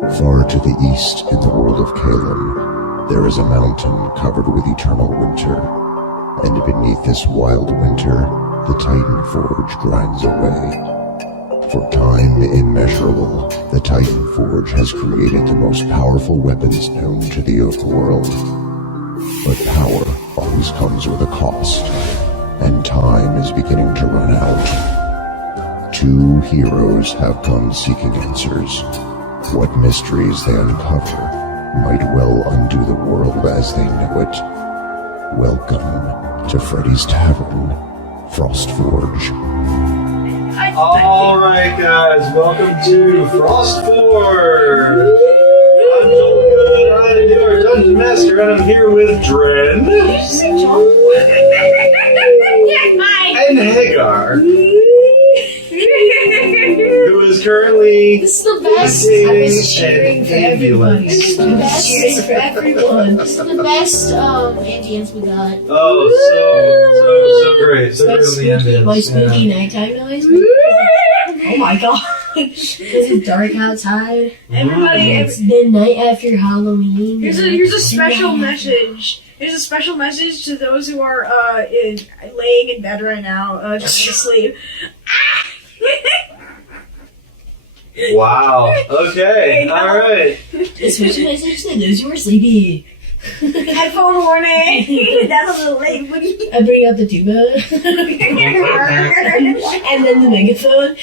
Far to the east in the world of Calum, there is a mountain covered with eternal winter, and beneath this wild winter, the Titan Forge grinds away. For time immeasurable, the Titan Forge has created the most powerful weapons known to the Oak world. But power always comes with a cost, and time is beginning to run out. Two heroes have come seeking answers. What mysteries they uncover might well undo the world as they know it. Welcome to Freddy's Tavern, Frostforge. Alright guys, welcome to Frostforge! I'm Joel Good, I'm your Dungeon Master, and I'm here with Dren. Did you just say John? Hi! And Hagar, who is currently This is the best. leading I was cheering for an everybody. ambulance. This is the best. Cheering for everyone. This is the best ambience we got. Oh, so great. So good with the ambience. My spooky nighttime noise. Oh my god. Because it's dark outside. Everybody, It's the night after Halloween. here's a special message. Here's a special message to those who are laying in bed right now, trying to sleep. Wow. Okay. Alright. A special message to those who are sleepy. Headphone warning. That's a little late, buddy. I bring out the tuba. And then the megaphone.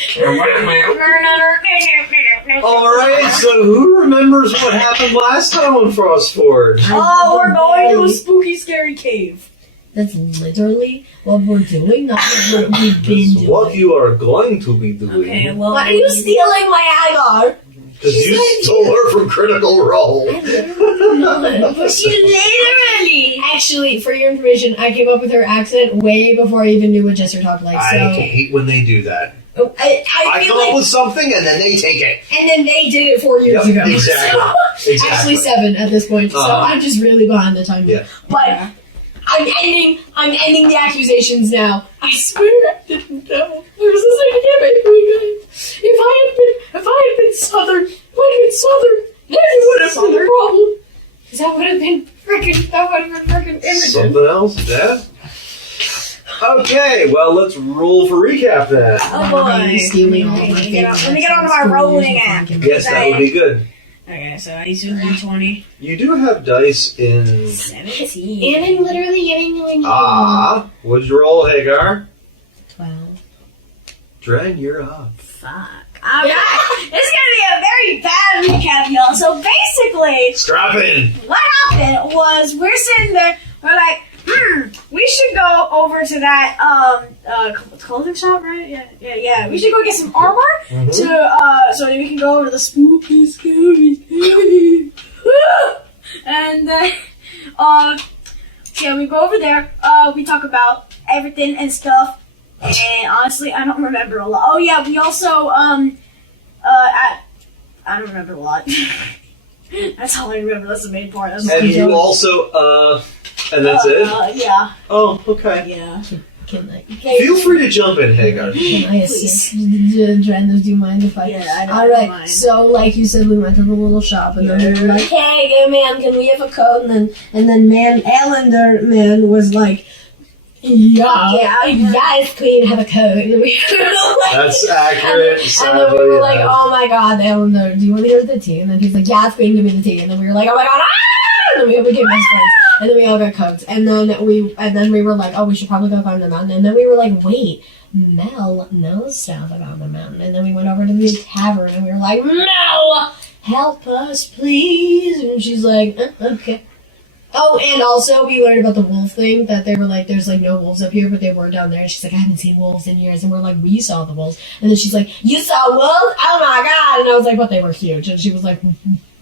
Alright, so who remembers what happened last time on Frostforge? Oh, we're going to a spooky, scary cave. That's literally what we're doing, not what we've been doing. What you are going to be doing. Okay, well, Why are you stealing my Agar? Because you stole her from Critical Role. She literally. Actually, for your information, I came up with her accent way before I even knew what Jester talked like. So I hate when they do that. I I feel come like, up with something and then they take it. and then they did it 4 years Yep, ago. exactly. So, Exactly. actually 7 at this point. So Uh-huh. I'm just really behind the time. Yeah. But I'm ending the accusations now. I swear I didn't know. There was this idea for you guys. If I had been Southern, then it would have been the problem. Because that would have been freaking Imogen. Something else, Dad? Okay, well, let's roll for recap then. Oh boy. Stealing all my Let me get favorites. on my rolling app. Yes, that would be good. Okay, so I used to do 20. You do have dice in... 17. And I'm literally giving you What'd you roll, Hagar? 12. Dren, you're up. Fuck. Alright, this is gonna be a very bad recap, y'all. So basically, Strap in! what happened was we're sitting there, we're like, we should go over to that clothing shop, right? Yeah. We should go get some armor to so that we can go over to the spooky, scary cave. And then we go over there. We talk about everything and stuff. And honestly, I don't remember a lot. Oh yeah, we also I don't remember a lot. That's all I remember. That's the main part. That's And you also, and that's it? Yeah. Oh, okay. Yeah. Can I Feel free to jump in, Hagar. assist? Do you mind if I? Yeah, I don't Alright, mind. so like you said, we went to the little shop and then we were like, hey man, can we have a coat? And then man, Ellender man was like, yes, queen, have a coat. And we were like, That's accurate. and then we were like, oh my god, Ellender, do you want to go to the tea? And then he's like, yes, queen, give me the tea. And then we were like, oh my god, ah! And then we became best friends. And then we all got coats. And then we were like, oh, we should probably go climb the mountain. And then we were like, wait, Mel knows stuff about the mountain. And then we went over to the tavern and we were like, Mel, help us, please. And she's like, okay. Oh, and also we learned about the wolf thing, that they were like, there's like no wolves up here, but they were down there. And she's like, I haven't seen wolves in years. And we're like, we saw the wolves. And then she's like, you saw wolves? Oh my god. And I was like, what? They were huge. And she was like,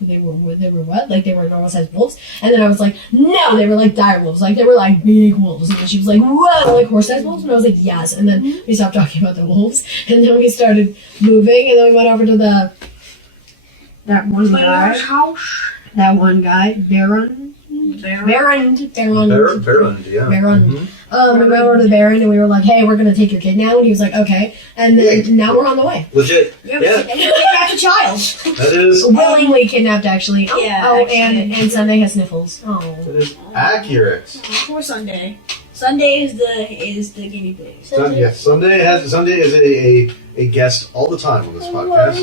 they were what? Like they were normal sized wolves? And then I was like, no, they were like dire wolves. Like they were like big wolves. And then she was like, whoa, like horse sized wolves? And I was like, yes. And then we stopped talking about the wolves. And then we started moving. And then we went over to that one guy. House. That one guy, Baron. Baron. Baron, yeah. Baron. Mhm. We went over to the Baron and we were like, hey, we're going to take your kid now. And he was like, okay. And then now we're on the way. Legit. Yeah. Yeah. And we kidnapped a child. That is Willingly kidnapped, actually. Oh, Yeah, oh actually. and Sunday has sniffles. Oh. that is accurate. Poor Sunday. Sunday is the guinea pig. Sunday is a guest all the time on this podcast.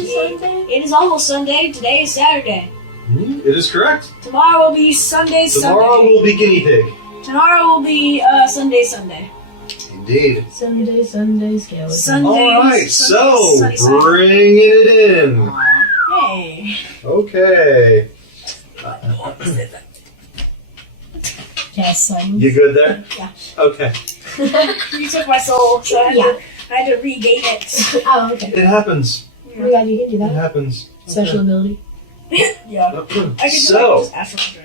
It is almost Sunday. Today is Saturday. It is correct. Tomorrow will be Sunday. Tomorrow Sunday. will be guinea pig. Tomorrow will be Sunday. Indeed. Sunday, skeleton. Sunday. All right, so Sunday, Sunday. bringing it in. Hey. Okay. Yes, son. You good there? Yeah. Okay. You took my soul, so I had to regain it. Oh, okay. It happens. Oh my god, you can do It that. happens. Special ability. Yeah. Okay. I can So, just astral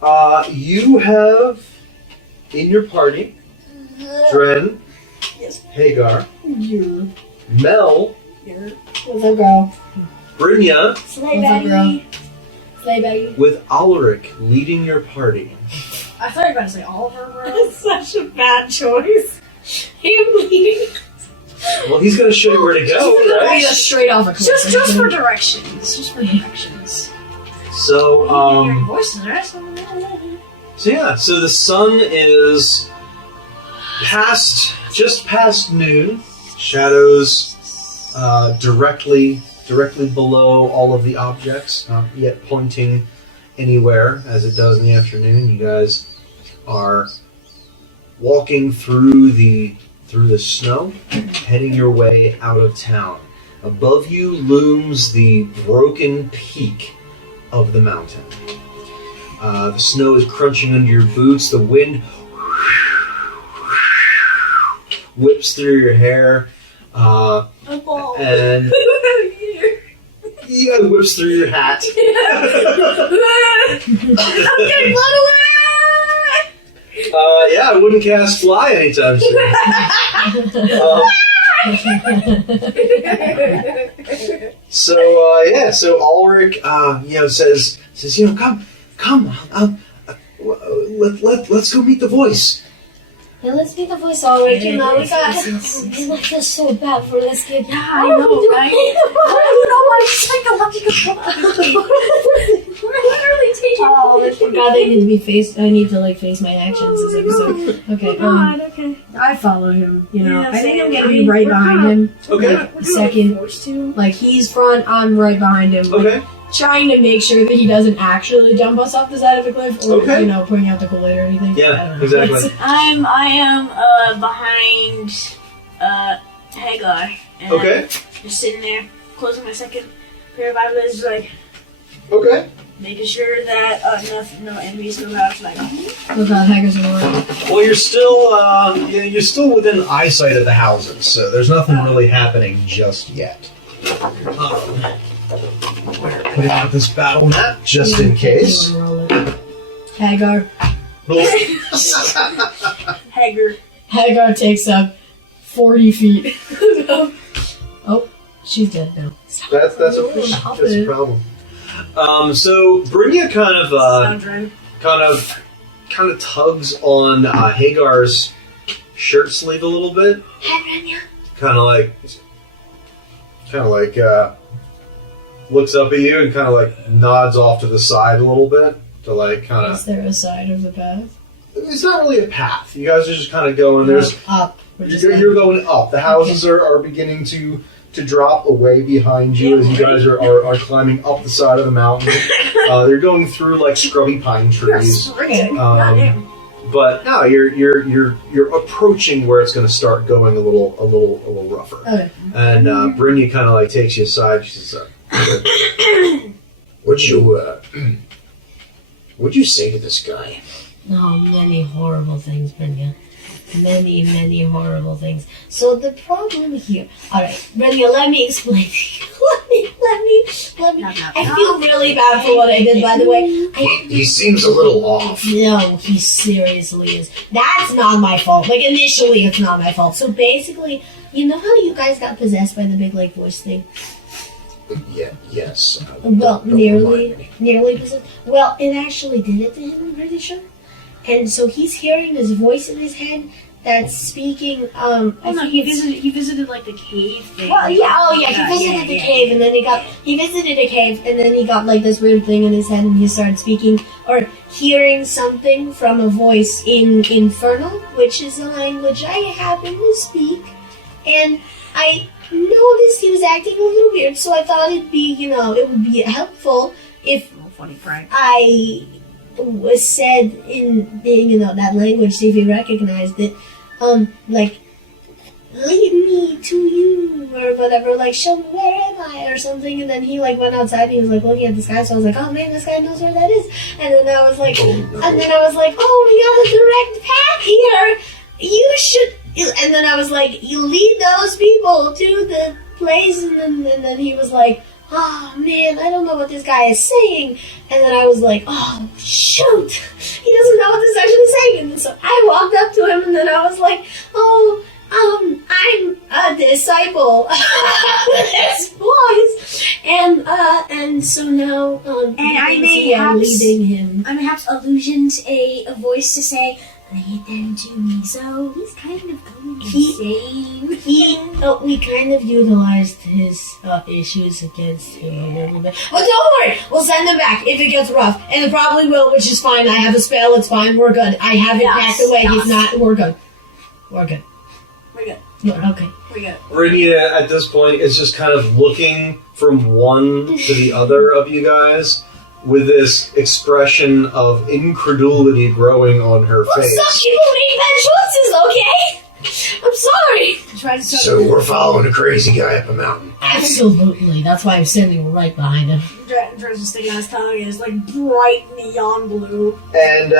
project. you have in your party Dren, Yes. Hagar, Yeah. Mel, What's up, girl? Brynja, Slay What's up, baggy. Slay baggy. with Ulrich leading your party. I thought you were about to say Oliver, bro. That's such a bad choice. Him leading. Well, he's going to show you where to go, Right right? straight off a cliff. Just for directions. Just for directions. So, You hear voices, right? so the sun is just past noon. Shadows directly below all of the objects, not yet pointing anywhere as it does in the afternoon. You guys are walking through the snow, heading your way out of town. Above you looms the broken peak of the mountain. The snow is crunching under your boots. The wind whips through your hair, A ball. and yeah, it whips through your hat. I'm getting blown away! Yeah, I wouldn't cast fly anytime soon. So Ulrich, says, come, let's go meet the voice. Yeah, let's meet the voice already. You know, we feel so bad for this kid. Yeah, I know, right? I don't know why psychological. We're literally taking. Oh, I forgot I need to be face. I need to face my actions this episode. Okay. Okay. I follow him. You know, Yeah, I think I'm same. gonna be right behind him. Okay. Second. Forced to. Like he's front, I'm right behind him. Like, Okay. trying to make sure that he doesn't actually jump us off the side of a cliff, or Okay. putting out the Kool-Aid or anything. I Yeah, don't know. exactly. I am behind Hagar. And Okay. just sitting there, closing my second pair of eyelids, like Okay. making sure that no enemies come out. Like, Oh god, Haggard's gonna Well, you're still within eyesight of the houses, so there's nothing really happening just yet. Putting out this battle map just in case. Hagar. Hagar. Hagar takes up 40 feet. Oh, she's dead now. That's a problem. So Brynja kind of tugs on Hagar's shirt sleeve a little bit. Kind of like looks up at you and kind of like nods off to the side a little bit to like kind Is of. there a side of the path? It's not really a path. You guys are just kind of going. There's Up. We're just you're going up. The houses are beginning to drop away behind you as you guys are climbing up the side of the mountain. They're going through like scrubby pine trees. But no, you're approaching where it's going to start going a little rougher. Okay. And Brynja kind of like takes you aside. She says, "What'd you say to this guy?" Oh, many horrible things, Brynja. Many, many horrible things. So the problem here... Alright, Brynja, let me explain. let me. I feel really bad for what I did, by the way. He seems a little off. No, he seriously is. That's not my fault. Like, initially, it's not my fault. So basically, you know how you guys got possessed by the big, voice thing? Yes. Well, don't remind me. nearly possessed. Well, it actually did it to him, I'm pretty sure. And so he's hearing this voice in his head that's speaking. Oh no, he visited like the cave thing. Well, yeah, he visited the cave, and then he visited a cave, and then he got like this weird thing in his head, and he started speaking or hearing something from a voice in Infernal, which is a language I happen to speak, and I noticed he was acting a little weird, so I thought it would be helpful if Funny prank. I was said in that language, see if he recognized it, like, lead me to you, or whatever, like, show me where am I, or something, and then he, like, went outside, and he was, like, looking at the sky, so I was like, oh, man, this guy knows where that is, and then I was like, oh, we got a direct path here, you should, and then I was like, you lead those people to the place, and then he was like, oh man, I don't know what this guy is saying. And then I was like, oh shoot, he doesn't know what this actually is saying. And so I walked up to him and then I was like, oh, I'm a disciple of this voice. And so now, and I may may have leading him. I may have allusions, a voice to say, lead them to me. So he's kind of going insane. We kind of utilized his issues against him a little bit. But don't worry, we'll send him back if it gets rough. And it probably will, which is fine. I have a spell, it's fine, we're good. I have it packed away, he's not, we're good. We're good. We're good. Okay. We're good. Renita, at this point, is just kind of looking from one to the other of you guys with this expression of incredulity growing on her face. Some people make bad choices, okay? I'm sorry. So we're following a crazy guy up a mountain. Absolutely. That's why I'm standing right behind him. Tries to stick on his tongue and it's like bright neon blue. And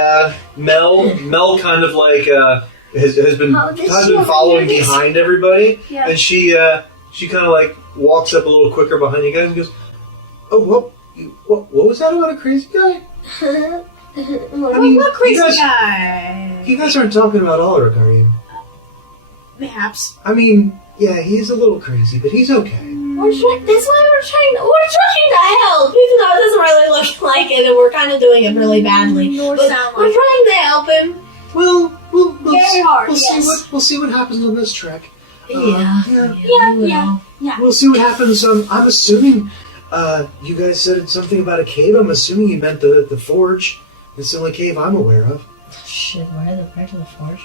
Mel kind of like has been following behind everybody, Yeah. and she kind of like walks up a little quicker behind you guys and goes, "Oh, what was that about a crazy guy? What crazy guy? You guys aren't talking about Ulrich, are you? Perhaps. I mean, yeah, he's a little crazy, but he's okay." That's why we're trying to help, even though it doesn't really look like it, and we're kind of doing it really badly. Nor But sound we're like trying to help him. Well, we'll Very hard, yes. We'll see what happens on this trek. Yeah. We'll see what happens. I'm assuming you guys said something about a cave. I'm assuming you meant the forge. It's the only cave I'm aware of. Shit, why the heck of the forge?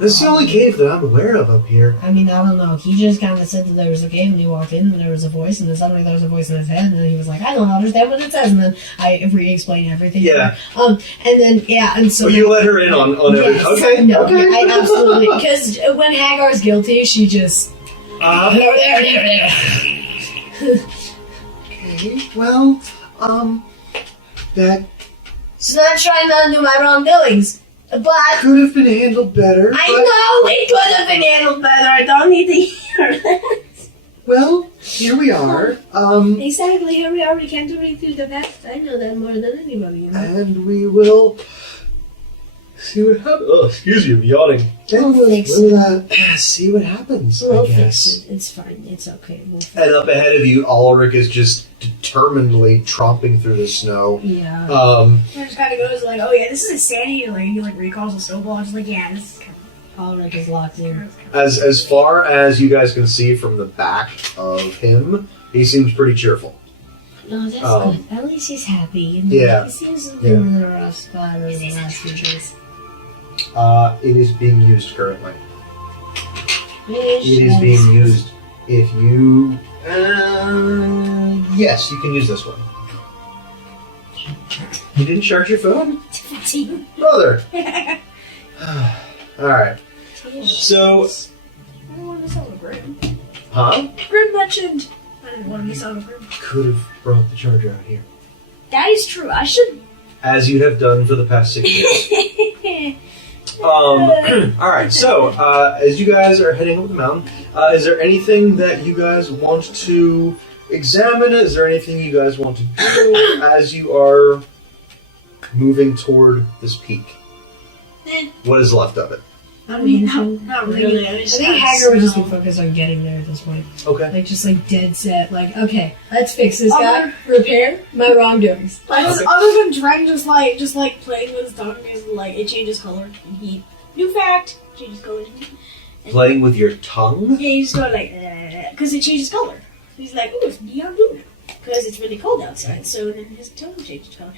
This is the only cave that I'm aware of up here. I mean, I don't know. He just kind of said that there was a cave, and he walked in, and there was a voice, and then suddenly there was a voice in his head, and then he was like, I don't understand what it says, and then I re-explained everything. Yeah. And then, and so... Well, you let her in on everything. Yes, Okay. No, okay. yeah, I absolutely... Because when Hagar's guilty, she just... Okay. Well, that So I'm trying to undo my wrongdoings. But could have been handled better. I know it could have been handled better. I don't need to hear that. Well, here we are. Exactly, here we are. We can't do it through the past. I know that more than anybody. You know? And we will see what happens. Oh, excuse me, I'm yawning. We'll fix We'll see what happens, We'll I fix guess. it. It's fine. It's okay. We'll fix And up ahead of you, Ulrich is just determinedly tromping through the snow. Yeah. He just kind of goes like, oh yeah, this is insanity. Like, he like recalls the snowball. Just like, yeah, this is kind Ulrich is locked in. As far as you guys can see from the back of him, he seems pretty cheerful. No, that's Um, good. At least he's happy. You know? Yeah. He seems to be in a rough spot over the last few days. It is being used currently. It is being used. If you... yes, you can use this one. You didn't charge your phone? Brother! Alright. So... I didn't want to miss out on a grim. Huh? Grim legend. I didn't want to miss out on a grim. Could have brought the charger out here. That is true. I should. As you have done for the past 6 years. Alright, so, as you guys are heading up the mountain, is there anything that you guys want to examine? Is there anything you guys want to do as you are moving toward this peak? What is left of it? I mean, not really. I think Hager would just be focused on getting there at this point. Okay. Like, just like dead set. Like, okay, let's fix this guy. Repair my wrongdoings. Other than Dren just like playing with his tongue and like it changes color and heat. New fact, changes color. Playing with your tongue? Yeah, you just go like, because it changes color. He's like, ooh, it's neon blue because it's really cold outside. So then his tongue changes color.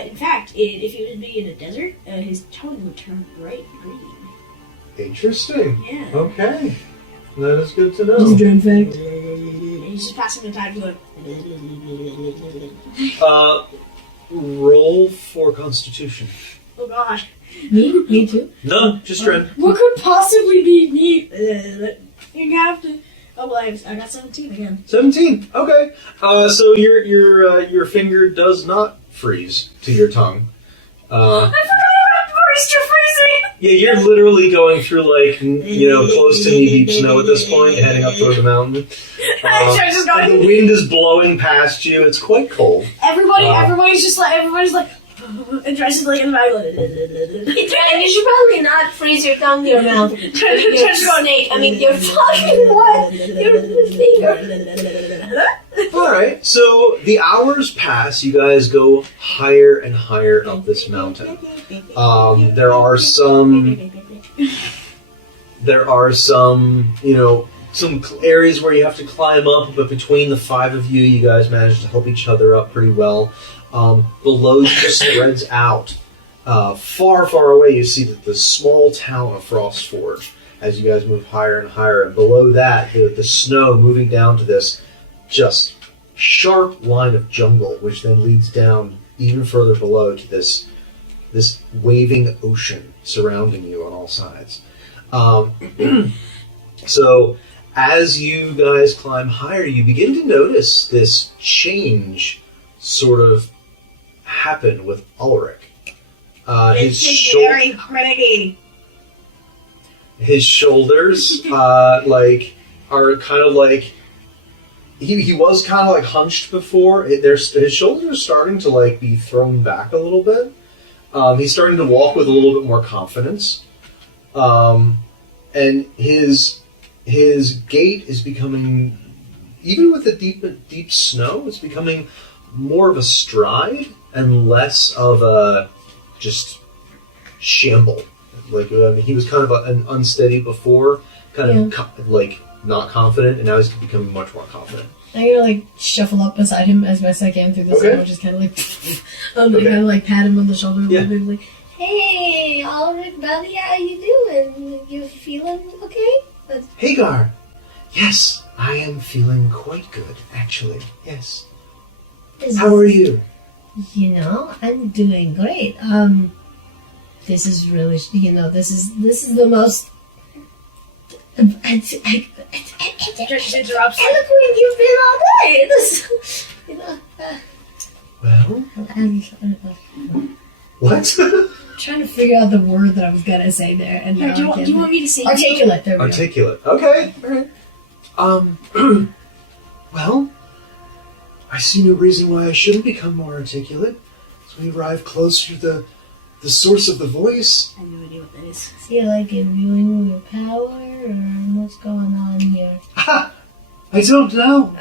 In fact, if he would be in a desert, his tongue would turn bright green. Interesting. Yeah. Okay. That is good to Just a know. Dren fact. He's just passing the time going. Roll for Constitution. Oh gosh. Me too. No, just Ren. What could possibly be me? You have to. Oh well, I got 17 again. 17. Okay. So your finger does not freeze to your tongue. I forgot about moisture freezing. Yeah, you're literally going through close to knee deep snow at this point, heading up toward the mountain. And the wind is blowing past you. It's quite cold. Everybody's like, and Dren's just like in the back. Dren, you should probably not freeze your tongue to your mouth. Your fucking what? Your finger. Alright, so the hours pass. You guys go higher and higher up this mountain. There are some, some areas where you have to climb up, but between the five of you, you guys manage to help each other up pretty well. Below you spreads out. Far, far away, you see that the small town of Frostforge, as you guys move higher and higher, and below that, the snow moving down to this just sharp line of jungle, which then leads down even further below to this waving ocean surrounding you on all sides. So, as you guys climb higher, you begin to notice this change sort of happen with Ulrich. It's very pretty. His shoulders, are kind of like he was kind of like hunched before. His shoulders are starting to be thrown back a little bit. He's starting to walk with a little bit more confidence, and his gait is becoming, even with the deep snow, it's becoming more of a stride and less of a just shamble. He was kind of an unsteady before, kind of not confident, and now he's becoming much more confident. I'm gonna shuffle up beside him as best I can through the snow, just kind of pat him on the shoulder a little bit, like, "Hey, Ulrich, buddy, how you doing? You feeling okay?" Hagar, yes, I am feeling quite good, actually. Yes. How are you? I'm doing great. This is really, this is the most Just interrupts. eloquent you've been all day. Well, what? I'm trying to figure out the word that I was gonna say there, and Here, do you want me to say articulate? There we go. Articulate. Okay. All right. Well, I see no reason why I shouldn't become more articulate. As we arrive closer to the source of the voice. I have no idea what that is. Is he imbuing with your power, or what's going on here? I don't know.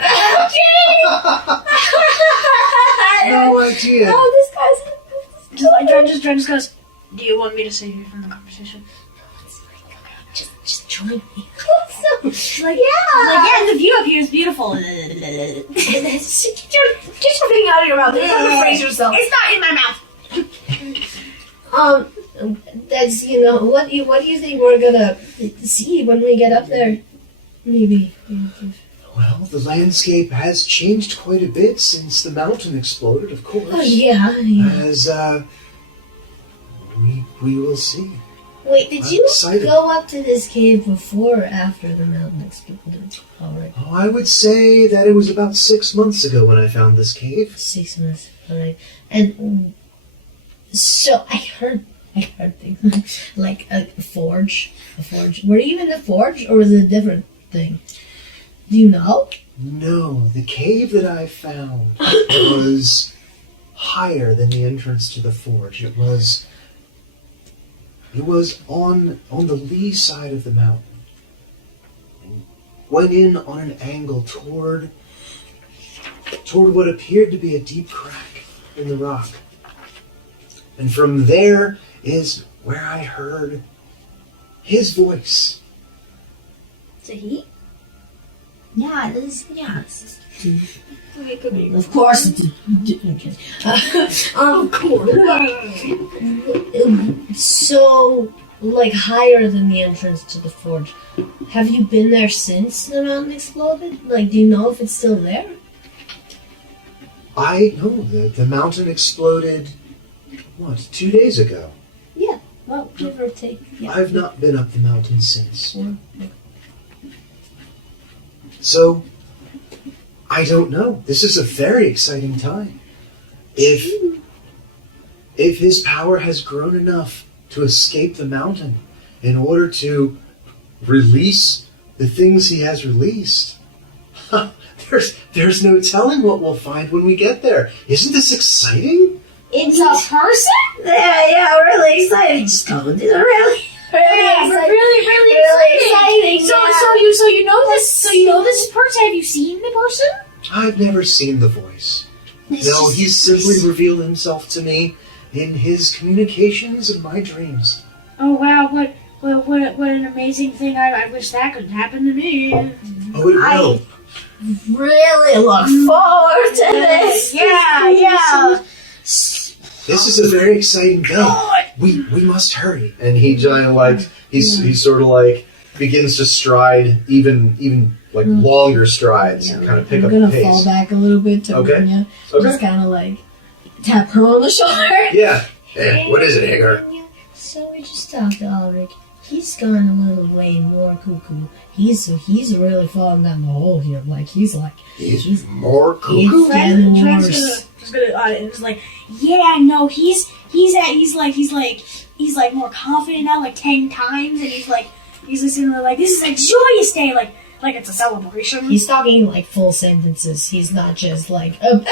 Okay. No idea. Oh, this guy's Dren just goes, do you want me to save you from the conversation? just join me. She's like, yeah, the view up here is beautiful. Get your thing out of your mouth. Don't phrase yourself. It's not in my mouth. That's what do you think we're gonna see when we get up there? Maybe. Well, the landscape has changed quite a bit since the mountain exploded, of course. Oh yeah. As we will see. Wait, did I'm you excited. go up to this cave before or after the mountain exploded? Alright. Oh, I would say that it was about 6 months ago when I found this cave. 6 months. Alright. And so I heard things like a forge. Were you in the forge, or was it a different thing? Do you know? No, the cave that I found was higher than the entrance to the forge. It was It was on the lee side of the mountain. And went in on an angle toward what appeared to be a deep crack in the rock. And from there is where I heard his voice. Is it he? Yeah, it is. Yeah. It could be. Of course. Okay. Of course. So, like, higher than the entrance to the forge. Have you been there since the mountain exploded? Like, do you know if it's still there? I know the mountain exploded, 2 days ago. Yeah. Well, give or take. Yeah. I've not been up the mountain since. Yeah. So, I don't know. This is a very exciting time. If his power has grown enough to escape the mountain in order to release the things he has released, there's no telling what we'll find when we get there. Isn't this exciting? It's a person? Yeah, really exciting. Just going to really exciting. So you know this. So you know this person. Have you seen the person? I've never seen the voice. No, he's simply revealed himself to me in his communications and my dreams. Oh wow! What an amazing thing! I wish that could happen to me. Oh, it will. Really look forward to this. Yeah. This is a very exciting day. We must hurry. And he he sort of like begins to stride even like longer strides and kind of pick up the pace. I'm gonna fall back a little bit to Anya. Just kind of like tap her on the shoulder. Yeah. Hey, what is it, Hagar? So we just talked to Ulrich. He's gone a little way more cuckoo. He's really falling down the hole here. Like he's more cuckoo. getting Trent's worse. gonna and it's like, yeah, no, he's more confident now, like 10 times, and he's listening to like, this is a joyous day, like it's a celebration. He's talking like full sentences. He's not just like, I'm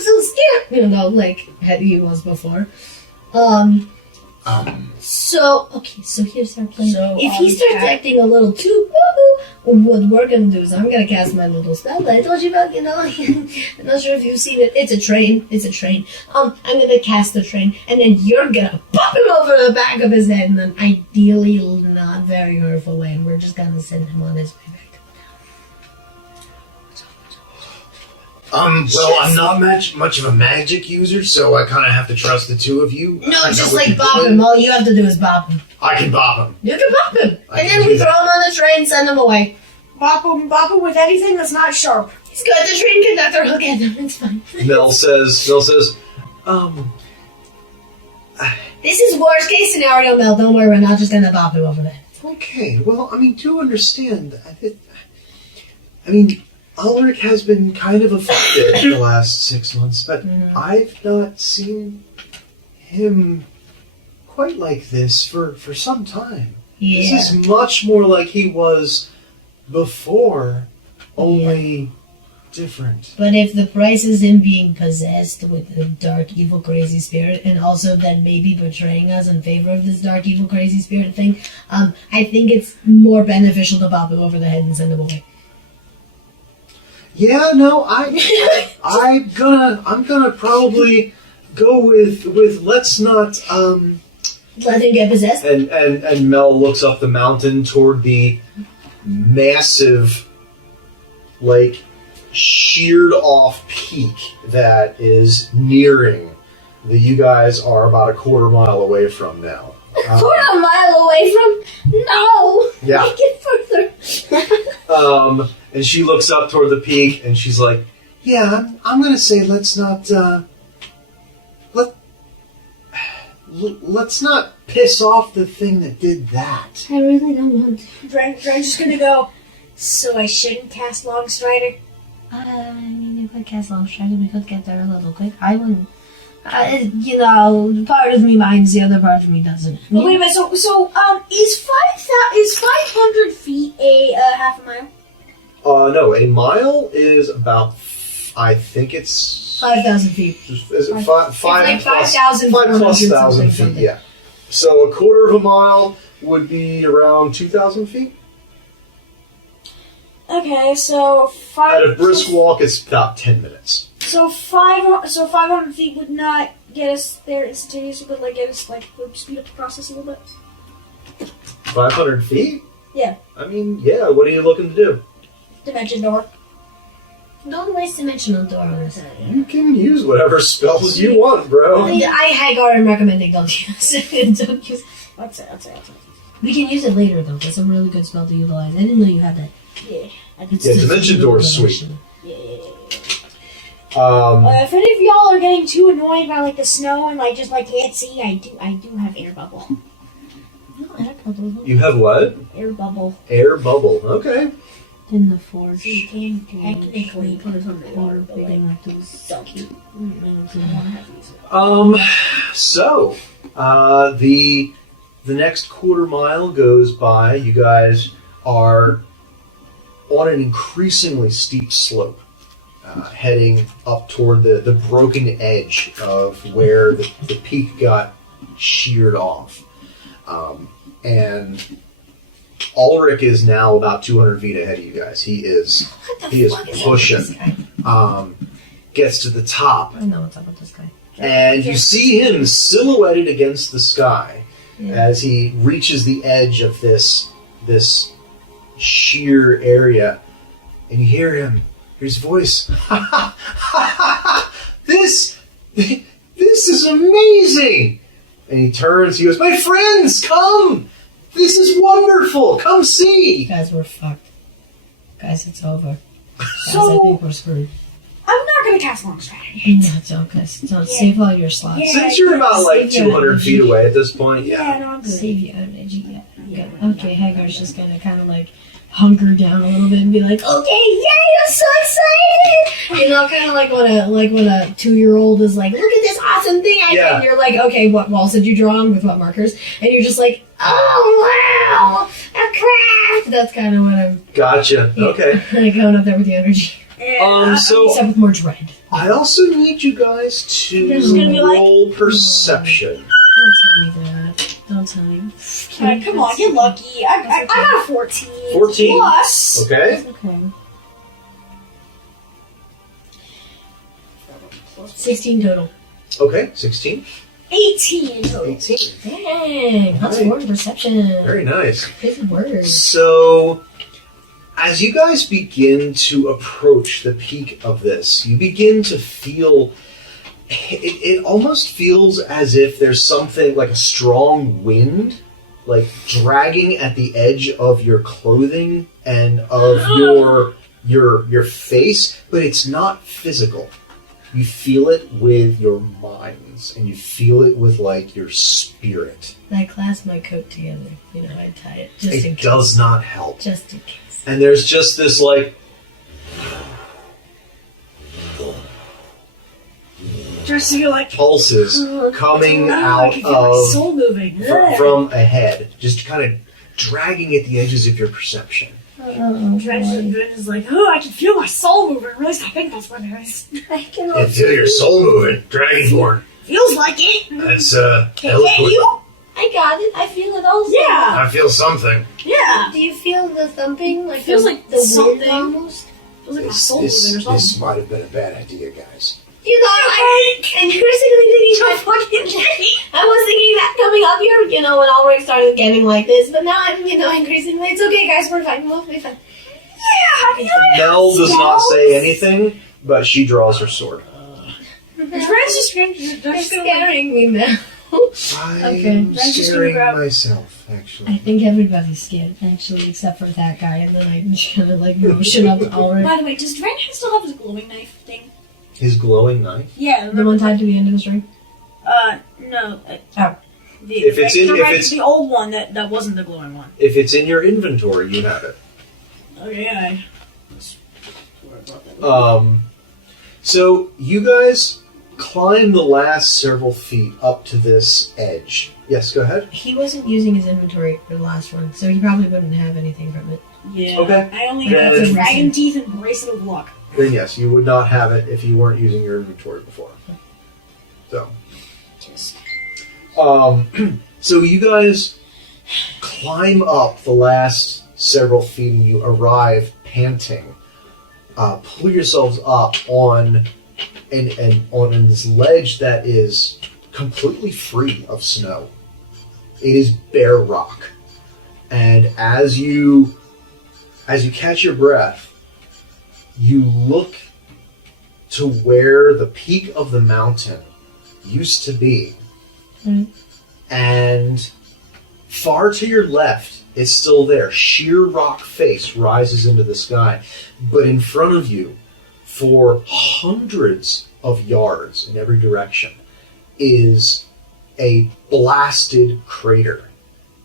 so scared, like he was before. So here's our plan. If he starts acting a little too what we're gonna do is I'm gonna cast my little spell that I told you about, I'm not sure if you've seen it. It's a train. I'm gonna cast the train, and then you're gonna pop him over the back of his head, and then ideally not very hurtful way, and we're just gonna send him on his way back. Well, I'm not much of a magic user, so I kind of have to trust the two of you. No, just like bop him. All you have to do is bop him. I can bop him. You can bop him. And then we throw him on the train, send him away. Bop him with anything that's not sharp. He's good. The train conductor will get him. It's fine. Mel says, This is worst case scenario, Mel. Don't worry, we're not just gonna bop him over there. okay, well, do understand. Ulrich has been kind of affected the last 6 months, but I've not seen him quite like this for some time. Yeah. This is much more like he was before, only different. But if the price is him being possessed with a dark, evil, crazy spirit, and also then maybe betraying us in favor of this dark, evil, crazy spirit thing, I think it's more beneficial to bop him over the head and send him away. Yeah, no, I'm gonna probably go with let's not Let him get possessed. And Mel looks up the mountain toward the massive, like, sheared off peak that is nearing that you guys are about a quarter mile away from now. Quarter mile away from? No! Yeah. Make it further. And she looks up toward the peak and she's like, yeah, I'm gonna say let's not, let's not piss off the thing that did that. I really don't want to. Dren's just gonna go, so I shouldn't cast Long Strider? You could cast Long Strider, we could get there a little quick. I wouldn't. Part of me minds, the other part of me doesn't. But wait a minute, so is 500 feet a half a mile? No, a mile is about, I think it's 5,000 feet. Is it five? It's like 5,000 5,000 plus 1,000 feet. Yeah. So a quarter of a mile would be around 2,000 feet. Okay, so five. At a brisk walk, it's about 10 minutes. So 500 feet would not get us there instantaneously, but like get us would speed up the process a little bit. 500 feet? Yeah. I mean, yeah. What are you looking to do? Dimension door. Don't waste dimensional door on this. You can use whatever spells you want, bro. Hagar, am recommending don't use it. Don't use it. I'd say. We can use it later, though. That's a really good spell to utilize. I didn't know you had that. Yeah. It's Yeah, just Dimension really Door is good, sweet. actually. Yeah. If any of y'all are getting too annoyed by the snow and just can't see, I do have air bubble. No, air bubble. You have what? Air bubble. Air bubble. Okay. In the forge. So you can technically put it on the water, but don't keep. So, the next quarter mile goes by. You guys are on an increasingly steep slope, heading up toward the broken edge of where the peak got sheared off. And Ulrich is now about 200 feet ahead of you guys. He is pushing. Gets to the top. I know what's up with this guy. And you see him silhouetted against the sky as he reaches the edge of this sheer area, and you hear him. Here's his voice. This is amazing. And he turns. He goes, "My friends, come! This is wonderful. Come see." Guys, we're fucked. Guys, it's over. Guys, So- I think we're screwed. I'm not gonna cast long strategy. No, don't, guys. Don't save all your slots. Yeah. Since you're about Save your 200 energy. feet away at this point, Yeah, no, I'm good. Save your energy. Yeah. Okay, Hagar's just gonna kind of hunker down a little bit and be like, "Okay, yay! I'm so excited!" You know, kind of like when a 2-year-old is like, "Look at this awesome thing I did!" Yeah. And you're like, "Okay, what walls did you draw on with what markers?" And you're just like, "Oh wow, a craft!" That's kind of what I'm. gotcha. Yeah. Okay. Going up there with the energy, So except with more dread. I also need you guys to This is gonna be like- roll perception. Don't tell me that. Don't tell me. Alright, come on, get lucky. I got a 14. 14? Plus. Okay. Okay. 16 total. Okay. 16. 18 in total. 18. Dang, that's Right. more perception. Very nice. Good word. So, as you guys begin to approach the peak of this, you begin to feel. It almost feels as if there's something like a strong wind, dragging at the edge of your clothing and of your face, but it's not physical. You feel it with your minds, and you feel it with your spirit. I clasp my coat together. I tie it just in It case. does not help. Just in case. And there's just this Just to be pulses coming I out can feel my of soul moving. from ahead, just kind of dragging at the edges of your perception. Oh, Dredge is like, oh, I can feel my soul moving. At least I think that's what it is. I can You feel your soul moving, Dragonborn. Feels like it. That's Can you? I got it. I feel it also. Yeah. I feel something. Yeah. Do you feel the thumping? Feels like the something. wind almost? Feels like my soul moving or something. This might have been a bad idea, guys. And you're thinking I was thinking that coming up here, when Ulrich started getting like this, but now I'm, increasingly, it's okay, guys, we're fine, we'll be fine. Yeah. Mel does not say anything, but she draws her sword. Dredge is You're scaring me now. I'm Okay. just scaring gonna grab- myself, I actually. think everybody's scared, actually, except for that guy, and then I just kind of motion up Ulrich. By the way, does Dredge still have his glowing knife thing? His glowing knife. Yeah. The one tied to the end of the string? No. Oh. The old one that wasn't the glowing one. If it's in your inventory, you have it. Okay. So you guys climb the last several feet up to this edge. Yes, go ahead. He wasn't using his inventory for the last one, so he probably wouldn't have anything from it. Yeah. Okay. I only Then- have dragon teeth and bracelet of luck. Then yes, you would not have it if you weren't using your inventory before. So, Just. So you guys climb up the last several feet and you arrive panting. Pull yourselves up on on this ledge that is completely free of snow. It is bare rock. And as you catch your breath, you look to where the peak of the mountain used to be. Mm. And far to your left, it's still there. Sheer rock face rises into the sky. But in front of you, for hundreds of yards in every direction, is a blasted crater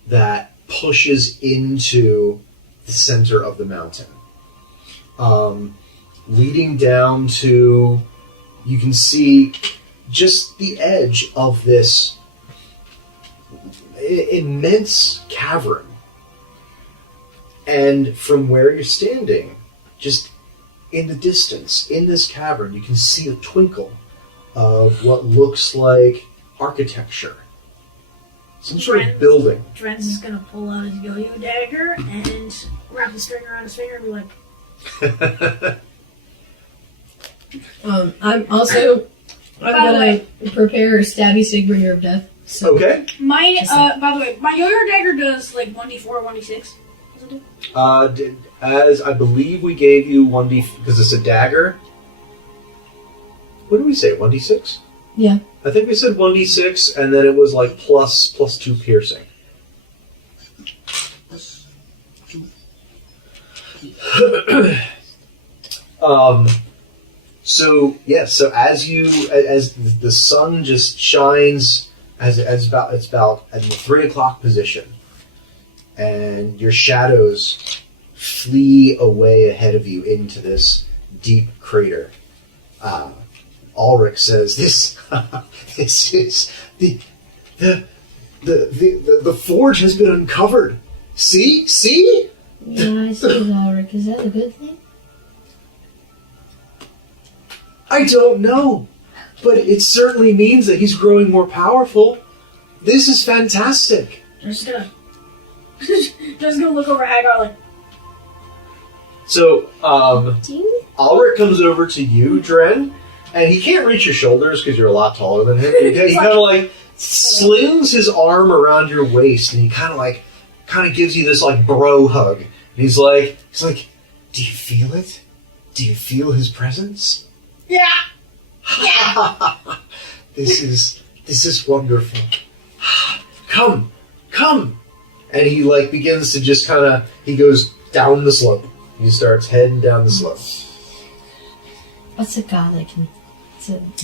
that pushes into the center of the mountain. Leading down to, you can see just the edge of this immense cavern. And from where you're standing, just in the distance, in this cavern, you can see a twinkle of what looks like architecture. Some sort of building. Dren's is gonna pull out his yo-yo dagger and wrap the string around his finger and be like, I'm gonna prepare Stabby Sigbringer of Death. So. Okay. by the way, my yo-yo dagger does like 1d4 or 1d6. Does it do? As I believe we gave you 1d, because it's a dagger. What did we say, 1d6? Yeah. I think we said 1d6, and then it was like plus 2 piercing. So as the sun just shines, it's about at the 3 o'clock position, and your shadows flee away ahead of you into this deep crater. Ulrich says, "This is the forge has been uncovered. See? Yeah, I see, Ulrich. Is that a good thing? I don't know, but it certainly means that he's growing more powerful. This is fantastic." Just gonna look over at Hagar like. So, Do you? Ulrich comes over to you, Dren, and he can't reach your shoulders because you're a lot taller than him. He kind of like slings his arm around your waist, and he kind of gives you this like bro hug. And he's like, "Do you feel it? Do you feel his presence?" Yeah. Yeah. This is wonderful. Come. And he like begins to just he goes down the slope. He starts heading down the slope. What's a god that can...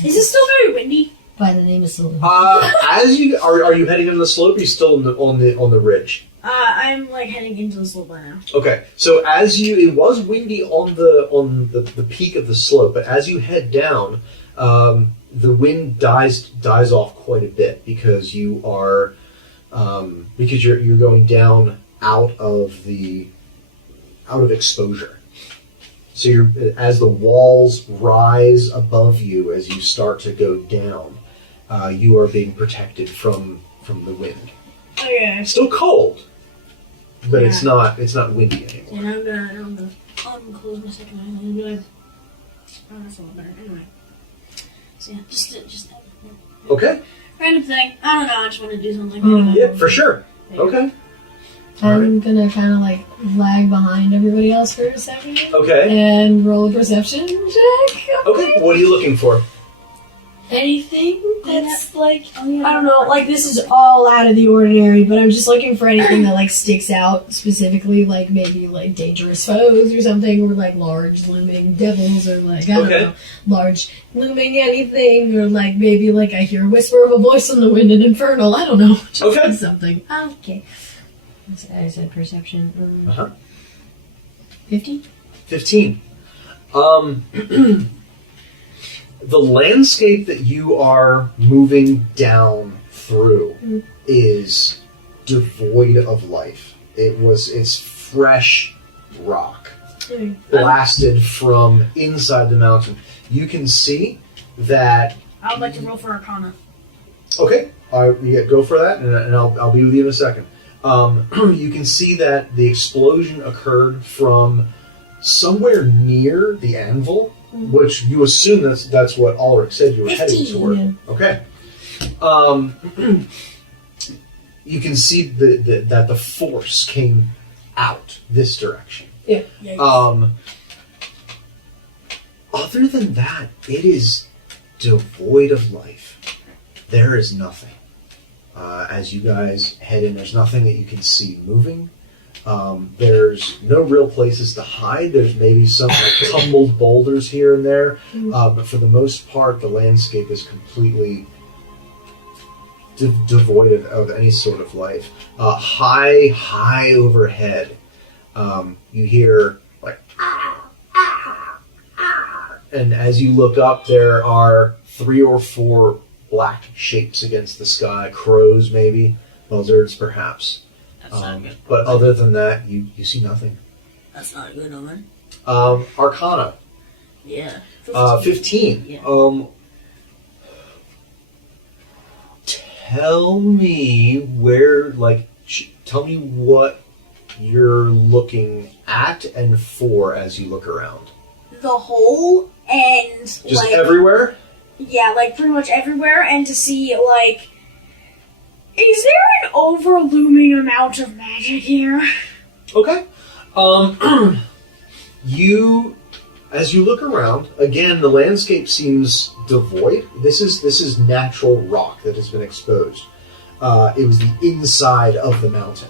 Is it still very windy? By the name of Saloon. As you are you heading on the slope? Or are you still on the ridge? I'm like heading into the slope right now. Okay, so it was windy on the peak of the slope, but as you head down, the wind dies off quite a bit because you are because you're going down out of exposure. So as the walls rise above you as you start to go down, you are being protected from the wind. Okay. It's still cold, but Yeah. it's not windy anymore. And I'm gonna unclose my second eye and be like, oh, that's a lot better. Anyway. So yeah, just Okay. random thing. I don't know. I just want to do something. Yeah, for sure. Okay. I'm gonna kind of like lag behind everybody else for a second Okay. and roll a perception check. Okay. What are you looking for? Anything that's like, Oh, yeah. I don't know, like this is all out of the ordinary, but I'm just looking for anything that like sticks out specifically, like maybe like dangerous foes or something, or like large looming devils, or like, I don't know, large looming anything, or like maybe like I hear a whisper of a voice in the wind and infernal, I don't know. Just Okay. something. Okay. I said perception. Uh-huh. 50? 15. The landscape that you are moving down through is devoid of life. It's fresh rock, blasted from inside the mountain. You can see that I would like to roll for Arcana. Okay, go for that, and I'll be with you in a second. You can see that the explosion occurred from somewhere near the anvil, which you assume that's what Ulrich said you were heading toward. Yeah. Okay. You can see that the force came out this direction. Yeah. Other than that, it is devoid of life. There is nothing. As you guys head in, there's nothing that you can see moving. There's no real places to hide. There's maybe some tumbled boulders here and there. But for the most part, the landscape is completely devoid of any sort of life. High overhead, you hear like, and as you look up, there are 3 or 4 black shapes against the sky, crows maybe, buzzards perhaps. That's not good. But other than that, you see nothing. That's not a good omen. Arcana, Yeah. 15. Yeah. Tell me tell me what you're looking at and for as you look around. The hole and Just everywhere? Yeah, like pretty much everywhere, and to see like, is there an overlooming amount of magic here? Okay. As you look around, again, the landscape seems devoid. This is natural rock that has been exposed. It was the inside of the mountain.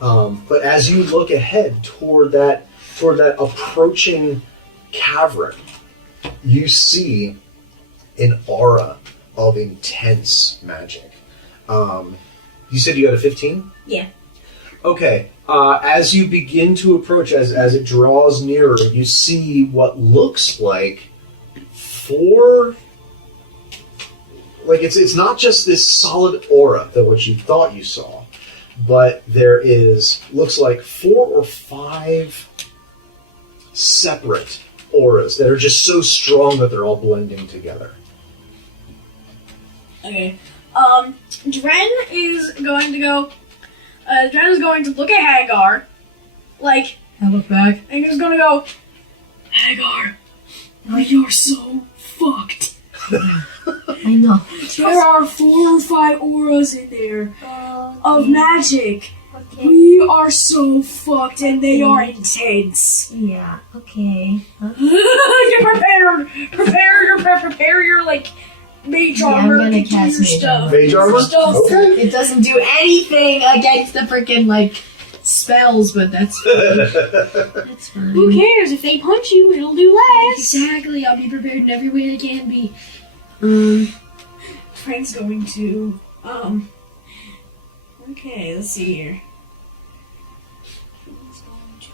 But as you look ahead toward that approaching cavern, you see an aura of intense magic. You said you got a 15? Yeah. Okay. As you begin to approach, as it draws nearer, you see what looks like 4... Like, it's not just this solid aura that what you thought you saw, but there looks like 4 or 5 separate auras that are just so strong that they're all blending together. Okay. Dren is going to go. Dren is going to look at Hagar, like, I look back. and he's going to go, Hagar, we are so fucked. I know. There are 4 or 5 auras in there of magic. Okay. We are so fucked, and they are intense. Yeah. Okay. Get prepared. Prepare your like mage armor. I'm gonna get your cast mage stuff. armor. Mage armor? Stuff. Okay. It doesn't do anything against the freaking like spells, but that's that's fine. Who cares if they punch you? It'll do less. Exactly. I'll be prepared in every way I can be. Frank's going to Okay, let's see here. Frank's going to.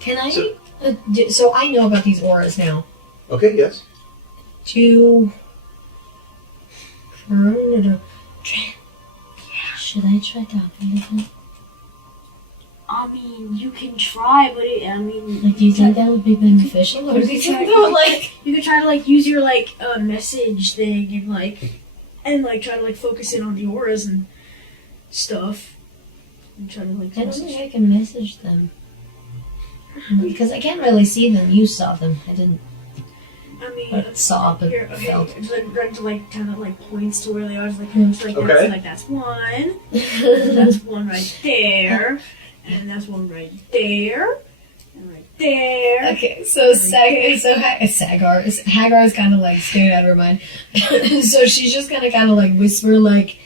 Can I? So I know about these auras now. Okay, yes. Should I try talking to them? I mean, you can try, but Like, do you think that would be beneficial? Or do you think that would, like... you could try to like use your like message thing and try to like focus in on the auras and stuff. And try to like. I don't think I can message them. Because I can't really see them. You saw them. I didn't. I mean, But saw, but here, okay, felt. just like going to like kind of like points to where they are. Just like, Mm. just like Okay. that's one. That's one right there, and that's one right there, and right there. Okay, so Hagar is kind of like scared out of her mind. So she's just gonna kind of like whisper like,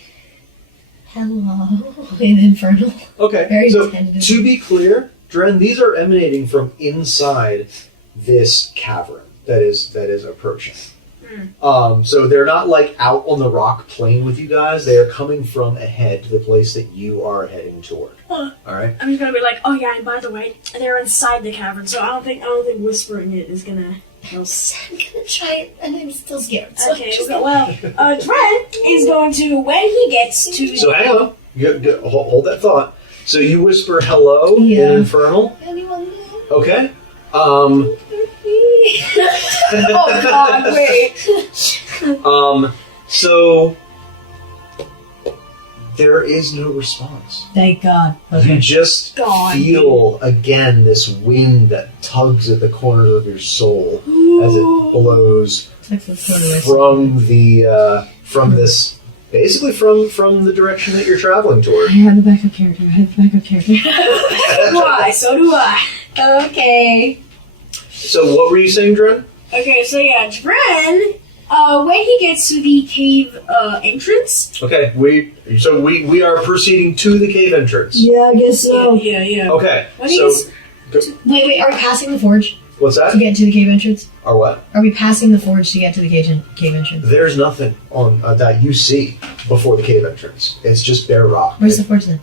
"Hello," in Infernal. Okay, Very so tentative. to be clear, Dren, these are emanating from inside this cavern that is approaching. So they're not like out on the rock playing with you guys. They are coming from ahead to the place that you are heading toward. All right. I'm just gonna be like, oh yeah, and by the way, they're inside the cavern, so I don't think whispering it is gonna help. I'm gonna try it, and I'm still scared. So Okay, just well, Dren is going to, when he gets to... So hang on. Hold that thought. So you whisper hello Yeah. in Infernal. anyone know? Okay. Oh God! Wait. So there is no response. Thank God. You Okay. just God. feel again this wind that tugs at the corners of your soul as it blows from this, basically from the direction that you're traveling toward. I have the backup character. Why? So do I. Okay. So what were you saying, Dren? Okay, so yeah, Dren, when he gets to the cave entrance. Okay, we are proceeding to the cave entrance. Yeah, I guess so. Yeah. Okay, When he so gets, Wait, are we passing the forge what's to that? get to the cave entrance? Or what? Are we passing the forge to get to the cave entrance? There's nothing on that you see before the cave entrance. It's just bare rock. Where's the forge then?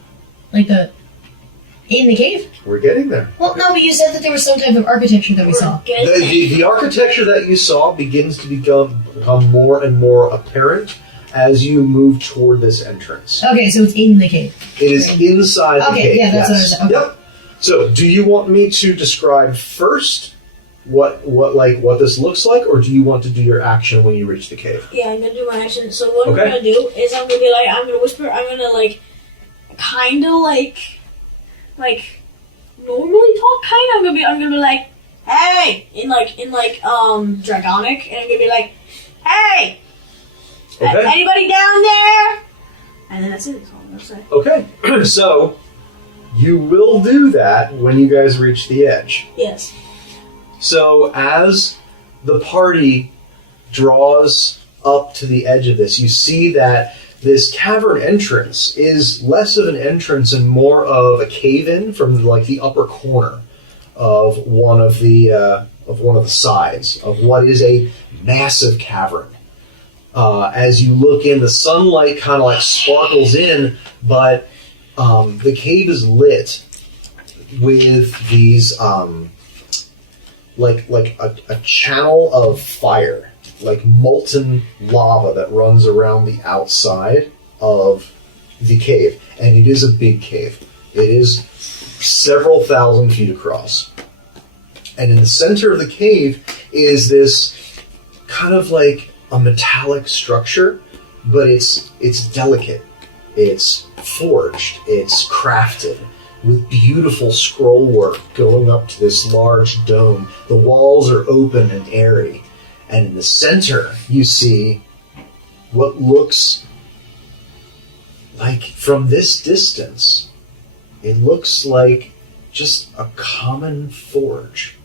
In the cave? We're getting there. Well, no, but you said that there was some type of architecture that we saw. The architecture that you saw begins to become more and more apparent as you move toward this entrance. Okay, so it's in the cave. It is inside the Okay, cave. yeah, that's what I yes. was- okay. Yep. So, do you want me to describe first what this looks like, or do you want to do your action when you reach the cave? Yeah, I'm gonna do my action. So what Okay. I'm gonna do is I'm gonna be like, I'm gonna whisper, I'm gonna kind of like normally talk, kind of. I'm gonna be like, hey, in Dragonic, and I'm gonna be like, hey, Okay. anybody down there? And then that's it. That's all I'm gonna say. Okay. So, you will do that when you guys reach the edge. Yes. So as the party draws up to the edge of this, you see that this cavern entrance is less of an entrance and more of a cave-in from the upper corner of one of the sides of what is a massive cavern. As you look in, the sunlight kind of sparkles in, but the cave is lit with these a channel of fire, like molten lava that runs around the outside of the cave. And it is a big cave. It is several thousand feet across. And in the center of the cave is this kind of like a metallic structure, but it's delicate. It's forged. It's crafted with beautiful scroll work going up to this large dome. The walls are open and airy. And in the center, you see what looks like, from this distance, it looks like just a common forge.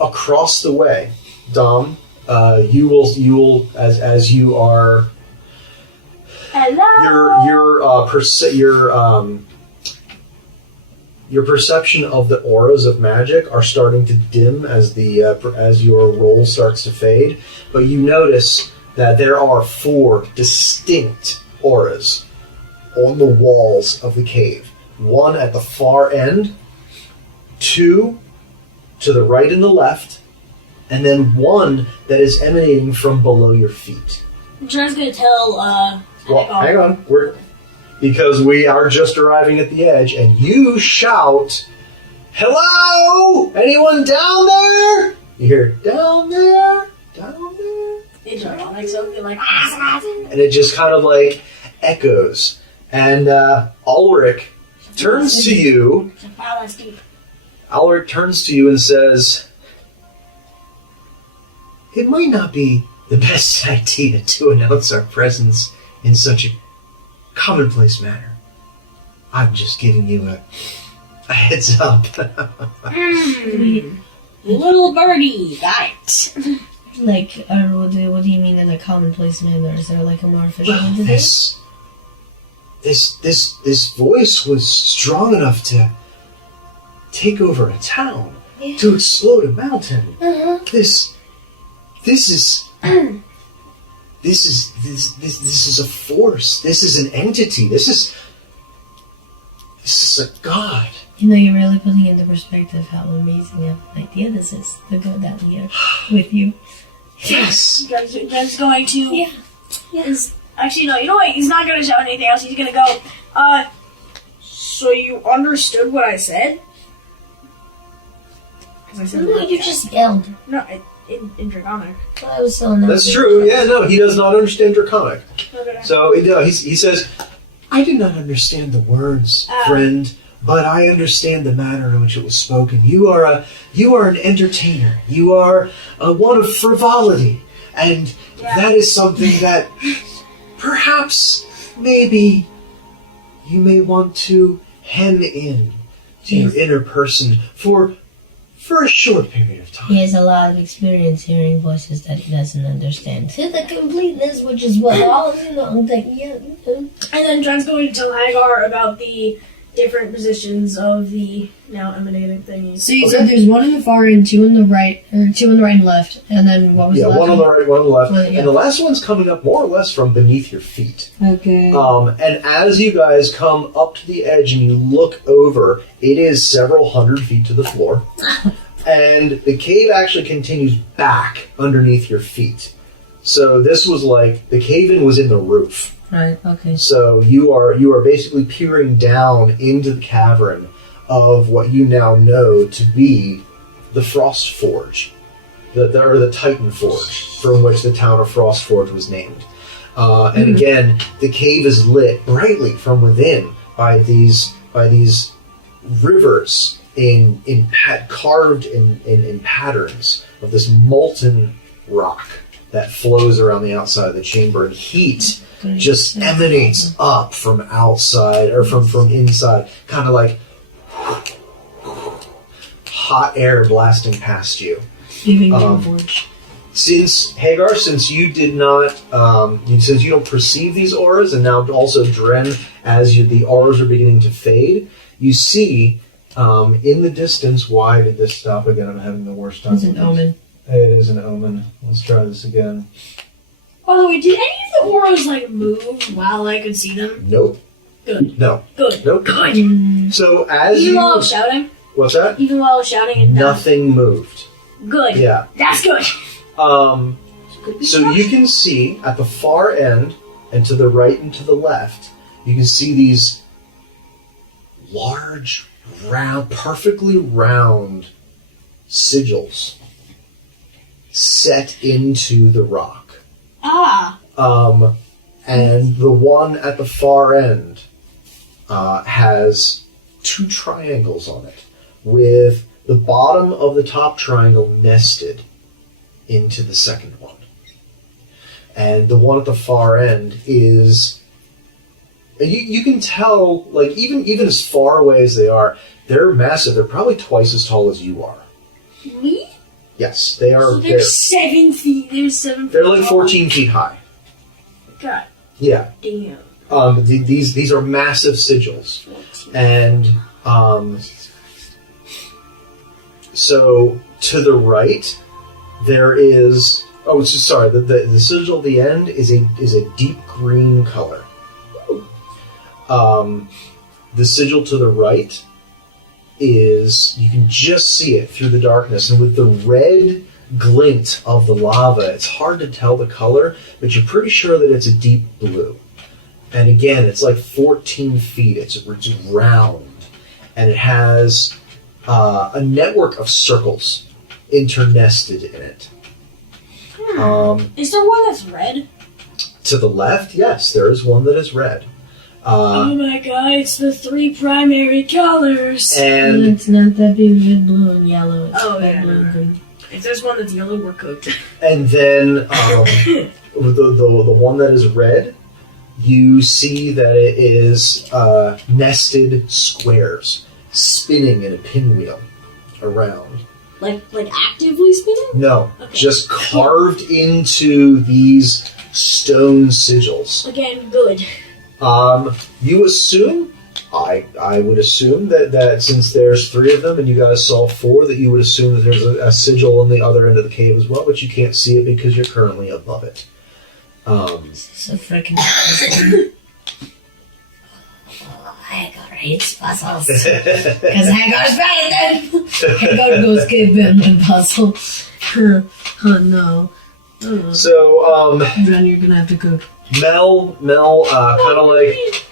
Across the way, Dom, you will as you are. Hello. Your perception of the auras of magic are starting to dim as your roll starts to fade, but you notice that there are 4 distinct auras on the walls of the cave. 1 at the far end, 2 to the right and the left, and then 1 that is emanating from below your feet. Dren's gonna tell Well, hang on. Because we are just arriving at the edge, and you shout, "Hello! Anyone down there?" You hear, "Down there? Down there?" It's like something like And it just kind of echoes. And Ulrich turns to you. wow, that's deep. Ulrich turns to you and says, "It might not be the best idea to announce our presence in such a commonplace manner. I'm just giving you a heads up." Little birdie, got it. What do you mean in a commonplace manner? Is there a more official Well, way to do it? this voice was strong enough to take over a town, to explode a mountain. This is a force. This is an entity. This is a god. You're really putting into perspective how amazing of an idea this is, the good that we are with you. Yes. Dren's going to. Yeah. Actually, no. You know what? He's not going to shout anything else. He's going to go. So you understood what I said? Because I said No, you just yelled. no in Draconic. I was so nervous. That's true. Yeah, no, he does not understand Draconic. Okay. So he says, I do not understand the words, friend, but I understand the manner in which it was spoken. You are an entertainer. You are one of frivolity, and that is something that perhaps maybe you may want to hem in to your inner person for a short period of time. He has a lot of experience hearing voices that he doesn't understand. To the completeness, which is what all of I'm thinking. Yeah. And then John's going to tell Hagar about the different positions of the now emanating thingies. So you said there's one in the far end, two in the right, or two in the right and left, and then what was the last one on the right, one on the left, Well, yeah. and the last one's coming up more or less from beneath your feet. Okay. And as you guys come up to the edge and you look over, it is several hundred feet to the floor. And the cave actually continues back underneath your feet. So this was like, the cave-in was in the roof. Right, okay. So you are basically peering down into the cavern of what you now know to be the Frostforge, the Titan Forge, from which the town of Frostforge was named. And again, the cave is lit brightly from within by these rivers carved in patterns of this molten rock that flows around the outside of the chamber, and heat just emanates up from outside or from inside, kind of like hot air blasting past you. Leaving the forge. Since Hagar, since you did not, since you don't perceive these auras, and now also Dren, as the auras are beginning to fade, you see in the distance. Why did this stop again? I'm having the worst time. It's an omen. It is an omen. Let's try this again. By the way, did any of the auras move while I could see them? Nope. Good. No. Good. Nope. Good. So as Even you, while I was shouting? what's that? Even while I was shouting and Nothing moved. Good. Yeah. That's good. So you can see at the far end, and to the right and to the left, you can see these large, round, perfectly round sigils set into the rock. Ah. And the one at the far end has two triangles on it, with the bottom of the top triangle nested into the second one. And the one at the far end is... You can tell, even as far away as they are, they're massive. They're probably twice as tall as you are. Me? Yes, they are. So they're 7 feet. They're 7 feet. They're like tall. 14 feet high. God Yeah. damn. These are massive sigils. 14. And so to the right, there is... Oh, sorry. The sigil at the end is a deep green color. The sigil to the right is, you can just see it through the darkness, and with the red glint of the lava, it's hard to tell the color, but you're pretty sure that it's a deep blue. And again, it's like 14 feet. It's round, and it has a network of circles internested in it. Is there one that's red? To the left, yes, there is one that is red. Oh my god, it's the 3 primary colors. And it's not that big, red, blue, and yellow. It's Oh, red, yeah, blue, no, and no. green. If there's one that's yellow, we're cooked. and then the one that is red, you see that it is nested squares spinning in a pinwheel around. Like actively spinning? No, Okay. just carved into these stone sigils. Again, good. You assume, I would assume that since there's 3 of them and you guys saw 4, that you would assume that there's a sigil on the other end of the cave as well, but you can't see it because you're currently above it. It's a freaking puzzle. Hagar hates puzzles. Because Hagar's bad at them. Hagar goes give them a puzzle. Oh no. So, Ren, you're gonna have to cook. Mel, kind of like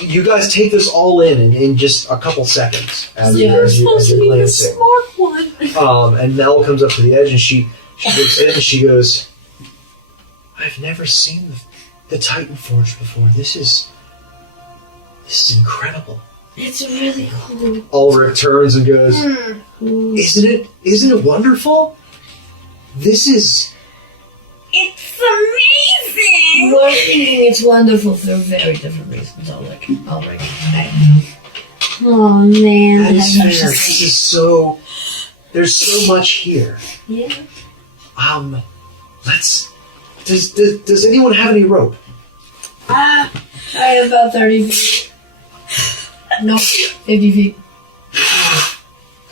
You guys take this all in just a couple seconds as Yeah, you're, You're supposed to be the glancing. smart one. And Mel comes up to the edge and she looks in and she goes, I've never seen the Titan Forge before. This is incredible. It's really cool. Ulrich turns and goes, Hmm. Isn't it wonderful? This is... It's amazing! We're thinking it's wonderful for very different reasons, Ulrich. Oh man. That is I'm fair. just- This is so... There's so much here. Yeah. Let's... Does anyone have any rope? I have about 30 feet. No, 50 feet.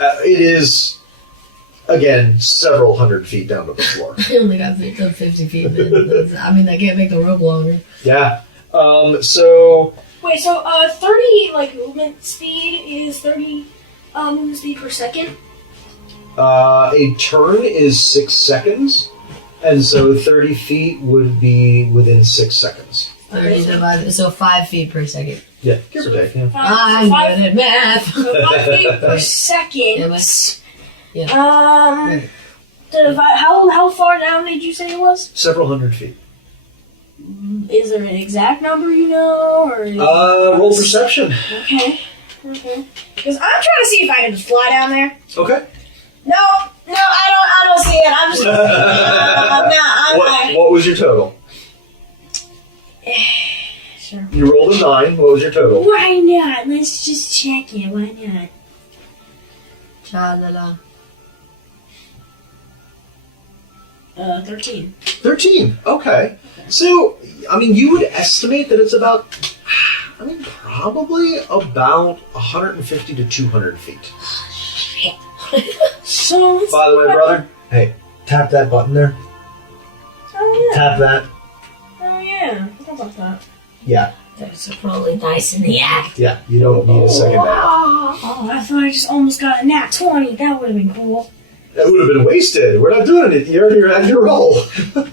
It is, again, several hundred feet down to the floor. I only got 50 feet. I mean, I can't make the rope longer. Yeah. So... Wait, so 30 like movement speed is 30 movement speed per second? A turn is 6 seconds, and so 30 feet would be within 6 seconds. 30 divided, so 5 feet per second. Yeah, give or take, yeah. I'm good at math. So 5 feet per second. Yeah. How far down did you say it was? Several hundred feet. Is there an exact number you know, or? Roll perception. Okay. Because I'm trying to see if I can just fly down there. Okay. No, I don't see it. I'm just. What was your total? Sure. You rolled a 9. What was your total? Why not? Let's just check it. Why not? Cha-la-la. 13. 13. Okay. So, I mean, you would estimate that it's about, probably about 150 to 200 feet. So. By the way, brother, hey, tap that button there. Oh yeah. Tap that. Oh yeah. I forgot about that. Yeah. That's probably nice in the act. Yeah, you don't need a second nap. Oh, I thought I just almost got a nat 20. That would have been cool. That would have been wasted. We're not doing it. You already had your roll.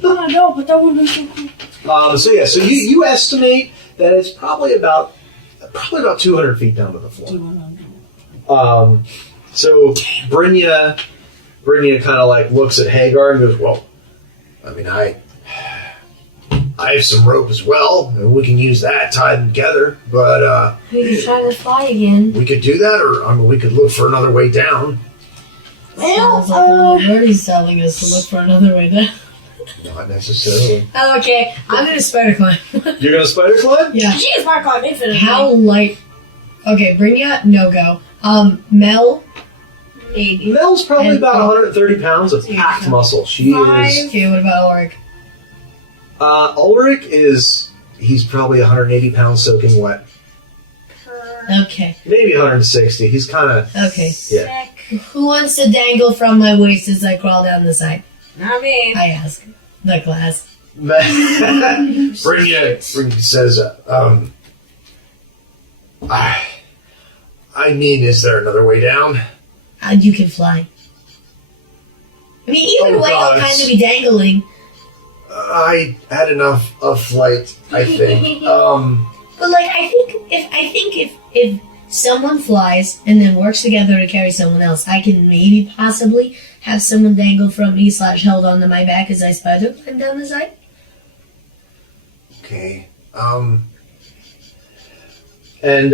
No, I know, but that would have been so cool. So you estimate that it's probably about 200 feet down to the floor. So Brynja kind of like looks at Hagar and goes, well, I mean, I have some rope as well, and we can use that, tie them together, but We could try to fly again. we could do that, or we could look for another way down. Sounds like what Birdie's telling us to look for another way down. Not necessarily. Oh, okay, I'm gonna spider climb. You're gonna spider climb? Yeah. She is Mark on Infinite. How light? Okay, Brynja, no go. Mel, maybe. Mel's probably And- about 130 pounds of packed muscle. She is. Okay, what about Ulrich? Ulrich he's probably 180 pounds soaking wet. Okay, Maybe 160. He's kind of, okay. yeah. Who wants to dangle from my waist as I crawl down the side? Not me. I ask the class. Brynja says, I mean, is there another way down? You can fly. I mean, either Oh, way, God. I'll kind of be dangling. I had enough of flight, I think. But like, I think if someone flies and then works together to carry someone else, I can maybe possibly have someone dangle from me / held onto my back as I spider climb down the side. Okay. And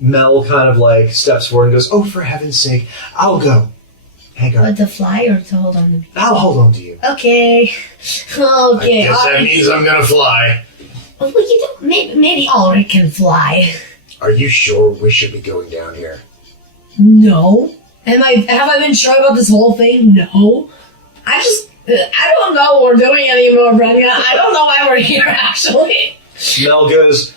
Mel kind of like steps forward and goes, oh, for heaven's sake, I'll go. Hagar, But to fly or to hold on to me? I'll hold on to you. Okay. Okay. I guess that means I'm gonna fly. Well, you don't. Maybe Ulrich can fly. Are you sure we should be going down here? No. Have I been sure about this whole thing? No. I don't know what we're doing anymore, Brenda. I don't know why we're here, actually. Mel goes,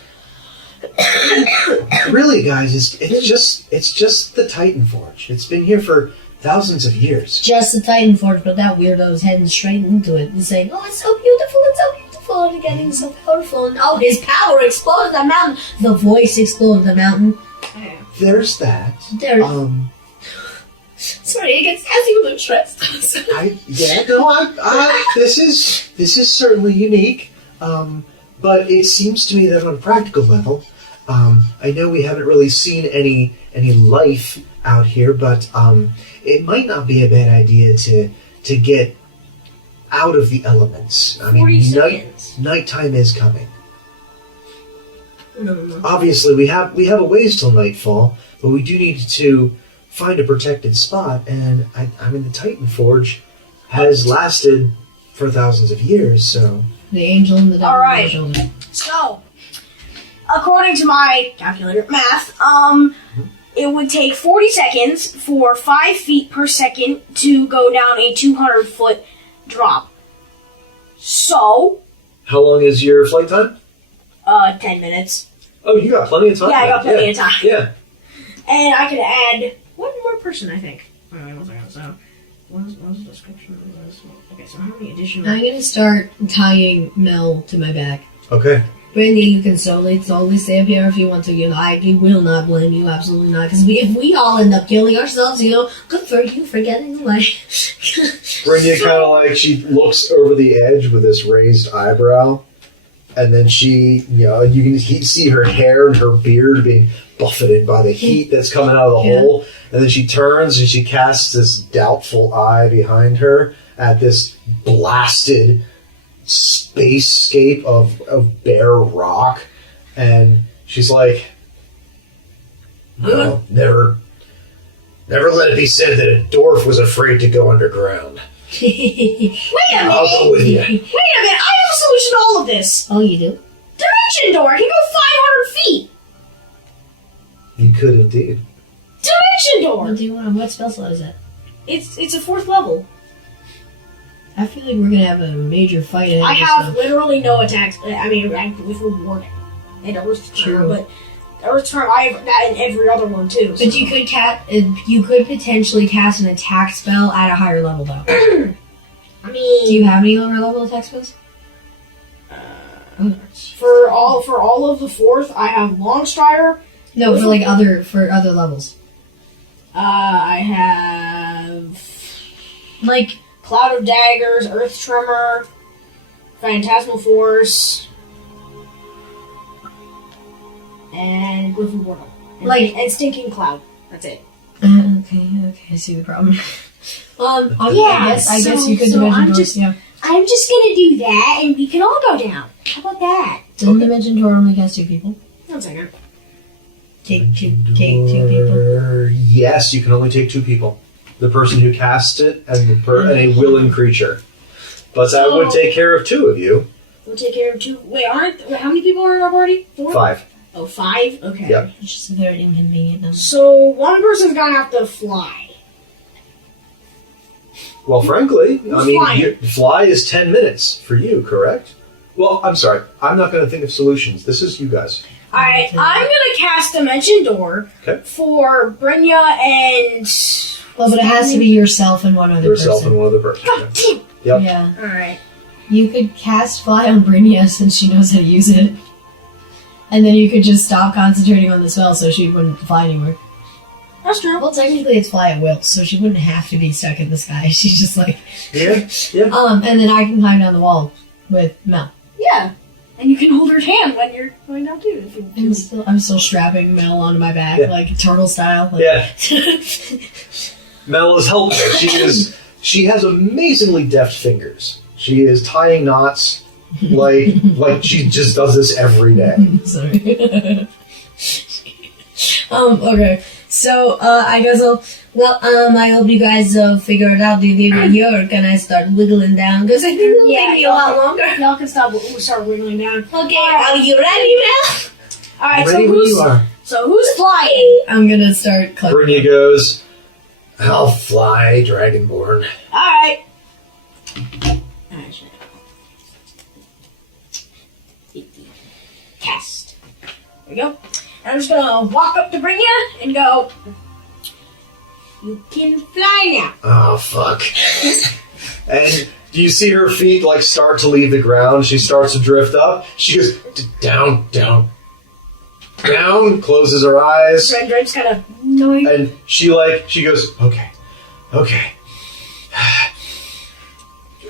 really, guys, it's just the Titan Forge. It's been here for thousands of years. Just the Titan Forge, but that weirdo's heading straight into it and saying, oh, it's so beautiful, and getting so powerful, and oh, his power exploded the mountain. The voice exploded the mountain. There's that. Sorry, it gets sassy with interest. This is certainly unique. But it seems to me that on a practical level, I know we haven't really seen any life out here, but it might not be a bad idea to get out of the elements. I 40 mean, seconds. nighttime is coming. No. Obviously, we have a ways till nightfall, but we do need to find a protected spot. And I mean, the Titan Forge has lasted for thousands of years, so. The angel and the devil All on my right. shoulder. So, according to my calculator math, it would take 40 seconds for 5 feet per second to go down a 200-foot drop. So, How long is your flight time? 10 minutes. Oh, you got plenty of time. Yeah, I got then. plenty of time. Yeah. And I could add one more person, I think. Wait, 1 second. So, what was the description of this? Okay, so how many additional... I'm gonna start tying Mel to my back. Okay. Brandy, you can solely stay up here if you want to. You know, I will not blame you, absolutely not. Because if we all end up killing ourselves, you know, good for you for getting away. Brynja kind of like, she looks over the edge with this raised eyebrow, and then she, you know, you can see her hair and her beard being buffeted by the heat that's coming out of the Yeah. hole, and then she turns and she casts this doubtful eye behind her at this blasted spacescape of bare rock, and she's like, "No, never let it be said that a dwarf was afraid to go underground. Wait a minute! I'll go with you." Wait a minute! I have a solution to all of this! Oh, you do? Dimension door! It can go 500 feet! You could indeed. Dimension door! What do you want? What spell slot is that? It's a 4th level. I feel like we're gonna have a major fight. ahead I of us have now. literally no attacks. I mean, with rewarding. And Earth True. Turn, but Earth Turn, I have that in every other one too. But you could potentially cast an attack spell at a higher level, though. I mean, Do you have any lower level attack spells? for all of the 4th, I have Long Strider. No, for other levels. I have Like, Cloud of Daggers, Earth Tremor, Phantasmal Force, and Griffin Portal. And Stinking Cloud. That's it. okay, I see the problem. I guess you could dimension doors, yeah. I'm just gonna do that, and we can all go down. How about that? Doesn't dimension door only cast 2 people? 1 second. Take two people. Yes, you can only take 2 people. The person who casts it and a willing creature. But that would take care of 2 of you. We'll take care of 2. Wait, how many people are up already? 4? 5. Oh, 5? Okay. Yep. It's just a very inconvenient number. So one person's gonna have to fly. Well, frankly, I mean, flying? fly is 10 minutes for you, correct? Well, I'm sorry. I'm not going to think of solutions. This is you guys. Alright, I'm gonna cast Dimension Door Okay. for Brynja and... Well, but it has to be yourself and one other Yourself person. and one other person. God damn! Yep. Yeah. Alright. You could cast Fly on Brynja since she knows how to use it. And then you could just stop concentrating on the spell so she wouldn't fly anywhere. That's true. Well, technically it's Fly at will, so she wouldn't have to be stuck in the sky. She's just like... Yeah. and then I can climb down the wall with Mel. Yeah. And you can hold her hand when you're going down too. If you I'm still strapping Mel onto my back, Yeah. like turtle style. Like, Yeah. Mel is helpful. She has amazingly deft fingers. She is tying knots like she just does this every day. Sorry. Okay. So, I guess I hope you guys figure it out. Do you leave me here, or can I start wiggling down? Because I think it'll take me a lot longer. Y'all can start wiggling down. Okay, are you ready, Mel? Alright, Ready when you are. so who's flying? I'm gonna start climbing. Brynja goes, "I'll fly, Dragonborn." Alright. Cast. There we go. And I'm just gonna walk up to Brynja and go, you can fly now. Oh, fuck. And do you see her feet like start to leave the ground? She starts to drift up. She goes down, down, down, closes her eyes. Red's kind of And she goes, okay.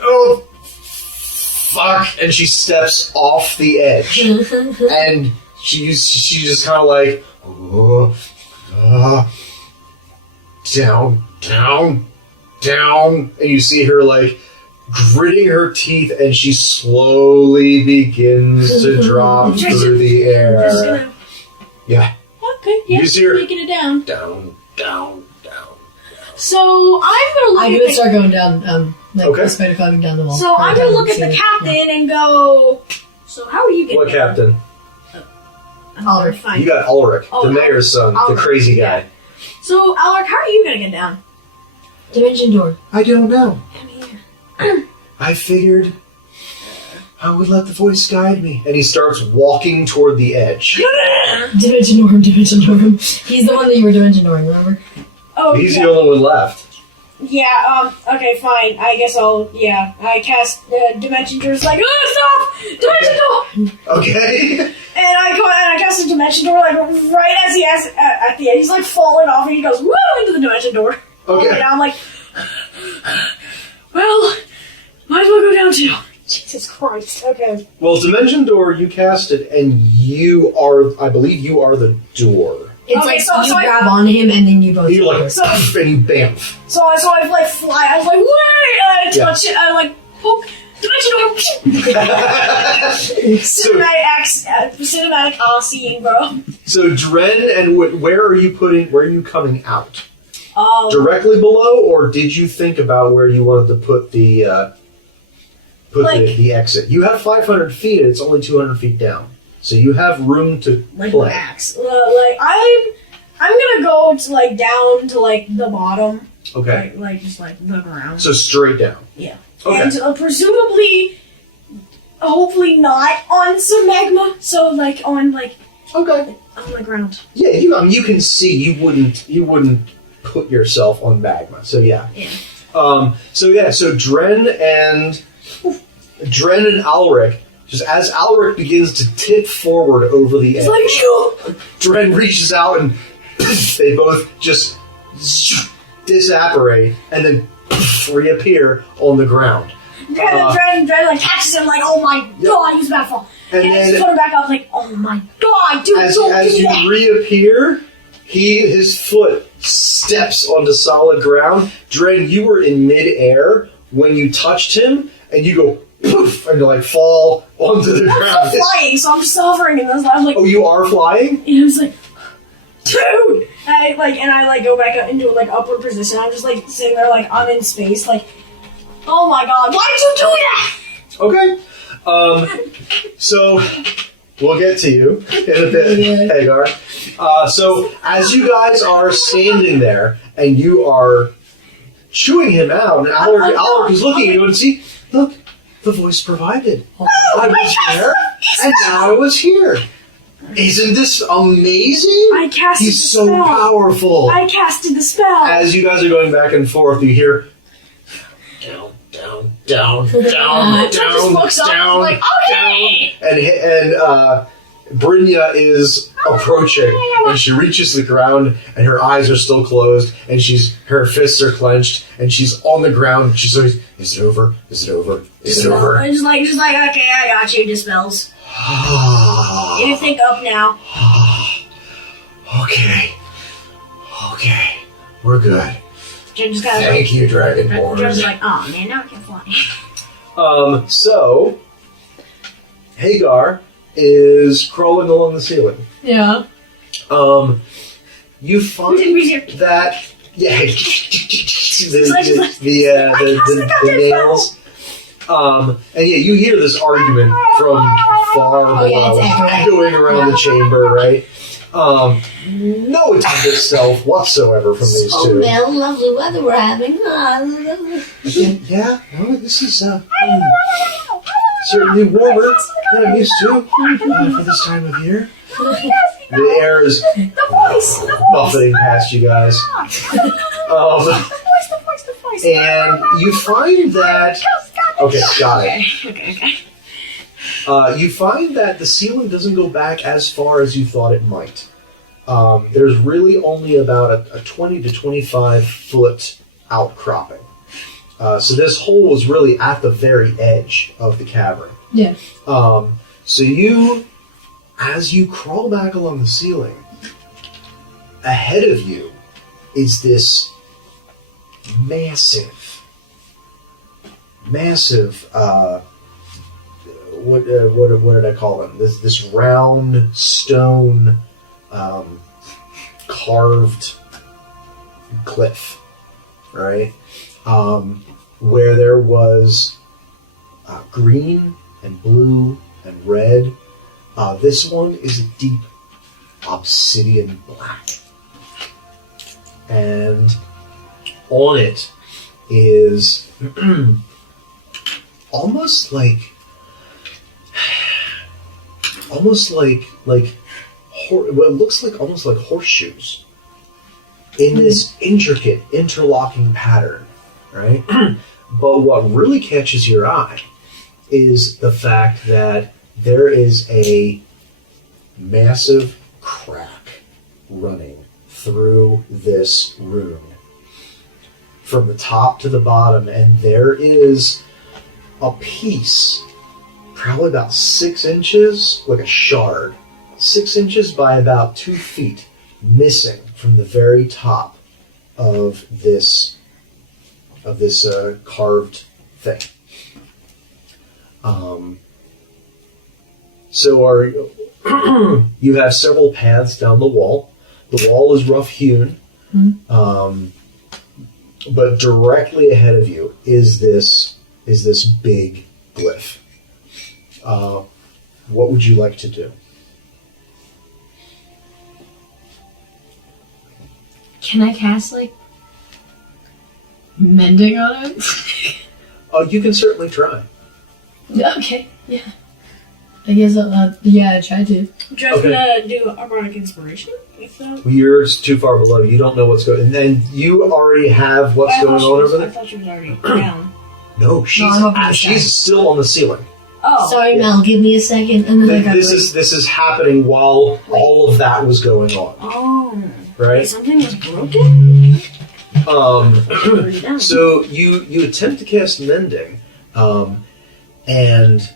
Oh, fuck, and she steps off the edge. And she's just kind of like, down, down, down. And you see her like gritting her teeth, and she slowly begins to drop through the air. I'm just gonna... Yeah. Okay, yeah, You see her- making it down. Down, down, down. So I'm gonna look I at do the... start going down, like Okay. the spider climbing down the wall. So I'm gonna look at the captain and go... So how are you getting What there? captain? I'm Ulrich. fine. You got Ulrich, Oh, the mayor's son, the Ulrich, crazy guy. yeah. So, Alaric, how are you gonna get down? Dimension door. I don't know. Come here. I figured I would let the voice guide me. And he starts walking toward the edge. Dimension door. Dimension door. He's the one that you were dimension dooring, remember? Oh, He's yeah. the only one left. Yeah, okay, fine. I guess I'll, I cast Dimension Doors like, stop! Dimension Door! Okay. And I cast a Dimension Door, like, right as he has, at the end. He's, like, falling off, and he goes, woo, into the Dimension Door. Okay. And I'm like, well, might as well go down too. Jesus Christ, okay. Well, Dimension Door, you cast it, and you are, I believe you are the door. It's Okay, like so- you so I- grab onto him and then you both. You like, So- and you bamf. So I, like, fly, I was like, wait! And I Yeah. touch it, I, like, poke, Dimension Door! Cinematic seeing, bro. So Dren, and where are you coming out? Oh. Directly below, or did you think about where you wanted to put the the exit? You have 500 feet, and it's only 200 feet down, so you have room to Like play. max. Like I'm gonna go to like down to like the bottom. Okay, Like just like the ground. so straight down. Yeah. Okay. And presumably, hopefully not on some magma. So like on like Okay. on the ground. Yeah, you can see you wouldn't put yourself on magma. So yeah. Yeah. So Dren and Alric, just as Alric begins to tip forward over the edge, It's like you. Dren reaches out and they both just disapparate and then reappear on the ground. And then Dren like catches him like, oh my god, he's about to fall. And And I then- just put him back up like, oh my god, dude, As don't do you that. reappear, his foot steps onto solid ground. Dren, you were in midair when you touched him, and you go poof, and you like fall onto the I'm ground. still flying, so I'm just hovering in this. I'm like, Oh, you are flying? and I was like, dude! And I go back up into like upward position. I'm just like sitting there like I'm in space, like, oh my god, why did you do that? Okay. So we'll get to you in a bit, Hagar. So as you guys are standing there and you are chewing him out, and Alaric is looking at you and see, look, the voice provided. I was there, and now I was here. Isn't this amazing? I casted He's the so spell. powerful. I casted the spell. As you guys are going back and forth, you hear down, down, down, down, just down, looks up, down, like, okay. and Brynja is approaching, and she reaches the ground, and her eyes are still closed, and her fists are clenched, and she's on the ground. And she's like, "Is it over? Is it over? Is it over?" I'm just like, okay, I got you, dispels. You think up now. Okay, we're good. Jen just kind of Thank you, Jen's Dragonborn. like, oh man, now I can fly. So Hagar is crawling along the ceiling. Yeah. You find that the nails. And yeah, you hear this argument from far Oh, yeah, below, it's echoing. echoing around the chamber, right? No attempt at stealth whatsoever from these Oh two. man, lovely weather we're having. Yeah, well, this is certainly warmer than I'm used to for this time of year. The air is The voice! buffeting past you guys. The voice! And you find that... Okay, got it. Okay. You find that the ceiling doesn't go back as far as you thought it might. There's really only about a 20 to 25 foot outcropping. So this hole was really at the very edge of the cavern. Yeah. So you, as you crawl back along the ceiling, ahead of you is this massive, what did I call them? This round stone carved cliff, right? Where there was green and blue and red. This one is a deep obsidian black. And on it is almost like what looks like almost like horseshoes in this intricate interlocking pattern, right? But what really catches your eye is the fact that there is a massive crack running through this room from the top to the bottom, and there is a piece probably about 6 inches, like a shard, 6 inches by about 2 feet, missing from the very top of this carved thing. So you have several paths down the wall. The wall is rough hewn, but directly ahead of you is this big glyph. What would you like to do? Can I cast, like, mending on it? You can certainly try. Okay, yeah. I guess I try to. Just gonna do a bardic inspiration. If that... You're too far below. You don't know what's going on. And then you already have what's going on over I there? thought she was already down. No, she's I'm up on the she's still on the ceiling. Oh. Sorry, yeah. Mel, give me a second. And then I got This is happening while all of that was going on. Oh. Right? Wait, something was broken? So you attempt to cast mending, and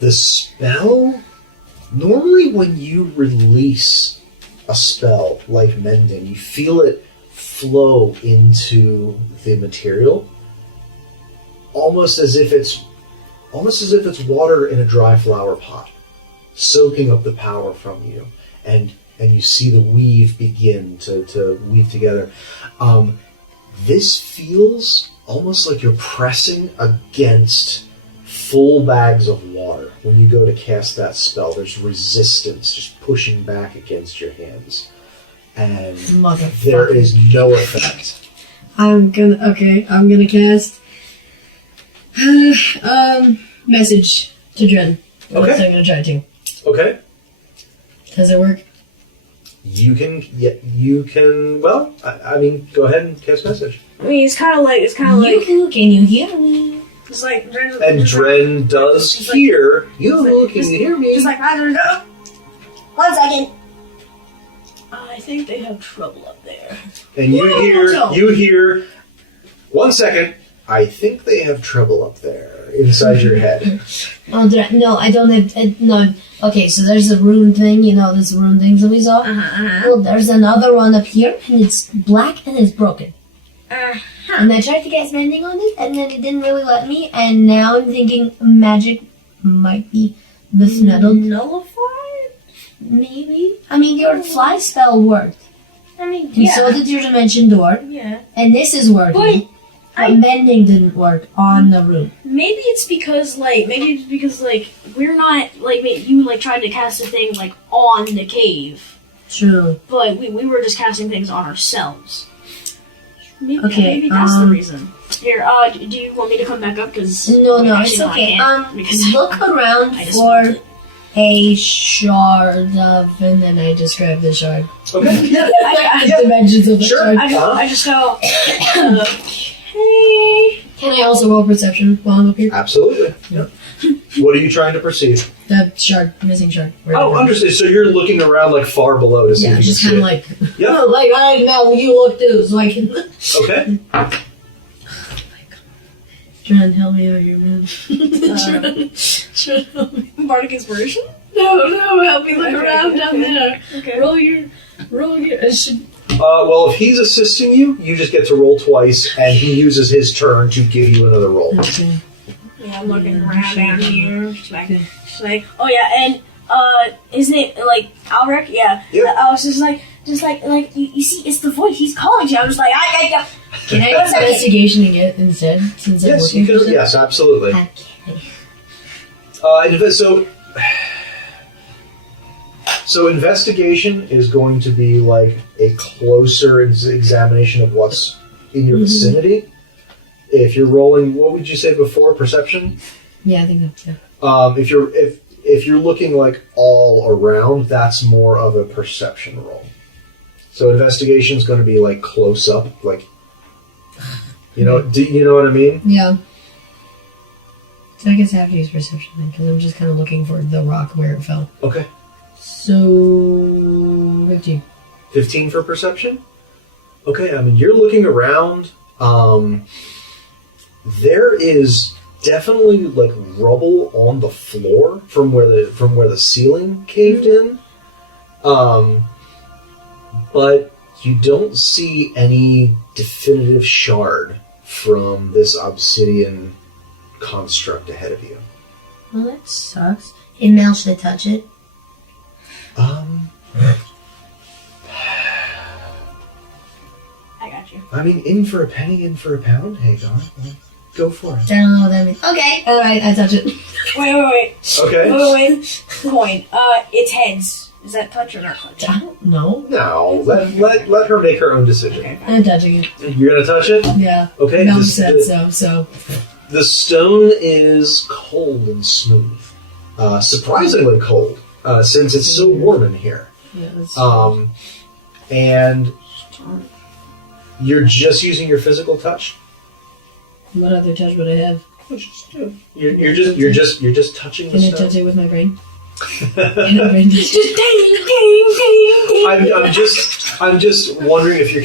the spell, normally when you release a spell like mending, you feel it flow into the material, almost as if it's water in a dry flower pot, soaking up the power from you, and you see the weave begin to weave together. This feels almost like you're pressing against full bags of water. When you go to cast that spell, there's resistance just pushing back against your hands. And there is no effect. I'm gonna cast message to Dren. Okay. That's what I'm gonna try to. Okay. Does it work? You can, well, I mean, go ahead and cast message. I mean, it's kind of like... Can you hear me? It's like... And Dren does hear, can you hear me? Just like, I don't know. 1 second. I think they have trouble up there. And you hear, 1 second, I think they have trouble up there, inside your head. Oh, no, I don't have... no. Okay, so there's a rune thing, there's rune things that we saw. Well, there's another one up here, and it's black and it's broken. And I tried to cast mending on it, and then it didn't really let me, and now I'm thinking magic might be misnuttled. Nullified? Maybe. I mean, your fly spell worked. I mean, And yeah. so did your dimension door. Yeah. And this is working. But mending didn't work on the rune. Maybe it's because, we're not, you, tried to cast a thing, on the cave. True. But we were just casting things on ourselves. Maybe, Okay, maybe that's the reason. Here, do you want me to come back up? Because No, it's okay. Look around I just for felt it. a shard of, and then I describe the shard. Okay. Dimensions of the Sure. shard. I just go, okay. Can I also roll perception while I'm up here? Absolutely. Yeah. What are you trying to perceive? The shard, missing shard. Oh, understood. So you're looking around far below to see Yeah, if you just can kind see of it. Yep. I know you look too, so I can. Okay. Trying to help me out here, man. Trying to help me. Bardic Inspiration? No, help me look Okay, around down okay. there. Okay. Roll your. It should. Well, if he's assisting you, you just get to roll twice, and he uses his turn to give you another roll. Okay. Yeah, I'm looking around down here. She's like, Okay. oh yeah, and his name, like, Alric, yeah. Yep. I was just like, you see, it's the voice, he's calling you. I was like, I Can I use investigation again instead? Since I'm Yes, working you could. for them? Yes, absolutely. Okay. So investigation is going to be like a closer examination of what's in your vicinity. If you're rolling, what would you say before? Perception. Yeah, I think so. Yeah. If you're looking like all around, that's more of a perception roll. So investigation is going to be like close up, like do you know what I mean? Yeah. So I guess I have to use perception then, because I'm just kind of looking for the rock where it fell. Okay. So 15. 15 for perception? Okay, I mean, you're looking around. There is definitely like rubble on the floor from where the ceiling caved in. But you don't see any definitive shard from this obsidian construct ahead of you. Well, that sucks. Hey, Mel, should I touch it? I got you. I mean, in for a penny, in for a pound. Hey, Don, go for it. I don't know what that means. Okay. Alright, I touch it. Wait. Okay. Wait. Coin. It's heads. Is that touch or not touch? I don't know. No, let her make her own decision. Okay, fine. I'm touching it. You're gonna touch it? Yeah. Okay. Mel this- said the, so. the stone is cold and smooth, surprisingly cold, since it's so warm in here. Yeah, that's And you're just using your physical touch. What other touch would I have? You're just touching the Can I stone. touch it with my brain? Can I brain touch it? I'm just wondering if you're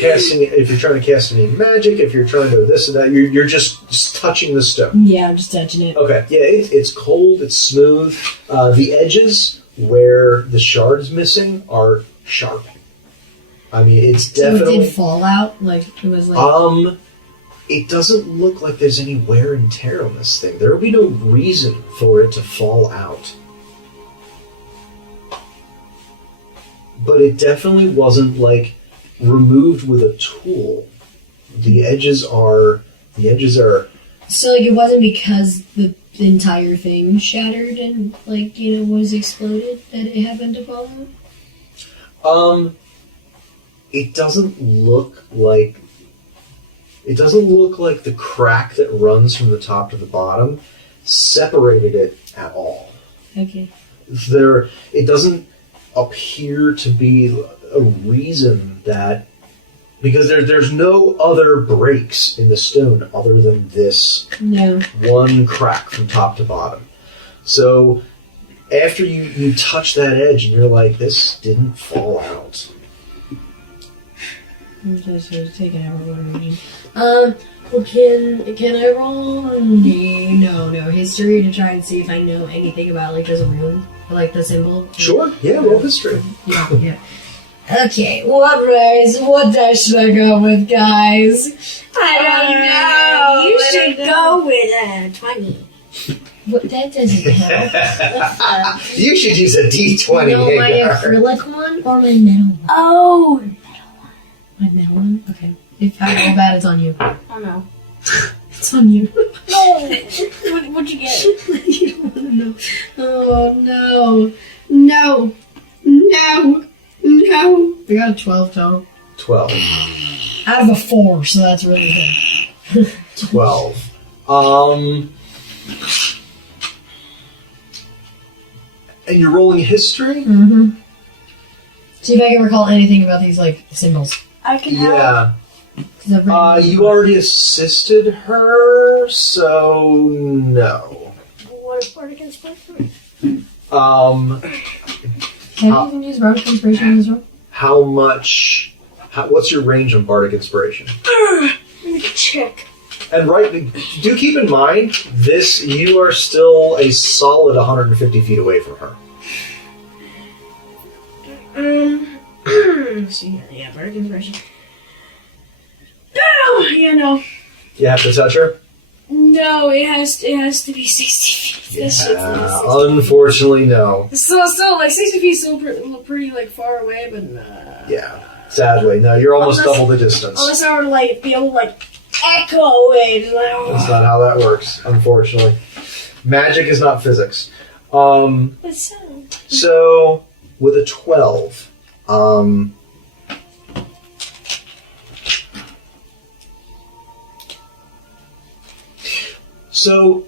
trying to cast any magic, if you're trying to this and that. You're just touching the stone. Yeah, I'm just touching it. Okay. Yeah, it's cold. It's smooth. The edges where the shard is missing are sharp. I mean, it's So it definitely. did fall out? Like, it was like... It doesn't look like there's any wear and tear on this thing. There will be no reason for it to fall out. But it definitely wasn't like removed with a tool. The edges are. So, like, it wasn't because the entire thing shattered and, like, was exploded that it happened to fall out? It doesn't look like. It doesn't look like the crack that runs from the top to the bottom separated it at all. Okay. It doesn't appear to be a reason that, because there's no other breaks in the stone other than this No. one crack from top to bottom. So after you touch that edge and you're like, this didn't fall out. I'm just sort of taking out well, can I roll? No, history to try and see if I know anything about, like, there's a rune, or, like, the symbol? Sure, yeah, roll history. Yeah. Okay, what dice should I go with, guys? I You should go with 20. What, that doesn't help. You should use a D20, No, my Hagar. acrylic one or my metal one? Oh, My metal one? Okay. If I roll bad, it's on you. oh no. It's on you. No. What'd you get? You don't want to know. Oh, no. No. I got a 12 total. 12. Out of a 4, so that's really good. 12. And you're rolling history? Mm-hmm. See if I can recall anything about these, like, symbols. I can help. Yeah. 'Cause I've written- You already assisted her, so no. What if Bardic Inspiration? Can I even use Bardic Inspiration in this room? What's your range on Bardic Inspiration? Let me check. And do keep in mind, you are still a solid 150 feet away from her. See, yeah, bardic inspiration. No, yeah, no. You have to touch her? No, it has to be 60 feet. That shit's not 60 feet. Unfortunately, no. So like 60 feet is still pretty like far away, but Yeah, sadly, no. You're almost double the distance. unless I were to like be able to like echo it. Like, That's not how that works, unfortunately. Magic is not physics. So with a 12, so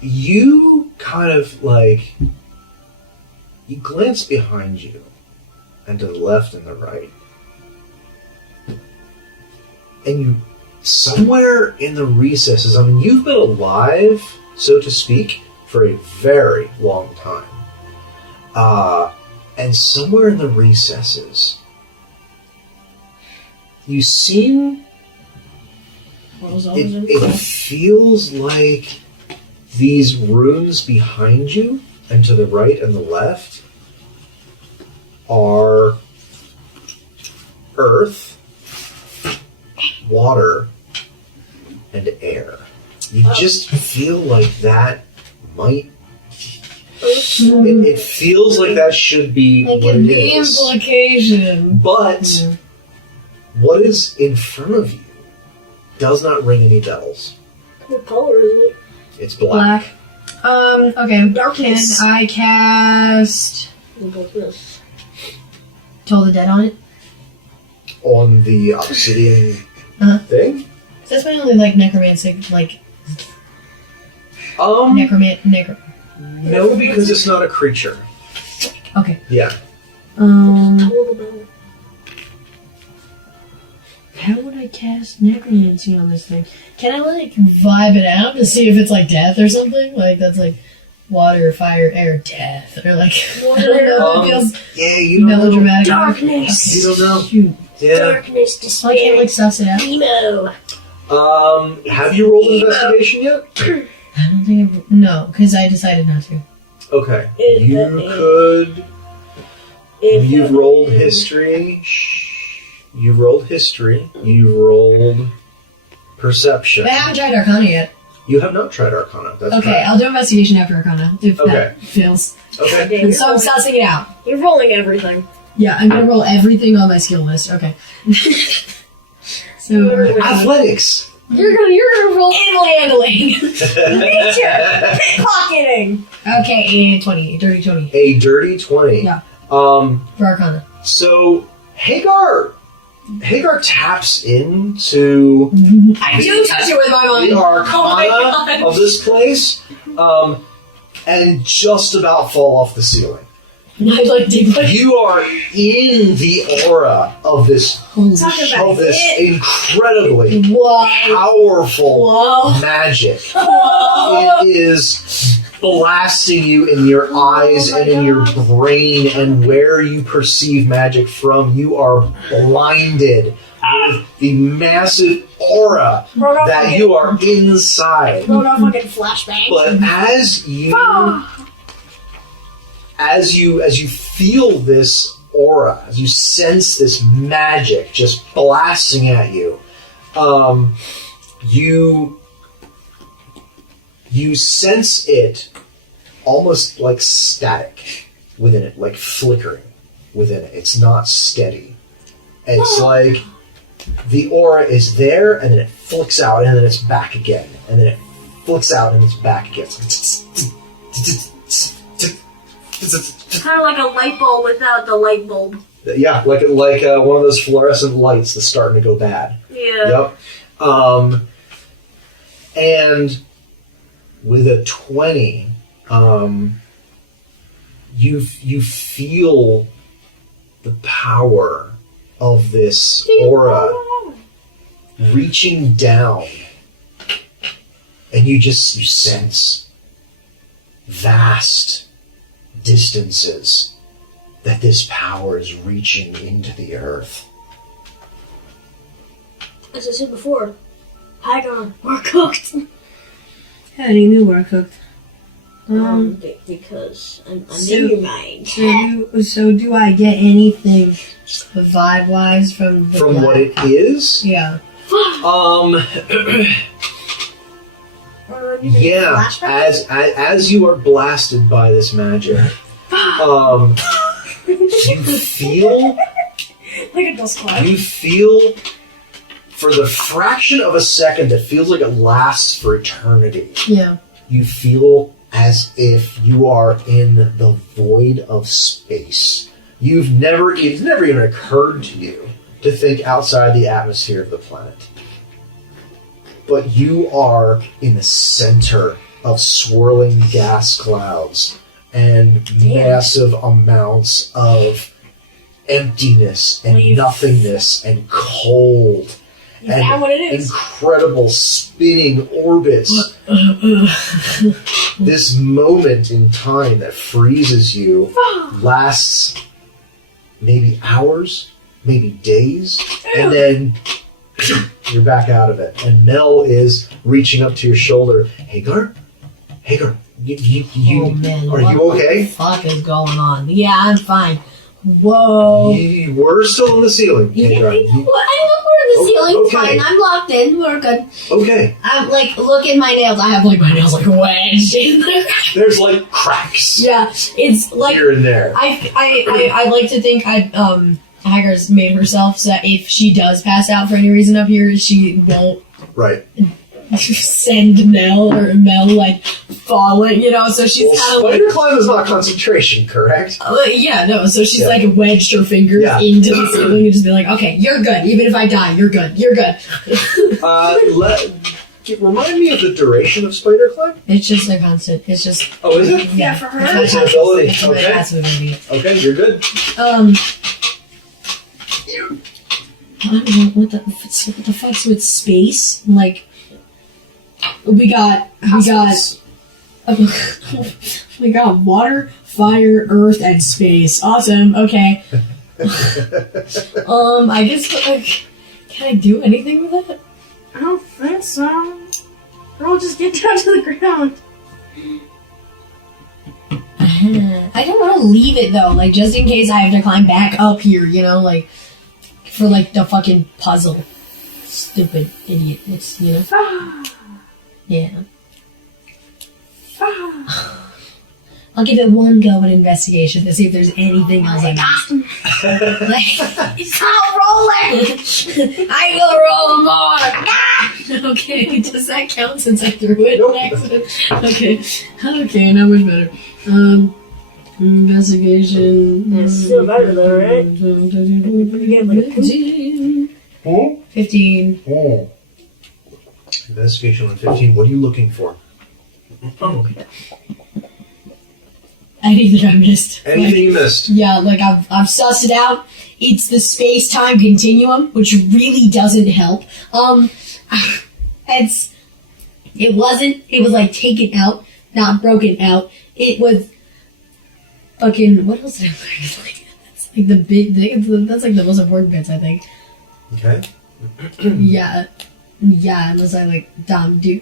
you kind of like, you glance behind you and to the left and the right, and you, somewhere in the recesses, I mean, you've been alive, so to speak, for a very long time. And somewhere in the recesses, you seem, it feels like these runes behind you and to the right and the left are earth, water, and air. You just feel like that might... It feels like that should be Like what in it the is. implication. But what is in front of you does not ring any bells. What color is it? It's black. Okay. Darkness. Can I cast Look at this. Toll the Dead on it? On the obsidian thing? That's my only like necromantic No, because it's not a creature. Okay. Yeah. How would I cast necromancy on this thing? Can I like vibe it out to see if it's like death or something? Like that's like water, fire, air, death, or like I don't know. It feels Yeah, you don't know. melodramatic. Darkness. You don't know. Shoot. Yeah. Darkness, So I can't despair, like suss it out. emo. Have you rolled investigation yet? I don't think no, because I decided not to. Okay. You could. You've rolled history. You've rolled history. You've rolled perception. But I haven't tried Arcana yet. You have not tried Arcana. That's Okay, correct. I'll do investigation after Arcana if Okay. that fails. Okay. So I'm sussing it out. You're rolling everything. Yeah, I'm gonna roll everything on my skill list. Okay. So Athletics. you're gonna roll animal handling. Nature. Pickpocketing. Okay, and 20, dirty 20 A dirty 20. Yeah. For Arcana. So Hagar taps into I do touch it with my mind. the Oh my arcana God. of this place, and just about fall off the ceiling. I like deeply. You are in the aura of this incredibly Whoa. powerful Whoa. magic. Whoa. It is blasting you in your eyes and in your brain, and where you perceive magic from, you are blinded with the massive aura that you are inside. Roll off fucking flashbang. But as you feel this aura, as you sense this magic just blasting at you, you sense it almost like static within it, like flickering within it. It's not steady. It's like the aura is there, and then it flicks out, and then it's back again, and then it flicks out, and it's back again. Kind of like a light bulb without the light bulb. Yeah, like one of those fluorescent lights that's starting to go bad. Yeah. Yep. And with a 20, you feel the power of this aura reaching down, and you sense vast distances that this power is reaching into the earth. as I said before, Hagar, we're cooked. How do you know we're cooked? Because I'm So- in your mind. So do I get anything vibe-wise from the From what it is, Yeah. yeah, as you are blasted by this magic, you feel Like a dust cloud. you feel for the fraction of a second that feels like it lasts for eternity. Yeah. You feel as if you are in the void of space. It's never even occurred to you to think outside the atmosphere of the planet. But you are in the center of swirling gas clouds and massive amounts of emptiness and nothingness and cold. Is that what it is? Incredible spinning orbits. This moment in time that freezes you lasts maybe hours, maybe days, and then you're back out of it. And Mel is reaching up to your shoulder. Hagar, you Oh man. are what you okay? the fuck is going on? Yeah, I'm fine. Whoa. You were still in the ceiling, Yeah, Hagar. I know we're in the Oh, ceiling. It's okay. fine. I'm locked in. We're good. Okay, I'm like, look at my nails. I have like my nails like wedged in there. there's like cracks Yeah, it's like here and there. I like to think Hagar's made herself so that if she does pass out for any reason up here, she won't Right. send Mel like falling, so she's Well, kind of like spider climb is not concentration, correct? yeah, no, so she's Yeah. like wedged her fingers Yeah. into the ceiling and just be like, okay, you're good, even if I die, you're good. Remind me of the duration of spider climb. It's just a constant. It's just Oh, is it? Yeah, for her. It's my It's an passive- ability, it's my okay. passive ability. Okay, you're good. I don't know what the fuck's with space? Like, we got water, fire, earth, and space. Awesome. Okay. I guess can I do anything with it? I don't think so. Girl, just get down to the ground. I don't want to leave it though, like just in case I have to climb back up here, like for like the fucking puzzle. Stupid idiot. It's yeah. I'll give it one go at investigation to see if there's anything else I missed. It's not rolling! I will roll more! Okay, does that count since I threw it Nope. next? Okay, now much better. Investigation. Yeah, it's still better though, right? Pretty good, like 15. Investigation on 15. What are you looking for? Anything I missed. Anything you missed? Yeah, like I've sussed it out. It's the space-time continuum, which really doesn't help. It was like taken out, not broken out. It was fucking, what else did I learn? That's like that's like the most important bits, I think. Okay. Yeah, unless I like, Dom, do you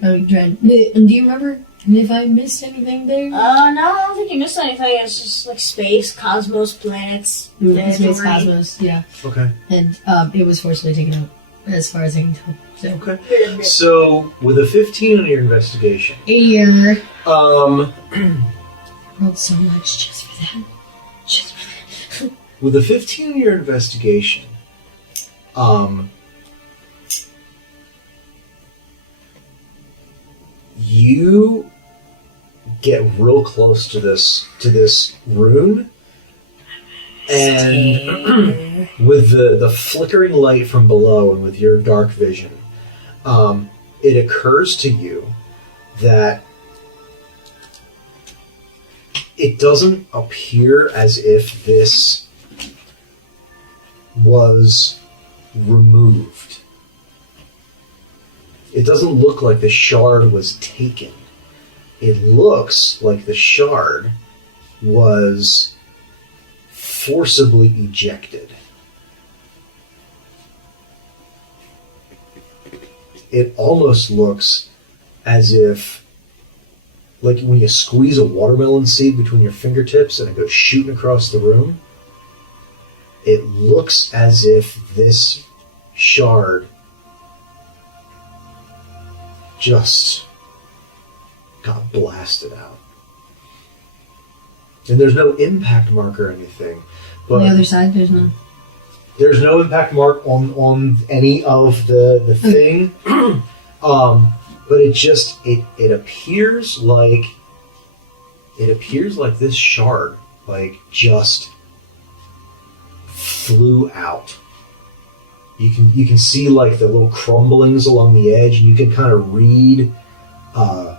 remember if I missed anything there? No, I don't think you missed anything. It's just like space, cosmos, planets. Space Cosmos, yeah. Okay. And it was forcibly taken out, as far as I can tell. So. Okay. So with a 15 on your investigation, Here. um, Rolled so much just for that. with a 15 on your investigation, you get real close to this rune, and with the flickering light from below and with your dark vision, it occurs to you that it doesn't appear as if this was removed. It doesn't look like the shard was taken. It looks like the shard was forcibly ejected. it almost looks as if, like when you squeeze a watermelon seed between your fingertips and it goes shooting across the room, it looks as if this shard just got blasted out. And there's no impact mark or anything. But On the other side, there's none. there's no impact mark on any of the thing. But it just it appears like this shard like just flew out. You can see like the little crumblings along the edge, and you can kind of read the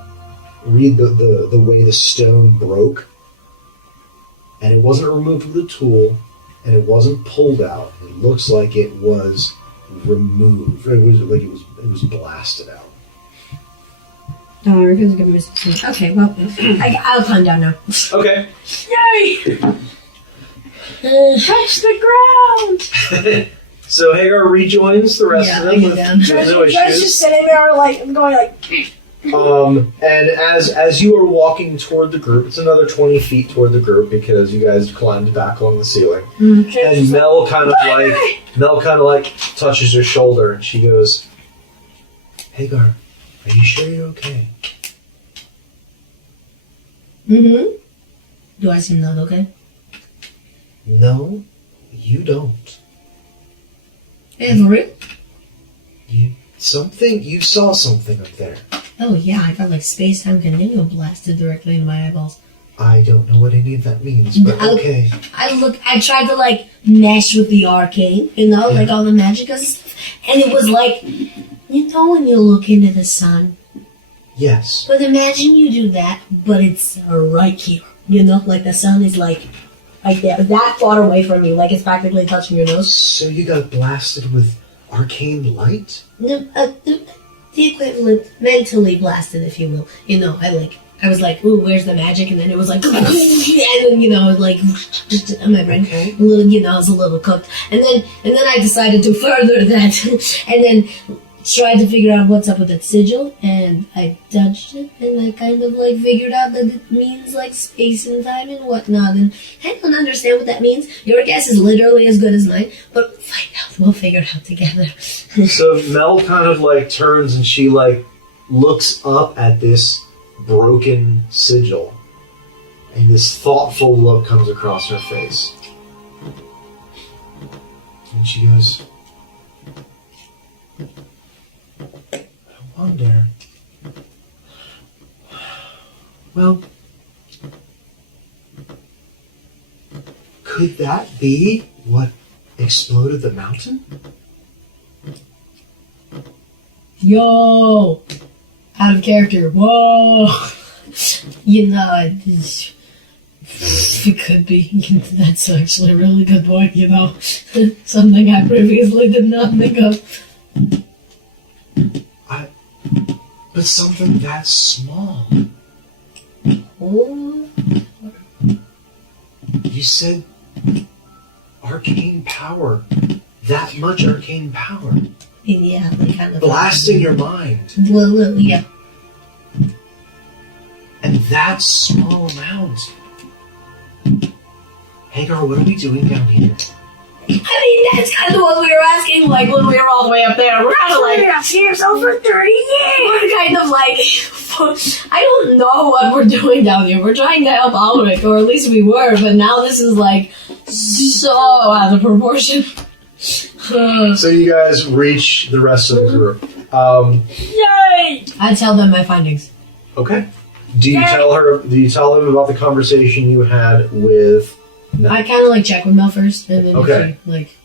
way the stone broke. And it wasn't removed with a tool, and it wasn't pulled out. It looks like it was removed. It was blasted out. Oh, we're gonna give me some. Okay, well, I'll climb down now. Okay. Yay! Touch the ground! So Hagar rejoins the rest of them I get with down. no Josh just issues. sitting there, like, going like, And as you are walking toward the group, it's another 20 feet toward the group because you guys climbed back along the ceiling. And Mel kind of like touches her shoulder, and she goes, "Hagar, are you sure you're okay?" Mm-hmm. Do I seem not okay? No, you don't. Yeah, for real? You saw something up there. Oh yeah, I got like space-time continuum blasted directly into my eyeballs. I don't know what any of that means, but okay. I tried to like mesh with the arcane, like all the magic and stuff, and it was like, when you look into the sun. Yes. But imagine you do that, but it's right here. Like the sun is like right there, that far away from you, like it's practically touching your nose. So you got blasted with arcane light? No, the equivalent, mentally blasted, if you will. I was like, ooh, where's the magic? And then it was like, and then, like, just on my brain, Okay. a little, I was a little cooked. And then I decided to further that, and then tried to figure out what's up with that sigil, and I dodged it, and I kind of, like, figured out that it means, like, space and time and whatnot, and I don't understand what that means. Your guess is literally as good as mine, but find out. We'll figure it out together. So Mel kind of like turns and she like looks up at this broken sigil, and this thoughtful look comes across her face. And she goes, "I wonder. Well, could that be what exploded the mountain?" Yo! Out of character. Whoa! It could be. That's actually a really good point, Something I previously did not think of. But something that small. Oh. You said arcane power. That much arcane power. Yeah, like kind of. Blasting your mind. Well, yeah. And that small amount. Hagar, what are we doing down here? I mean, that's kind of what we were asking, like, when we were all the way up there. We're kind of like, I've seen yourself for 30 years! we're kind of like, I don't know what we're doing down here. We're trying to help Ulrich, or at least we were, but now this is like so out of proportion. So you guys reach the rest of the group. Yay! I tell them my findings. Okay. Do you tell them about the conversation you had with Mel? I kind of like check with Mel first, and then Okay. she, like,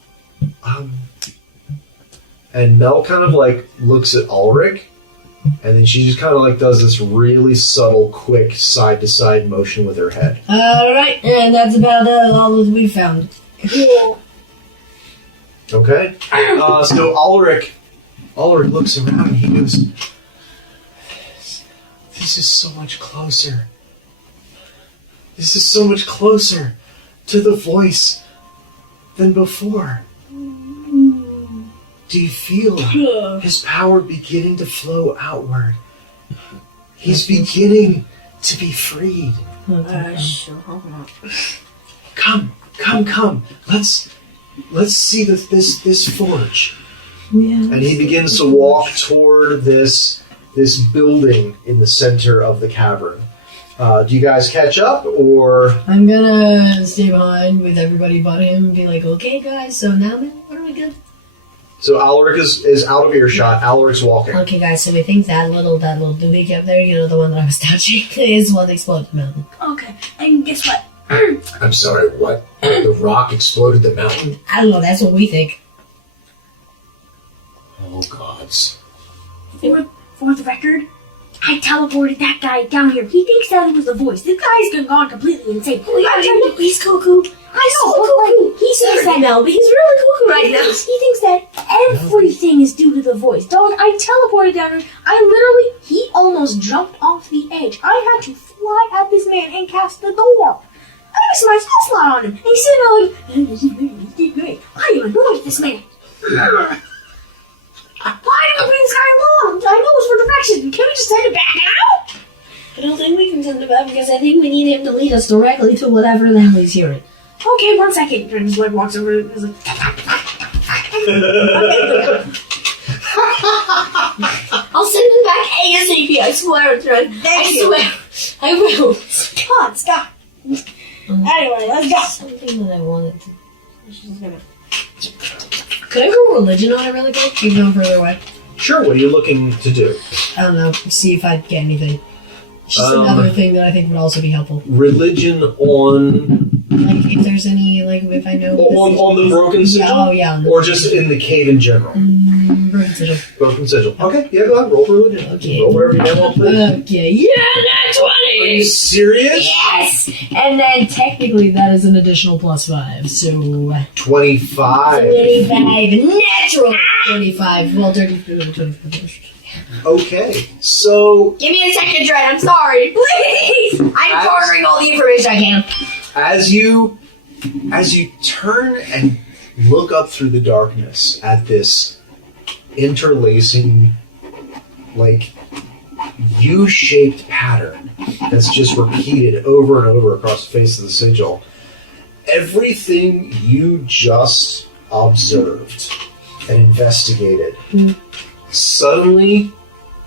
And Mel kind of like looks at Ulrich, and then she just kind of like does this really subtle, quick side-to-side motion with her head. all right, and that's about all that we found. Cool. Okay. So Ulrich looks around and he goes, "This is so much closer. This is so much closer to the voice than before." Do you feel his power beginning to flow outward? He's beginning to be freed. Sure. Come. Let's see this forge. Yeah. And he begins to walk toward this building in the center of the cavern. Do you guys catch up, or? I'm gonna stay behind with everybody but him and be like, okay, guys, so now then, what are we good? So Alaric is out of earshot. Alaric's walking. Okay, guys, so we think that little doohickey up there, the one that I was touching, is what exploded the mountain. Okay, and guess what? I'm sorry, what? The rock exploded the mountain? I don't know, that's what we think. Oh, gods. For the record, I teleported that guy down here. He thinks that it was the voice. This guy's gone completely insane. He's cuckoo. I know, but like, he thinks that No, but he's really cuckoo right now. He thinks that everything is due to the voice. Dog, I teleported down here. He almost jumped off the edge. I had to fly at this man and cast the door. I used my spell slot on him. And he's sitting there like, he did great. I am annoyed with this man. Why did we bring this guy along? I know it's for direction. Can we just send it back now? I don't think we can send him back because I think we need him to lead us directly to whatever the hell he's hearing. Okay, 1 second. And just like walks over and is like, I'll send him back ASAP, I swear, Fred. I swear. I will. come on, stop. Anyway, let's go. Something that I wanted to... Could I roll religion on it really quick, even though I'm further away? Sure. What are you looking to do? I don't know. See if I'd get anything. It's just another thing that I think would also be helpful. Religion on Like, if there's any, like, if I know... on the broken sigil? Oh, yeah. Or just in the cave in general? Broken sigil. Broken sigil. Okay, yeah, go ahead. Roll for religion. Okay. Roll whatever you damn well please. Okay, yeah, that's 20! Are you serious? Yes! And then technically that is an additional +5, so... 25. 25. Natural 25. Well, 25. Okay, so Give me a second, Dred. I'm sorry. Please! I'm garnering all the information I can. as you turn and look up through the darkness at this interlacing, like, U-shaped pattern that's just repeated over and over across the face of the sigil, everything you just observed and investigated suddenly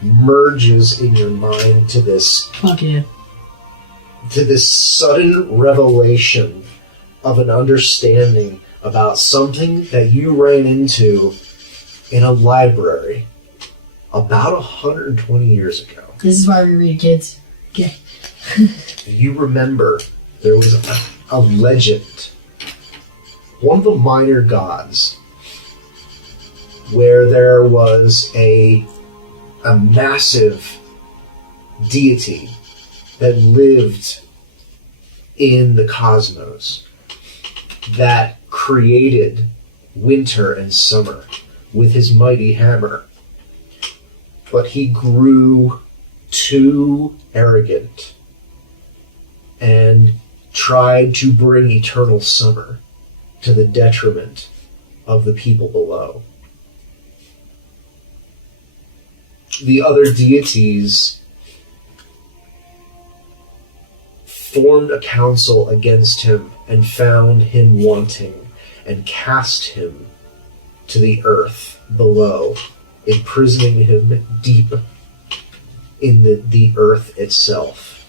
merges in your mind to this Fuck yeah. sudden revelation of an understanding about something that you ran into in a library about 120 years ago. This is why we read, kids. Okay. You remember there was a legend, one of the minor gods, where there was a massive deity that lived in the cosmos that created winter and summer with his mighty hammer. But he grew too arrogant and tried to bring eternal summer to the detriment of the people below. The other deities formed a council against him and found him wanting and cast him to the earth below, imprisoning him deep in the earth itself.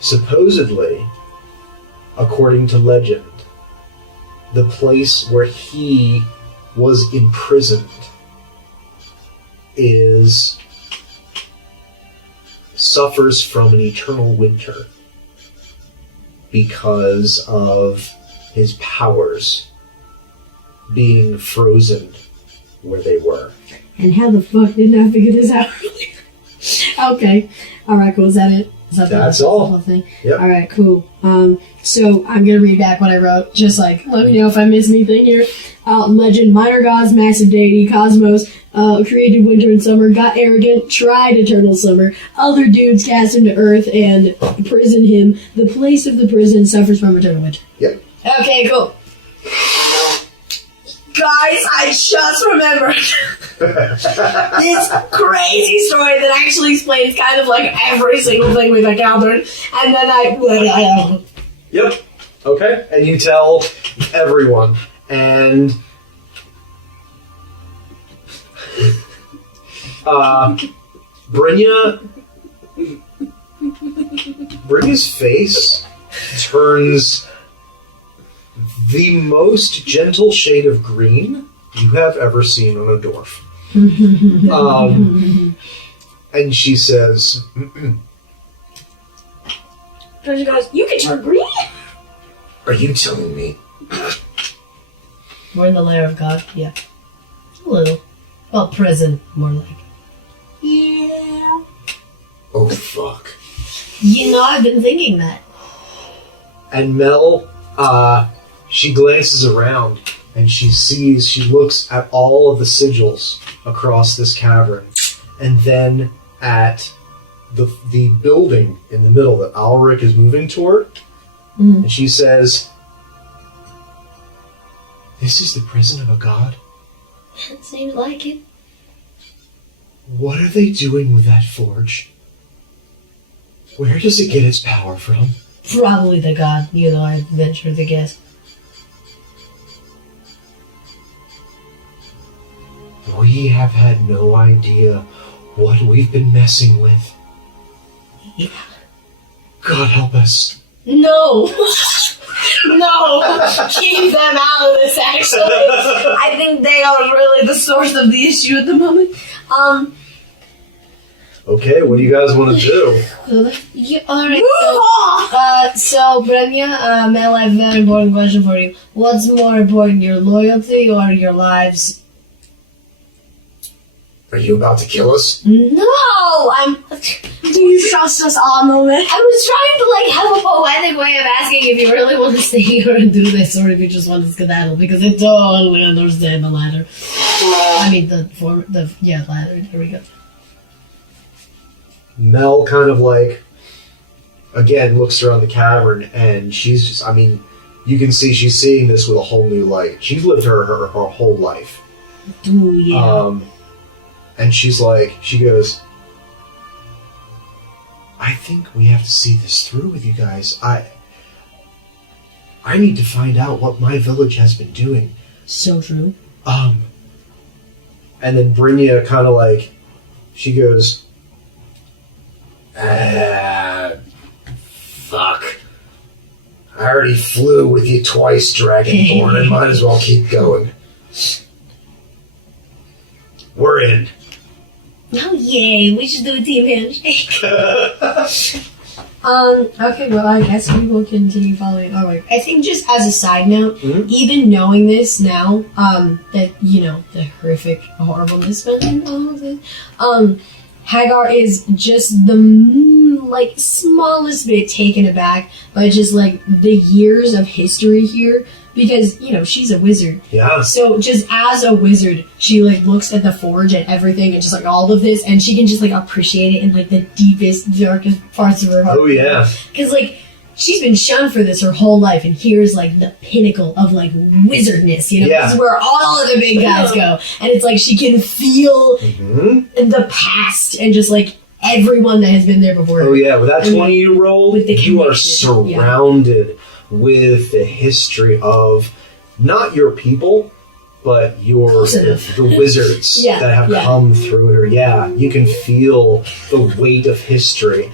Supposedly, according to legend, the place where he was imprisoned suffers from an eternal winter because of his powers being frozen where they were. And how the fuck didn't I figure this out? Okay. Alright, cool. Is that it? That's all. The whole thing? Yep. Alright, cool. So I'm gonna read back what I wrote. Just like, let me know if I miss anything here. Legend, minor gods, massive deity, cosmos, created winter and summer, got arrogant, tried eternal summer, other dudes cast him to earth and prison him. The place of the prison suffers from eternal winter. Yep. Okay, cool. Guys, I just remembered this crazy story that actually explains kind of like every single thing we've encountered, and then I Yep. Okay. And you tell everyone. And Brynja's face turns the most gentle shade of green you have ever seen on a dwarf. And she says, Georgia goes, you can turn green? Are you telling me? We're in the lair of God, yeah. A little. Well, prison, more like. Yeah. Oh, fuck. You know, I've been thinking that. and Mel, she glances around and she looks at all of the sigils across this cavern, and then at the building in the middle that Alric is moving toward, and she says, "This is the prison of a god? It seems like it. What are they doing with that forge? Where does it get its power from?" Probably the god, I venture to guess. We have had no idea what we've been messing with. Yeah. God help us. No! No! Keep them out of this, actually. I think they are really the source of the issue at the moment. Okay, what do you guys want to do? Alright, so Brenya, Mel, I have a very important question for you. What's more important, your loyalty or your lives? Are you about to kill us? No! Do you trust us all, moment? I was trying to have a poetic way of asking if you really want to stay here and do this, or if you just want to skedaddle, because I totally understand the ladder. I mean, ladder. There we go. Mel kind of again looks around the cavern, and she's just, you can see she's seeing this with a whole new light. She's lived her whole life. Ooh, yeah. And she goes, "I think we have to see this through with you guys. I need to find out what my village has been doing." So true. And then Brynja kind of she goes, Fuck. I already flew with you twice, Dragonborn. I might as well keep going. We're in. Oh, yay. We should do a team handshake. Okay, well, I guess we will continue following. Alright. I think just as a side note, even knowing this now, that, the horrific horribleness behind all of this, Hagar is just the, smallest bit taken aback by just, the years of history here. Because, she's a wizard. Yeah. So, just as a wizard, she, looks at the forge and everything and just, all of this, and she can just, appreciate it in, the deepest, darkest parts of her heart. Oh, yeah. Because, she's been shunned for this her whole life, and here's, the pinnacle of, wizardness, Yeah. This is where all of the big guys go. And it's she can feel the past and just, everyone that has been there before. Oh, yeah. With that 20 you rolled, with the you are connection, surrounded with the history of not your people, but the wizards that have come through here. Yeah, you can feel the weight of history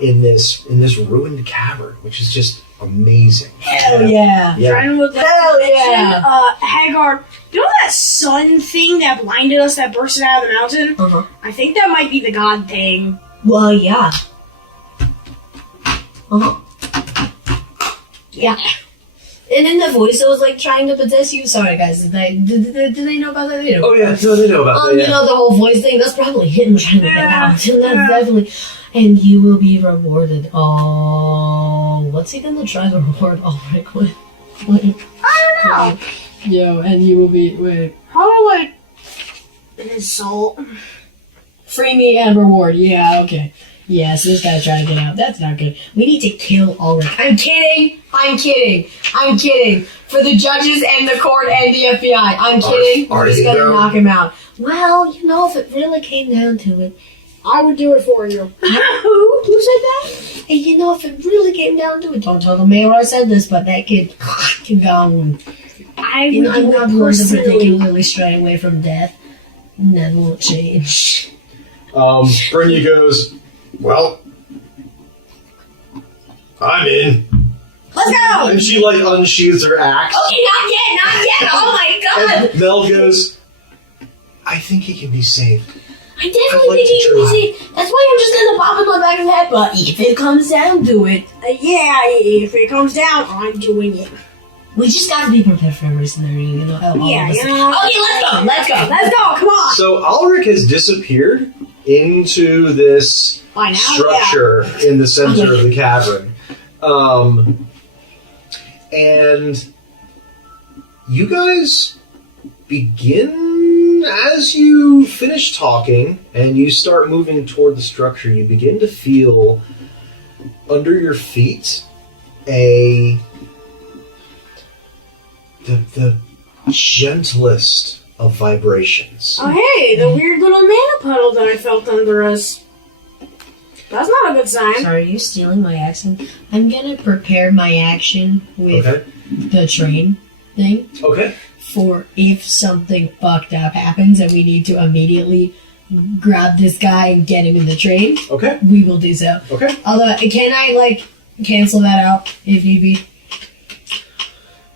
in this ruined cavern, which is just amazing. Hell yeah. Trying with Hell yeah. Hagar, you know that sun thing that blinded us that bursted out of the mountain? Uh-huh. I think that might be the god thing. Well, yeah. Uh-huh. Yeah. And then the voice that was like trying to possess you. Sorry, guys. Do they know about that? They don't. Oh yeah, no, they know about that. Yeah. You know the whole voice thing. That's probably him trying to get out. That's definitely. And you will be rewarded. Oh, what's he gonna try to reward Ulrich with? I don't know. Yo, and you will be Probably like his soul. free me and reward. Yeah, okay. Yes, this guy's trying to get out. That's not good. We need to kill Ulrich. I'm kidding. For the judges and the court and the FBI. I'm kidding. We're just gonna knock him out. Well, you know, if it really came down to it, I would do it for you. Who said that? Hey, you know, if it really came down to it, don't tell the mayor I said this, but that kid can go. I You would know, I'm do not it going to personally. particularly stray away from death. And that won't change. Brynja goes, well, I'm in. Let's go! And she like unsheathes her axe. Okay, not yet. Oh my god. And Mel goes, I think he can be saved. I definitely I'd like think he to can be try. saved. That's why I'm just gonna pop in my back of the head. But if it comes down to it, Yeah, if it comes down, I'm doing it. we just gotta be prepared for every scenario, you know. All Yeah, of us. you know. Okay, let's go. Let's go, come on! So Ulrich has disappeared into this By now, structure in the center of the cavern. And you guys begin, as you finish talking and you start moving toward the structure, you begin to feel under your feet the gentlest of vibrations. Oh, hey, the weird little mana puddle that I felt under us. That's not a good sign. Sorry, are you stealing my accent? I'm gonna prepare my action with Okay. the train thing Okay. for if something fucked up happens and we need to immediately grab this guy and get him in the train. Okay. We will do so. Okay. Although, can I like cancel that out if need be?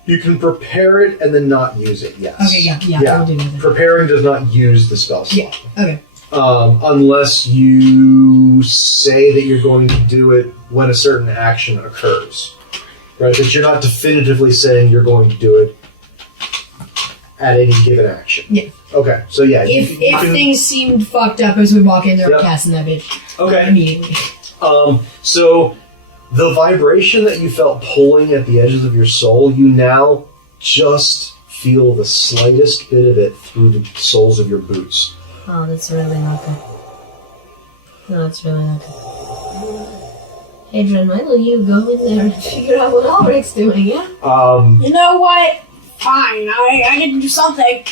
You can prepare it and then not use it, yes. Okay, yeah, we'll do that. Preparing does not use the spell slot. Yeah. Okay. Unless you say that you're going to do it when a certain action occurs. Right? That you're not definitively saying you're going to do it at any given action. Yeah. Okay, so yeah. If you can- things seemed fucked up as we walk in there, Yep. we're casting that bitch Okay. immediately. So the vibration that you felt pulling at the edges of your soul, you now just feel the slightest bit of it through the soles of your boots. Oh, that's really not good. No, that's really not good. Adrian, why don't you go in there and figure out what Ulrich's doing, yeah? You know what? Fine, I can do something.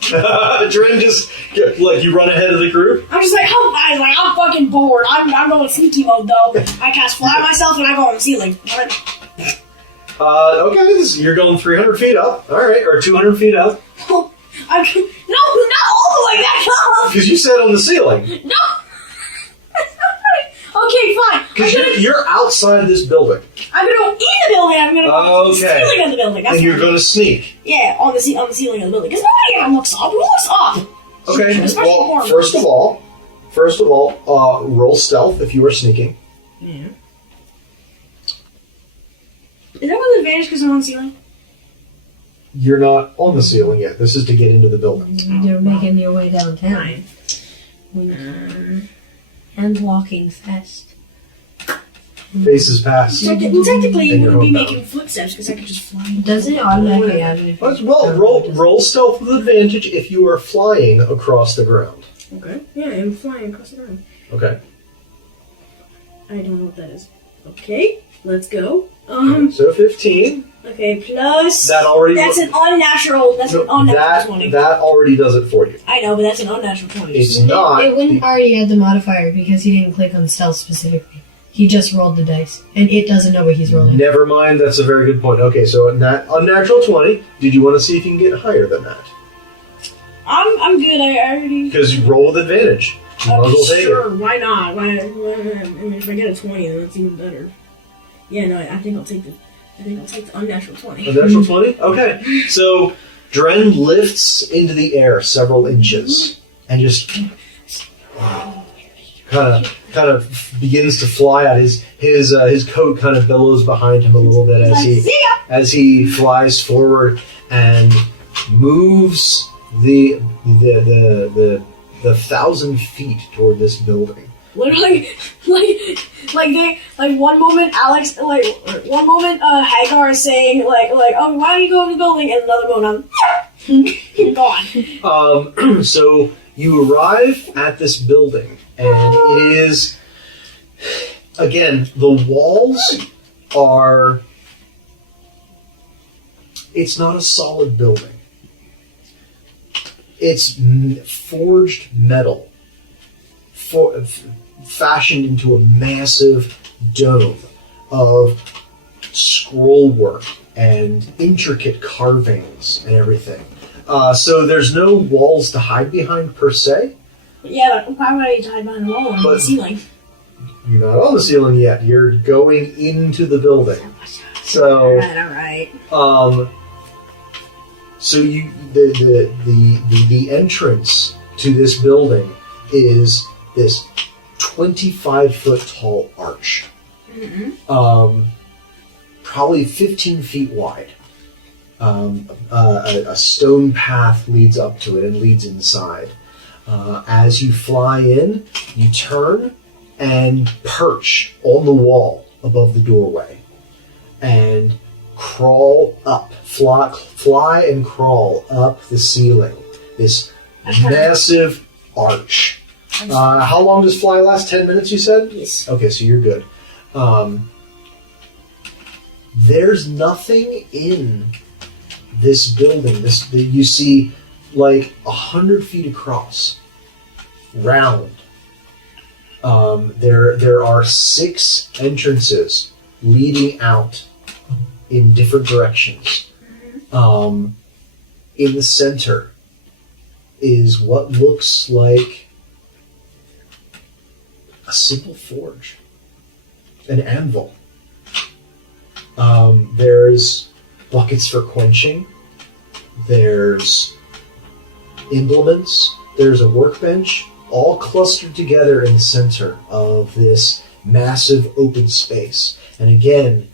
Dren just, like, you run ahead of the group? I'm just like, oh guys, like I'm fucking bored. I'm going sneaky mode though. I cast fly myself and I go on the ceiling. Okay, you're going 300 feet up, alright, or 200 feet up. No, not all the way back up. Because you said on the ceiling. No. Okay, fine. Because you're outside this building. I'm gonna go in the building. I'm gonna go on the Okay. ceiling of the building. That's And you're fine. going to sneak. Yeah, on the ceiling of the building. Because nobody ever looks up. Who looks up? Okay, Especially well, horror first of all, roll stealth if you are sneaking. Yeah. Is that with advantage because I'm on the ceiling? You're not on the ceiling yet. This is to get into the building. You're making your way downtown. And walking fast. Faces past. Technically, you And you're wouldn't be homebound. making footsteps because I could just fly. Does it automatically add it? Well, roll stealth with advantage if you are flying across the ground. Okay. Yeah, I'm flying across the ground. Okay. I don't know what that is. Okay, let's go. So 15. Okay, plus. That already. That's an unnatural. That's an unnatural 20. that already does it for you. I know, but that's an unnatural 20. It's not. It wouldn't already add the modifier because he didn't click on stealth specifically. He just rolled the dice, and it doesn't know what he's rolling. Never mind. That's a very good point. Okay, so unnatural 20. Did you want to see if you can get higher than that? I'm good. I already. Because you roll with advantage. You might as well take it. Sure, why not? I mean, if I get a 20, then that's even better. Yeah, no, I think I'll take the unnatural 20. Unnatural 20? Okay. So, Dren lifts into the air several inches and just kind of begins to fly out. His coat kind of billows behind him a little bit as he flies forward and moves the 1,000 feet toward this building. Literally, one moment Alex, one moment Hagar is saying oh, why don't you go in the building, and another moment I'm gone. So you arrive at this building, and it is, again, the walls are, it's not a solid building. It's forged metal, fashioned into a massive dome of scroll work and intricate carvings and everything. So there's no walls to hide behind per se. Yeah, but why would I hide behind the wall on the ceiling? You're not on the ceiling yet. You're going into the building. So, all right. So you the entrance to this building is this 25-foot tall arch, probably 15 feet wide. A stone path leads up to it and leads inside. As you fly in, you turn and perch on the wall above the doorway and crawl up, fly and crawl up the ceiling. This massive arch. How long does fly last? 10 minutes, you said? Yes. Okay, so you're good. There's nothing in this building. You see, like 100 feet across, round. There are 6 entrances leading out in different directions. In the center is what looks like a simple forge, an anvil. There's buckets for quenching. There's implements. There's a workbench, all clustered together in the center of this massive open space. And again,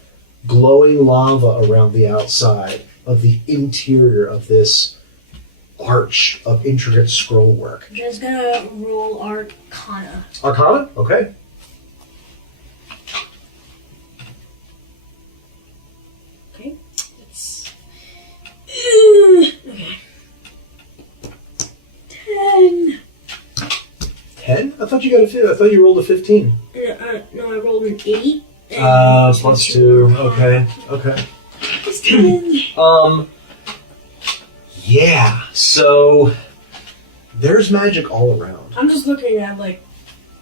glowing lava around the outside of the interior of this arch of intricate scroll work. I'm just gonna roll Arcana. Arcana? Okay. Okay. Okay. 10. 10? I thought you got I thought you rolled a 15. No, I rolled an 8. Plus 2. Okay. It's 10. Yeah, so there's magic all around. I'm just looking at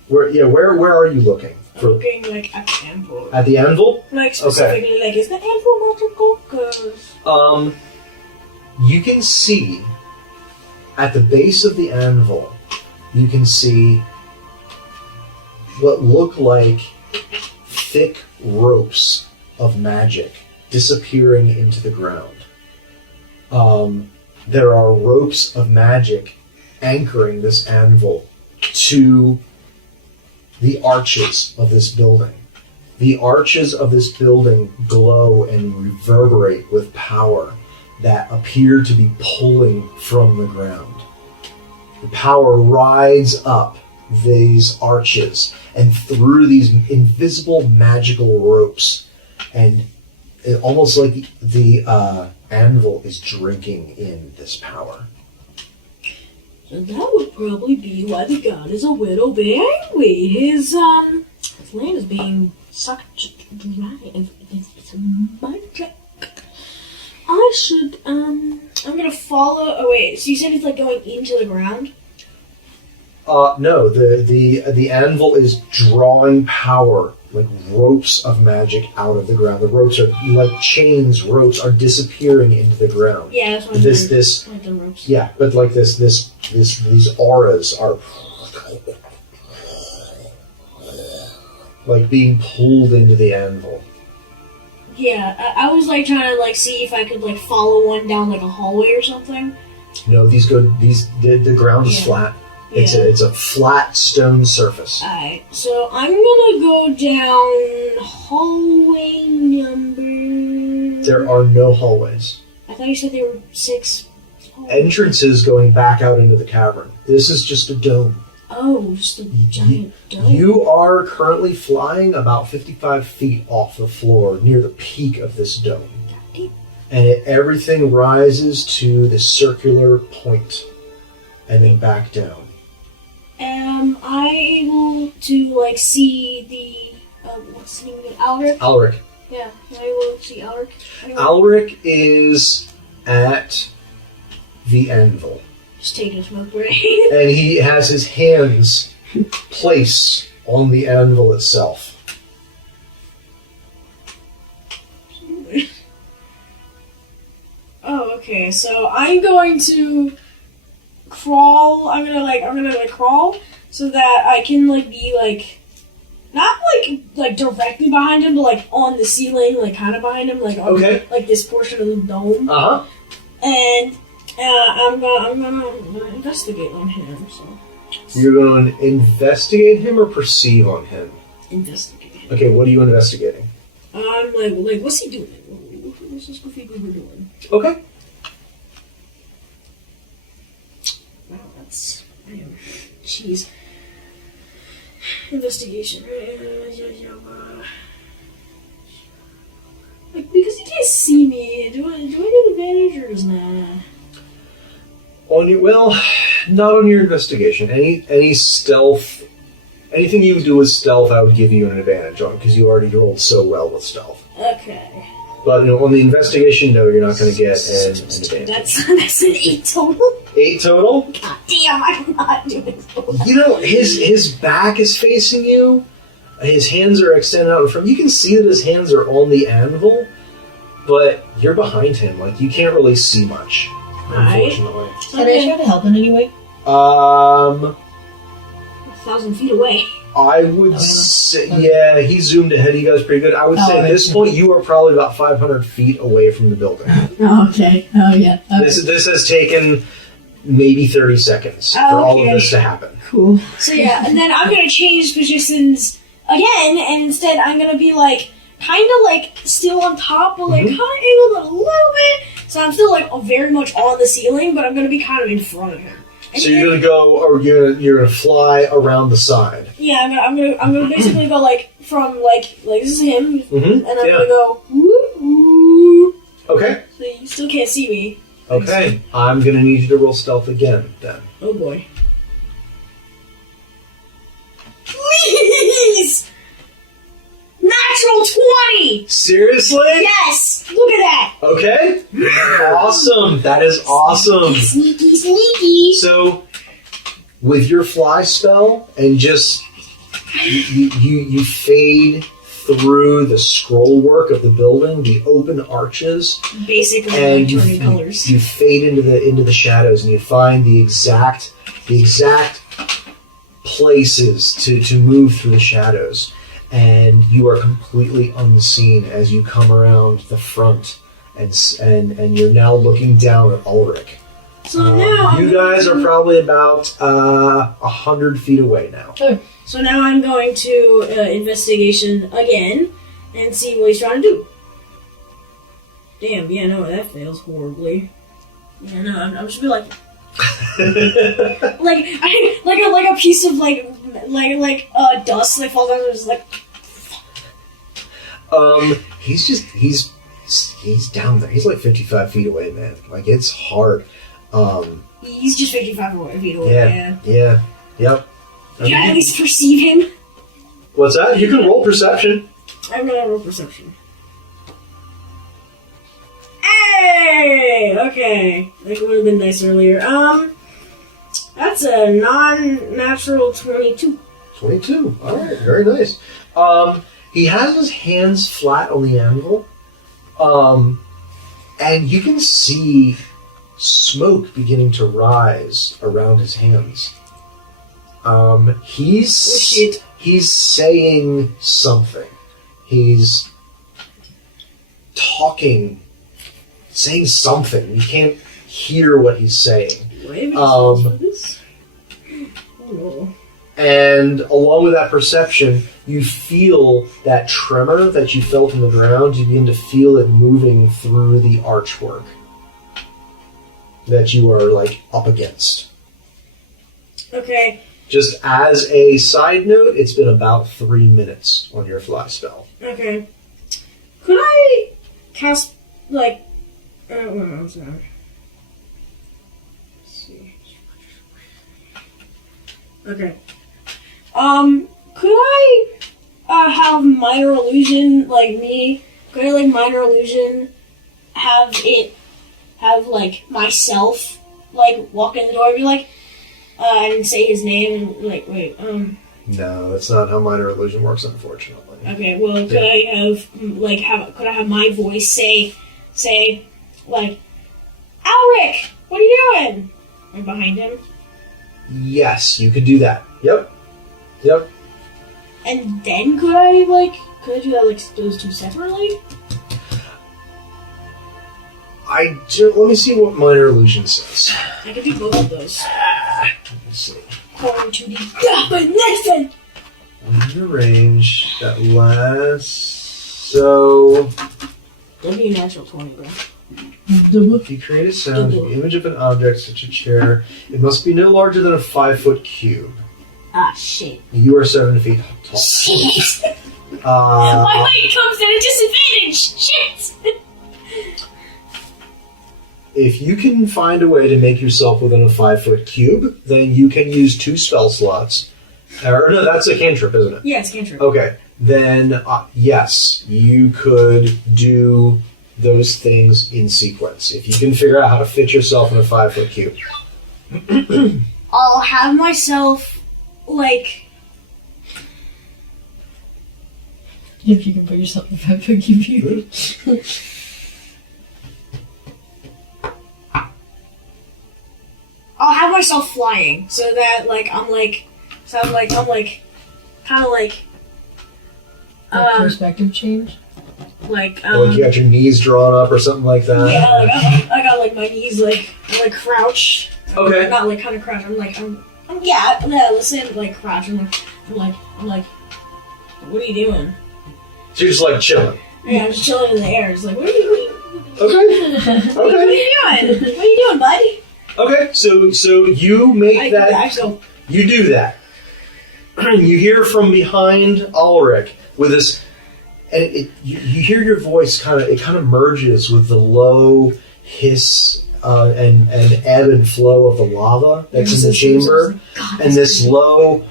Where are you looking? I'm looking at the anvil. At the anvil? Specifically, is the anvil magical? 'Cause you can see at the base of the anvil, you can see what look like thick ropes of magic disappearing into the ground. There are ropes of magic anchoring this anvil to the arches of this building. The arches of this building glow and reverberate with power that appear to be pulling from the ground. The power rides up these arches and through these invisible magical ropes, and it, almost like the anvil is drinking in this power. So that would probably be why the god is a little bit angry. His land is being sucked dry. It's magic. I should, I'm gonna follow. Oh wait, so you said it's going into the ground? No, the anvil is drawing power, like ropes of magic out of the ground. The ropes are like chains. Ropes are disappearing into the ground. Yeah, that's what this like the ropes. Yeah, but like these auras are like being pulled into the anvil. Yeah, I was trying to see if I could follow one down a hallway or something. No, the ground is flat. It's a flat stone surface. Alright, so I'm gonna go down hallway number... There are no hallways. I thought you said there were 6. Entrances going back out into the cavern. This is just a dome. Oh, just a giant dome. You are currently flying about 55 feet off the floor near the peak of this dome. And everything rises to the circular point and then back down. Am I able to, like, see the, what's the name of it? Alric? Alric. Yeah, am I able to see Alric? Alric is at the anvil. Just taking a smoke break. And he has his hands placed on the anvil itself. Oh, okay. So I'm going to crawl. I'm gonna crawl so that I can be not directly behind him, but on the ceiling, kind of behind him, on this portion of the dome. Uh-huh. And I'm gonna investigate on him. So You're going to investigate him or perceive on him? investigate him. Okay, what are you investigating? I'm what's he doing? What's this goofy goober doing? Okay. Wow, that's jeez. Investigation. Because he can't see me, do I get advantage or is not? On your not on your investigation. Any stealth, anything you do with stealth, I would give you an advantage on because you already rolled so well with stealth. Okay. But on the investigation, no, you're not going to get an advantage. That's an 8 total. 8 total. God damn, I'm not doing so. His back is facing you. His hands are extended out in front. You can see that his hands are on the anvil, but you're behind him. You can't really see much, unfortunately. Can I try to help in any way? 1,000 feet away. I would say, yeah, he zoomed ahead of you guys pretty good. I would say at this point, you are probably about 500 feet away from the building. Oh, okay. Oh, yeah. Okay. This has taken maybe 30 seconds for all of this to happen. Cool. So yeah, and then I'm gonna change positions again, and instead I'm gonna be kind of still on top, but kind of angled a little bit. So I'm still very much on the ceiling, but I'm gonna be kind of in front of him. And So you're gonna go, or you're gonna fly around the side. Yeah, I'm gonna basically go from this is him, Mm-hmm. and I'm gonna go whoop, whoop. Okay. So you still can't see me. Okay. I'm gonna need you to roll stealth again then. Oh boy. Please! Natural 20! Seriously? Yes! Look at that! Okay. Awesome. That is awesome. Sneaky, sneaky! So, with your fly spell, and just you fade through the scroll work of the building, the open arches, Basically, and turning colors. you fade into the shadows, and you find the exact places to move through the shadows, and you are completely unseen as you come around the front, and you're now looking down at Ulrich. So now You guys are probably about 100 feet away now. So now I'm going to investigation again and see what he's trying to do. Damn, yeah, no, that fails horribly. Yeah, no, I'm just be like a piece of dust that falls out and just He's down there. He's 55 feet away, man. It's hard. he's just 55 feet away. Yeah. Yep. Can I at least perceive him? What's that? You can roll perception. I'm gonna roll perception. Hey! Okay. That would have been nice earlier. That's a non-natural 22. 22. All right. Very nice. He has his hands flat on the anvil. And you can see smoke beginning to rise around his hands. He's saying something. He's talking, saying something. You can't hear what he's saying. And along with that perception, you feel that tremor that you felt in the ground. You begin to feel it moving through the archwork that you are, like, up against. Okay. Just as a side note, it's been about 3 minutes on your fly spell. Okay. Could I cast, like... I'm sorry. Let's see. Okay. Could I have minor illusion, like me? Could I, like, minor illusion have like, myself, like, walk in the door and be like, I didn't say his name, and, like, wait, No, that's not how minor illusion works, unfortunately. Okay, well, could I have my voice say, like, Alric, what are you doing? Right behind him. Yes, you could do that. Yep. And then could I do that, like, those two separately? Let me see what minor illusion says. I could do both of those. Let's see. Going to the next one! Under range that lasts. So, Don't be a natural 20, bro. if you create a sound in the image of an object, such a chair, it must be no larger than a 5-foot cube. Ah, shit. You are 7 feet tall. Shit! My weight comes at a disadvantage! Shit! If you can find a way to make yourself within a 5-foot cube, then you can use 2 spell slots. Or no, that's a cantrip, isn't it? Yeah, it's cantrip. Okay, then yes, you could do those things in sequence. If you can figure out how to fit yourself in a 5-foot cube. I'll have myself, like... If you can put yourself in 5-foot cube. I'll have myself flying, so that, like, I'm kind of like, Perspective change? Like you got your knees drawn up or something like that? Yeah, like, I got, like, my knees, like crouch. Okay. I'm not, like, kind of crouch, listen, like, crouch, I'm like, what are you doing? So you're just like chilling. Yeah, I'm just chilling in the air, just like, what are you Okay. What are you doing? What are you doing, buddy? Okay, so you make that. You do that. You hear from behind Ulrich with this, and you hear your voice kind of merges with the low hiss and ebb and flow of the lava that's in the chamber, and this low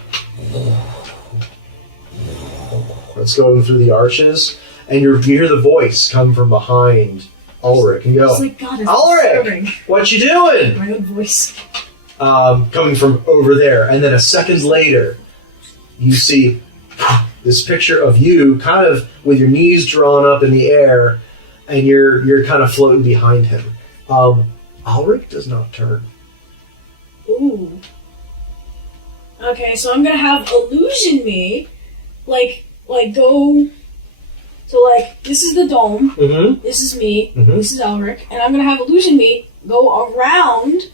that's going through the arches, and you hear the voice come from behind Ulrich and go, like, God, Ulrich, what you doing? My own voice. Coming from over there, and then a second later, you see this picture of you, kind of with your knees drawn up in the air, and you're kind of floating behind him. Ulrich does not turn. Ooh. Okay, so I'm gonna have illusion me, like go. So, like, this is the dome, this is me, this is Ulrich, and I'm gonna have illusion me go around,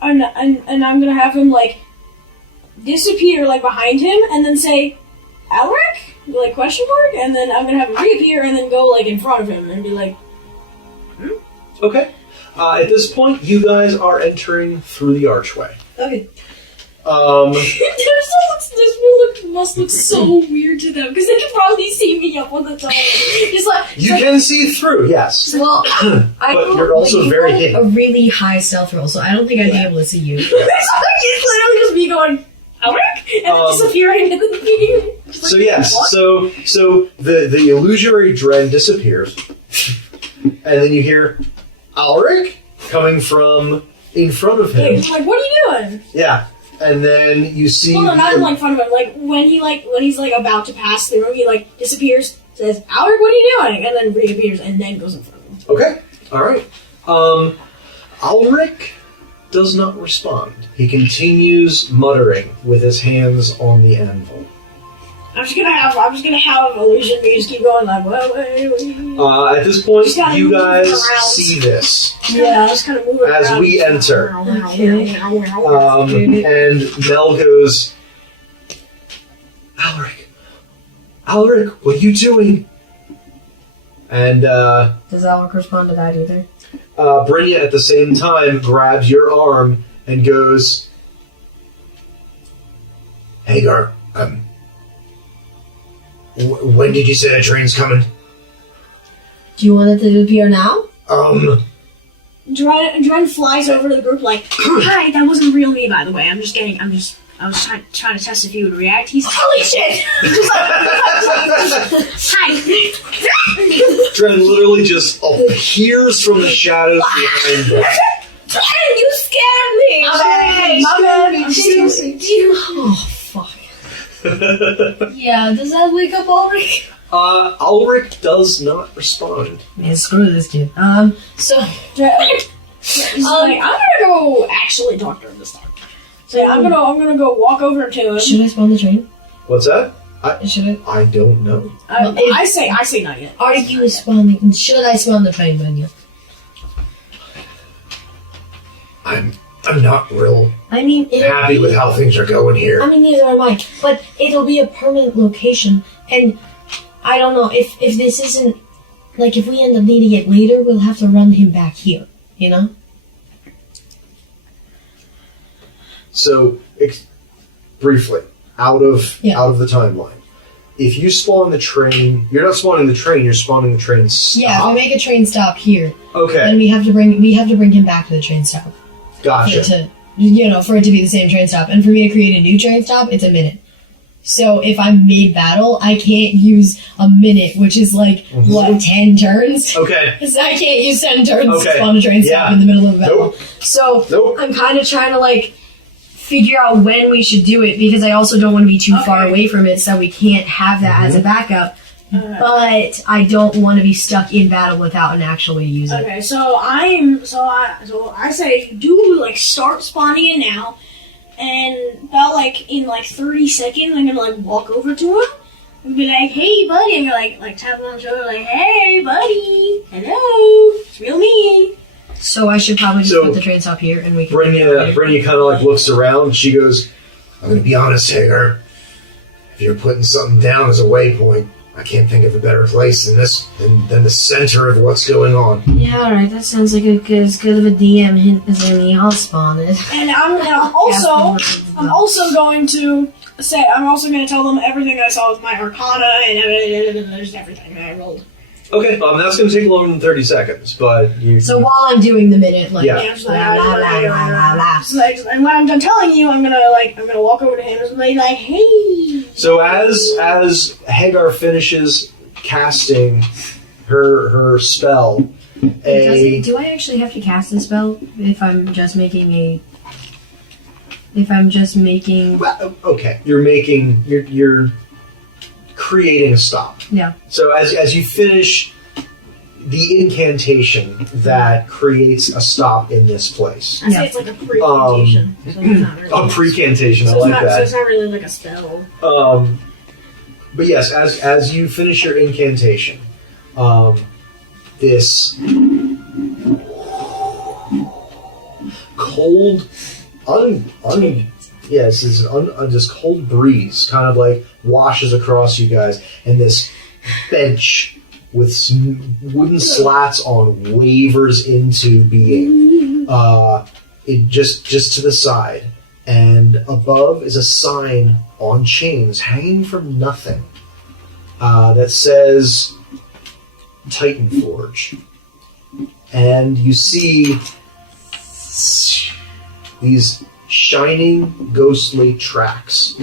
and I'm gonna have him, like, disappear, like, behind him, and then say, Ulrich? Like, question mark? And then I'm gonna have him reappear, and then go, like, in front of him, and be like, Okay. At this point, you guys are entering through the archway. Okay. This must look so weird to them because they can probably see me up on the top. It's like You can see through, yes. Well, But you're also very hidden. a really high stealth roll, so I don't think I'd be able to see you. It's literally just me going, Ulrich? And then disappearing, and then being... So yes, so the illusory dread disappears, and then you hear Ulrich coming from in front of him. Like, what are you doing? Yeah, and then you see. Well, no, not in front of him. Like when he's about to pass through, he disappears, says, "Ulrich, what are you doing?" And then reappears, and then goes in front of him. Okay, all right. Ulrich does not respond. He continues muttering with his hands on the anvil. I'm just gonna have illusion. We just keep going like, wait. At this point, Just gotta you move guys around. see this Yeah, just kind of moving as around. we enter. Okay. And Mel goes, Alric, what are you doing? And Does Alec respond to that either? Brynja at the same time grabs your arm and goes, Hagar, when did you say that train's coming? Do you want it to appear now? Dren flies over to the group like, hi, that wasn't real me, by the way. I was trying to test if he would react. He's holy shit! Hi. Dren literally just appears from the shadows behind them. Dren, you scared me! Oh, fuck. Yeah, does that wake up Ulrich? Ulrich does not respond. Man, screw this kid. So... He's like, I'm gonna go actually talk to him this time. So yeah, I'm gonna go walk over to him. Should I spawn the train? What's that? Should I? I don't know. I say not yet. Are you spawning? Should I spawn the train, Daniel? I'm not real I mean, happy with how things are going here. I mean, neither am I. But it'll be a permanent location, and I don't know if this isn't like if we end up needing it later, we'll have to run him back here. You know? So, briefly, out of the timeline. If you spawn the train, you're not spawning the train. You're spawning the train stop. Yeah, if we make a train stop here, Okay, then we have to bring him back to the train stop. gotcha. For it to be the same train stop, and for me to create a new train stop, it's a minute. So if I'm mid-battle, I can't use a minute, which is like, 10 turns? Okay. So I can't use 10 turns to Okay. spawn a train stop Yeah. in the middle of a battle. Nope. So Nope. I'm kind of trying to, figure out when we should do it, because I also don't want to be too far away from it, so we can't have that as a backup. But I don't want to be stuck in battle without an actual way to use it. Okay, so I say do start spawning it now, and about in 30 seconds I'm gonna walk over to him and be like, hey buddy, and you're like tap him on the shoulder like, hey buddy, hello, it's real me. So I should probably just So, put the train stop here, and we can... Brynja kind of looks around. She goes, I'm gonna be honest, Hagar. If you're putting something down as a waypoint, I can't think of a better place than this, than the center of what's going on. Yeah, alright, that sounds like as good of a DM hint as any. I'll spawn it. And I'm also going to tell them everything I saw with my Arcana and everything that I rolled. okay, that's going to take longer than 30 seconds, but you... So while I'm doing the minute, Yeah. I'm just la, la, la, la, la, la. and when I'm done telling you, I'm gonna walk over to him and be like, hey. So as Hagar finishes casting her spell, Do I actually have to cast a spell if I'm just making Well, okay, you're creating a stop. Yeah. So as you finish the incantation that creates a stop in this place, I say it's like a pre-cantation. So it's not really a precantation, I so it's like not, So that. it's not really like a spell. But yes, as you finish your incantation, this cold, this cold breeze kind of washes across you guys, and this bench with some wooden slats on wavers into being. It just to the side, and above is a sign on chains hanging from nothing that says Titan Forge, and you see these shining, ghostly tracks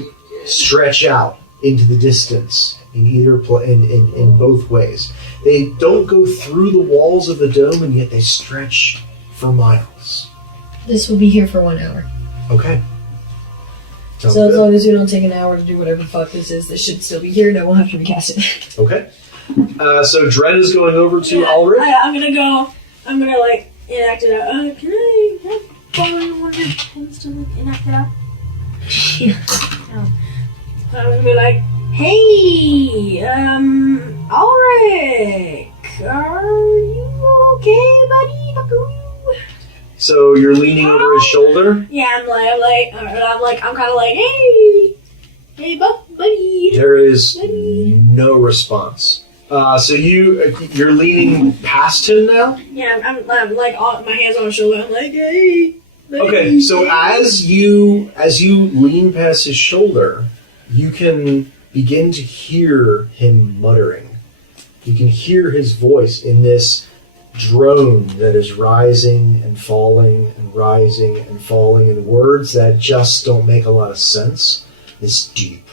stretch out into the distance in in both ways. They don't go through the walls of the dome, and yet they stretch for miles. This will be here for 1 hour. Okay. Sounds So as good. long as we don't take an hour to do whatever the fuck this is, this should still be here. No, we'll have to recast it. Okay. So Dren is going over to Ulrich. I'm gonna enact it out. Can I borrow one of your pens to enact it out? Yeah. So I'm gonna be like, Hey, Ulrich, are you okay, buddy? Buckaroo? So you're leaning over his shoulder. Yeah, I'm kind of like, hey, buddy. There is no response. So you're leaning past him now. Yeah, I'm like my hands on his shoulder. I'm like, hey. Buddy. Okay, so as you lean past his shoulder, you can begin to hear him muttering. You can hear his voice in this drone that is rising and falling and rising and falling in words that just don't make a lot of sense. This deep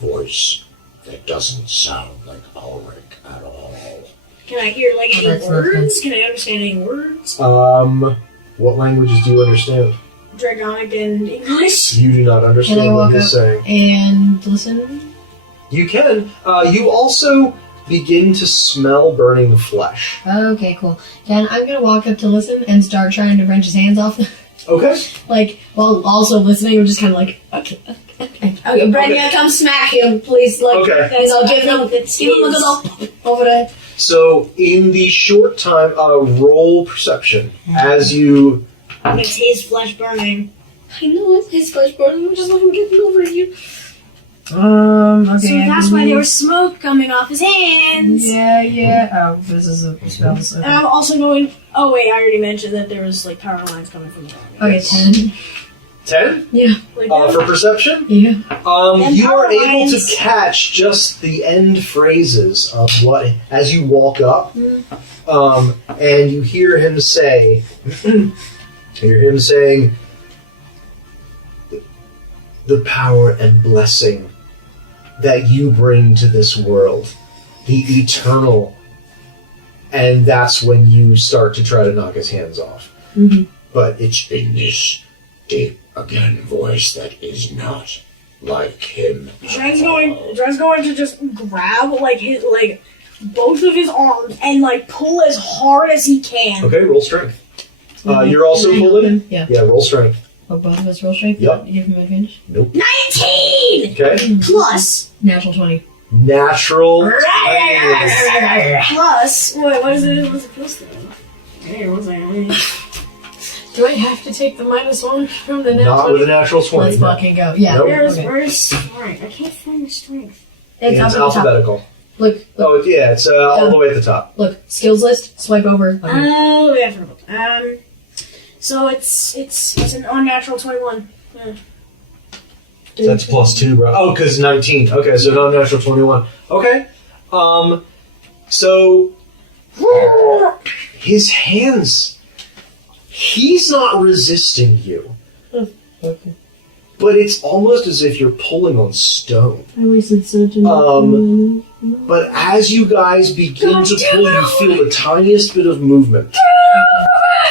voice that doesn't sound like Ulrich at all. Can I hear like any That's words? nothing. Can I understand any words? What languages do you understand? Dragonic and English. You do not Can I understand what walk he's up saying. and listen? You can. You also begin to smell burning flesh. Okay, cool. Then I'm gonna walk up to listen and start trying to wrench his hands off. Okay. Like, while also listening, I'm just kind of like, okay. Okay, Brenda, come smack him, please. Like, Okay. And I'll give him a little over there. So in the short time, roll perception as you. It's his flesh burning. I know it's his flesh burning. I'm just let him get over you. Okay. So that's why there was smoke coming off his hands. Yeah. Oh, this is a spell. So. And I'm also going. Oh wait, I already mentioned that there was like power lines coming from the Okay, 10. 10 Yeah. Like, for perception. Yeah. And You are power able to lines. catch just the end phrases of what as you walk up, and you hear him say. Hear him saying, "The power and blessing that you bring to this world, the eternal," and that's when you start to try to knock his hands off. Mm-hmm. But it's In this deep, again, voice that is not like him. Dren's going to just grab like both of his arms and like pull as hard as he can. okay. Roll strength. You're also Can I help pulling. him? Yeah. Yeah, roll strength. Oh, both of us roll strength? Yep. You give him advantage? 19 Okay. plus Natural 20. Natural. 20. plus. Wait, what is it? What's it plus to? Hey, what's that? Do I have to take the -1 from the natural Not with a natural 20. Let's fucking go. Yeah. Nope. Okay. Where's strength? I can't find the strength. It's up It's at the top. alphabetical. Look, Oh, yeah, it's all the way at the top. look. Skills list. Swipe over. Okay. Oh, yeah. So it's an unnatural 21. Yeah. That's +2, bro. Oh, because 19. Okay, so not natural 21. Okay. So his hands. He's not resisting you, Okay. but it's almost as if you're pulling on stone. I wasted such a But as you guys begin to pull, you feel the tiniest bit of movement,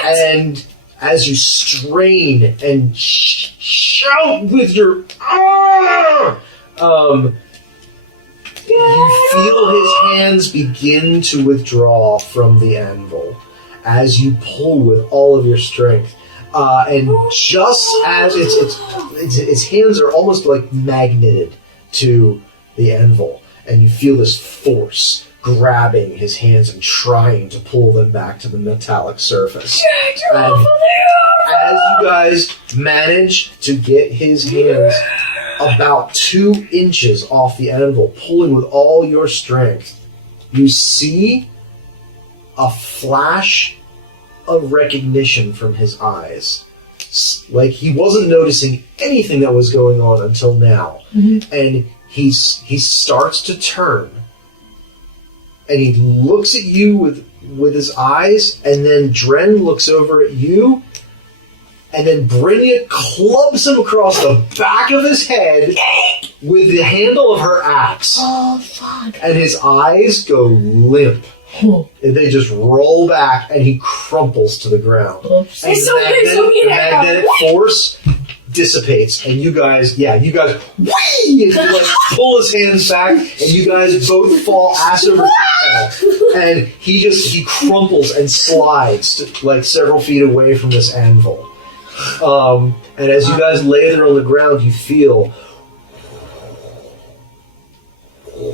and as you strain and shout with your, you feel his hands begin to withdraw from the anvil as you pull with all of your strength. And just as its hands are almost like magneted to the anvil, and you feel this force grabbing his hands and trying to pull them back to the metallic surface. And as you guys manage to get his hands about 2 inches off the anvil, pulling with all your strength, you see a flash of recognition from his eyes. Like he wasn't noticing anything that was going on until now. Mm-hmm. And he starts to turn. And he looks at you with his eyes, and then Dren looks over at you, and then Brynja clubs him across the back of his head with the handle of her axe. Oh, fuck. And his eyes go limp. Oh, And they just roll back, and he crumples to the ground. oops. And It's so good, so the good. magnetic force dissipates, and you guys, whee! And like pull his hands back, and you guys both fall ass over tea and he crumples and slides like several feet away from this anvil. And as you guys lay there on the ground, you feel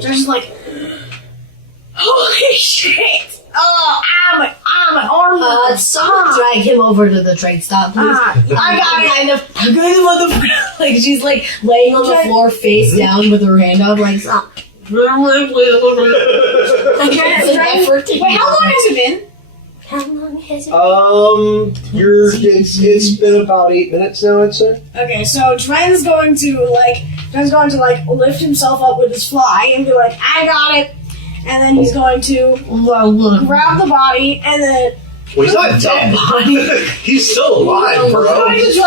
Just like, holy shit! Oh, my arm. Someone drag him over to the trade stop, please. I got it. I'm kind of on the like she's like laying on the floor face down with her hand up, like stop. It's an effort to Wait, how long has it been? How long has it? It's been about 8 minutes now, I'd say. Okay, so Dren's going to lift himself up with his fly and be like, I got it. And then he's going to grab the body and then Well, he's not dead. He's still alive, bro. he's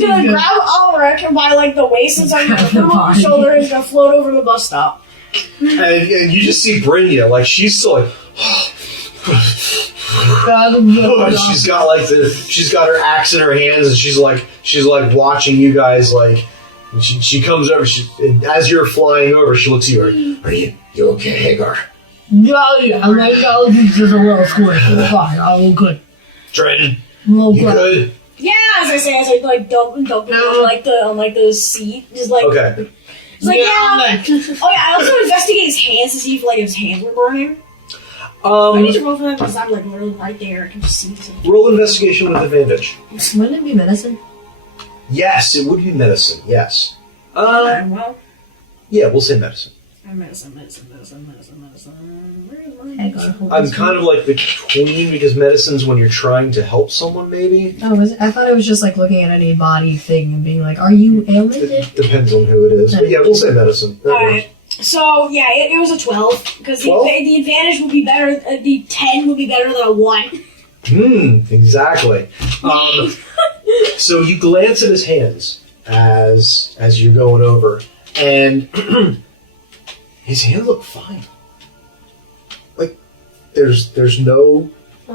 gonna grab Ulrich by like the waist and start to him on the shoulder. He's gonna float over to the bus stop. And you just see Brynja, like she's still like, she's got her axe in her hands, and she's like watching you guys. Like, and she comes over. As you're flying over, she looks at you. Are you okay, Hagar? Yeah, my allergies just a little squish. It's fine. I'm good. Dren, No you good. good? Yeah, as I say, like dump on the seat, just like Okay. It's like yeah. Oh yeah, I also investigate his hands to see if like his hands were burning. I need to roll for that because I'm like literally right there. I can just see this. Roll investigation with advantage. Wouldn't it be medicine? Yes, it would be medicine. Yes. Well, Yeah, we'll say medicine. medicine. Where is my Hagar. I'm kind of like between because medicine's when you're trying to help someone, maybe. Oh, I thought it was just like looking at any body thing and being like, "Are you ailmented?" It depends on who it is. But yeah, we'll say medicine. That works. Alright, so yeah, it was a 12 because the 12? advantage would be better. The 10 would be better than a 1. Exactly. So you glance at his hands as you're going over, and his hands look fine. Like there's Oh,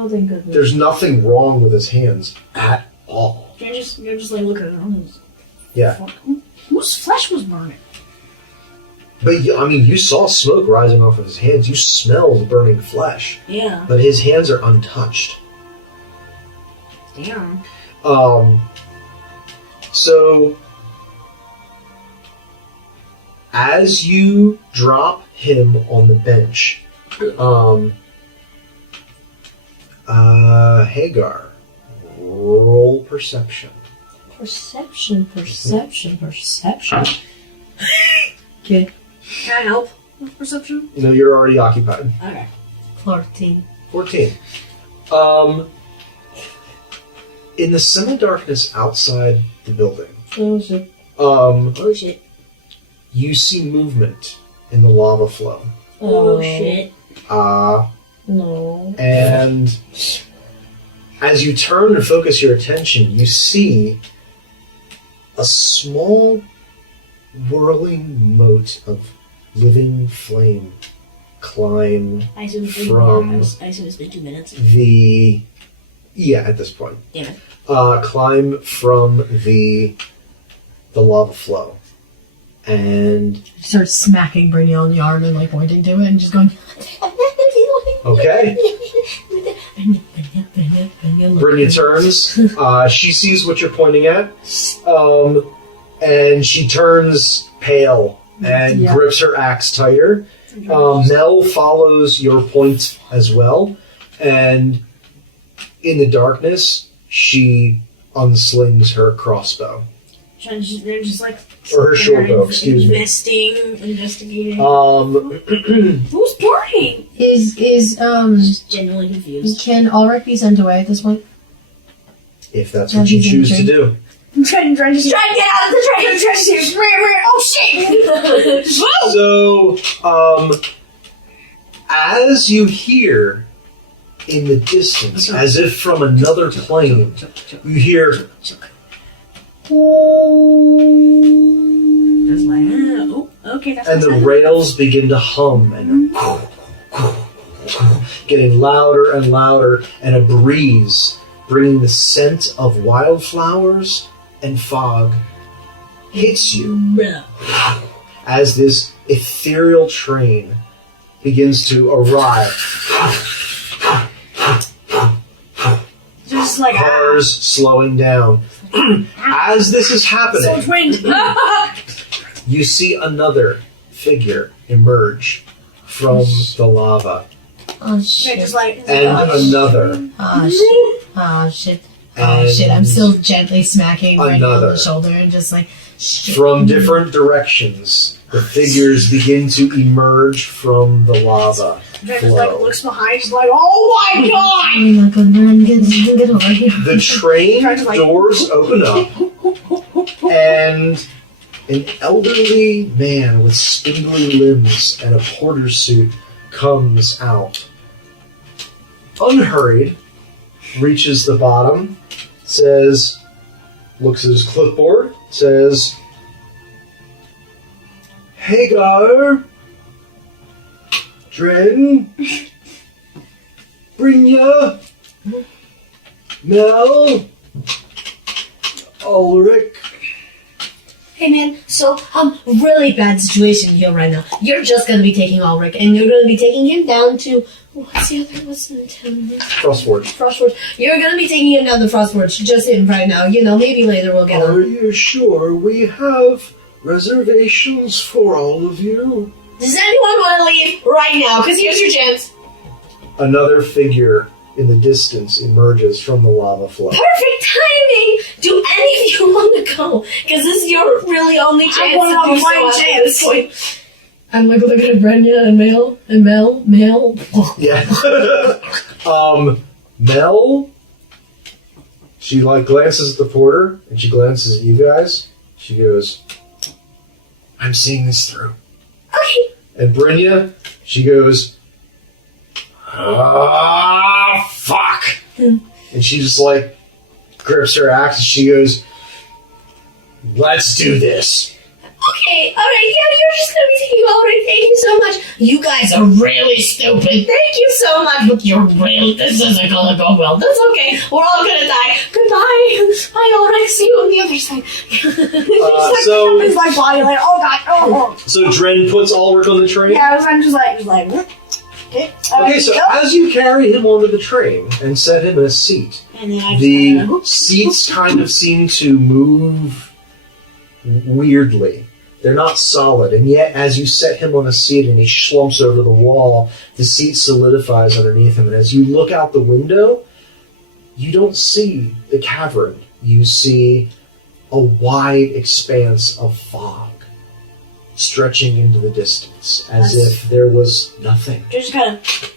thank goodness. there's nothing wrong with his hands at all. You're just like looking at him. Yeah. Whose flesh was burning? But you saw smoke rising off of his hands. You smelled burning flesh, Yeah. but his hands are untouched. Damn. So as you drop him on the bench, Hagar, roll perception. Perception. Okay. Can I help with perception? No, you're already occupied. Okay. 14. 14. In the semi-darkness outside the building, Oh shit. Oh shit. you see movement in the lava flow. Oh shit. No. And as you turn and focus your attention, you see a small whirling mote of living flame climb I assume it's been 2 minutes. at this point. Damn it. Climb from the lava flow. And Starts smacking Brynja on the arm and like pointing to it and just going. okay. Brynja turns. She sees what you're pointing at. And she turns pale and grips her axe tighter. Mel follows your point as well. And in the darkness, she unslings her crossbow. Just like Or her short bow, excuse me. Investigating. Who's burning? Is Just genuinely confused. can Ulrich be sent away at this point? If that's what you choose to do. Try and get out of the train. Oh shit! So, as you hear in the distance, as if from another plane, you hear That's like, okay, that's and the rails begin to hum and getting louder and louder, and a breeze bringing the scent of wildflowers and fog hits you as this ethereal train begins to arrive. just like Cars slowing down. As this is happening, so it's wind. you see another figure emerge from the lava. Oh They're shit. just like, And another. Oh shit. Oh shit. Oh shit. I'm And still gently smacking right on another. the shoulder and just like shit. From different directions, the figures begin to emerge from the lava Drake just like flow. looks behind, just like, oh my god! Oh my god, man, get over here. The train doors open up, and an elderly man with spindly limbs and a porter suit comes out. Unhurried, reaches the bottom, says, looks at his clipboard, says, Hagar, Dren, Brynja, Mel, Ulrich. Hey man, so really bad situation here right now. You're just gonna be taking Ulrich, and you're gonna be taking him down to what's the town name? Frostforge. Frostforge. You're gonna be taking him down to Frostforge, just him right now. You know, maybe later we'll get Are on. you sure we have reservations for all of you? Does anyone want to leave right now? Because here's your chance. Another figure in the distance emerges from the lava flow. Perfect timing. Do any of you want to go? Because this is your really only chance wanna to do have so one at this chance. point. I'm like looking at Brenya and Mel. Yeah. Mel, she like glances at the porter and she glances at you guys. She goes, I'm seeing this through. Okay. And Brynja, she goes, ah, fuck. And she just like grips her axe and she goes, let's do this. Okay, alright, yeah, you're just gonna be taking Ulrich. Thank you so much. You guys are really stupid. Thank you so much, but this isn't gonna go well. That's okay. We're all gonna die. Goodbye. Bye, Ulrich. See you on the other side. So, It's like body, like, oh god, oh. so Dren puts Ulrich on the train. Yeah, I'm just like, okay. Okay, so as you carry him onto the train and set him in a seat, And then I just the kinda- seats kind of seem to move weirdly. They're not solid, and yet as you set him on a seat and he slumps over the wall, the seat solidifies underneath him. And as you look out the window, you don't see the cavern. You see a wide expanse of fog stretching into the distance, as if there was nothing. just kind of,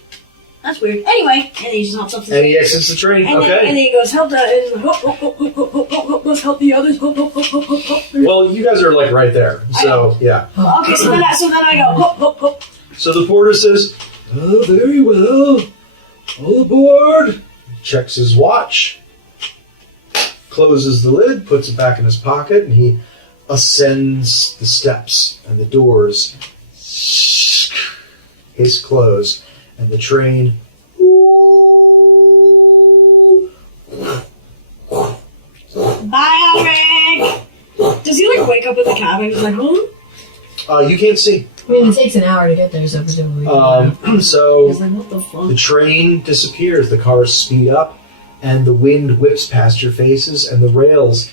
that's weird. Anyway, and he just hops up to And he exits the train. and, then, and Okay. then he goes, help the, and he's like, let's help the others. Well, you guys are like right there. So, yeah. Okay, so then I go, hop, hop, hop. So the porter says, oh, very well. All aboard. Checks his watch, closes the lid, puts it back in his pocket, and he ascends the steps, and the doors hiss close, and the train Bye, Ulrich. Does he like wake up in the cabin? He's like, huh? you can't see. I mean, it takes an hour to get there, so presumably. So He's like, what the fuck? the train disappears, the cars speed up, and the wind whips past your faces, and the rails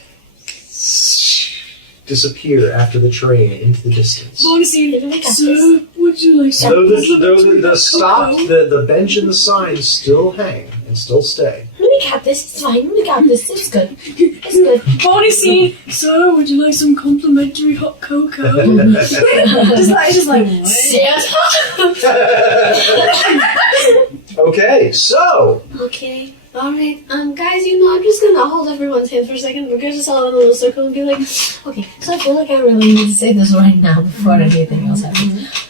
disappear after the train into the distance. Bonnie scene. So, would you like some? Though the bench and the signs still hang and still stay. We got this. It's fine. We got this. It's good. It's good. Bonnie scene. So, would you like some complimentary hot cocoa? just like what? Santa. Okay, so Okay. Alright, guys, I'm just gonna hold everyone's hand for a second. We're gonna just all in a little circle and be like, okay, so I feel like I really need to say this right now before anything else happens.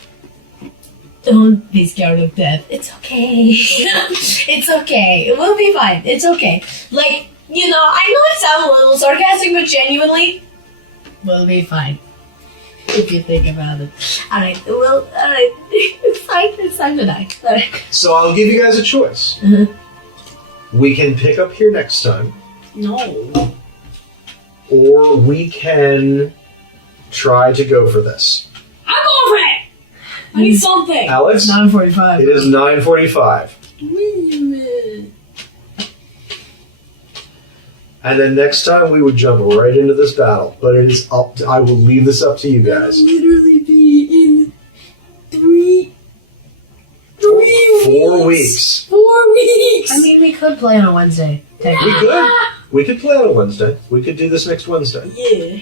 Don't be scared of death. It's okay. It's okay. It will be fine. It's okay. Like, I know I sound a little sarcastic, but genuinely, we'll be fine. If you think about it. Alright, it's fine. It's time to die. Alright. So I'll give you guys a choice. We can pick up here next time, No. or we can try to go for this. I'm over it. I need something. Alex, 9:45. it is 9:45. Wait a minute. And then next time we would jump right into this battle. But it is up to, I will leave this up to you guys. Literally be in 4 weeks. 4 weeks. I mean, we could play on a Wednesday. We Technically. could. We could play on a Wednesday. We could do this next Wednesday. Yeah.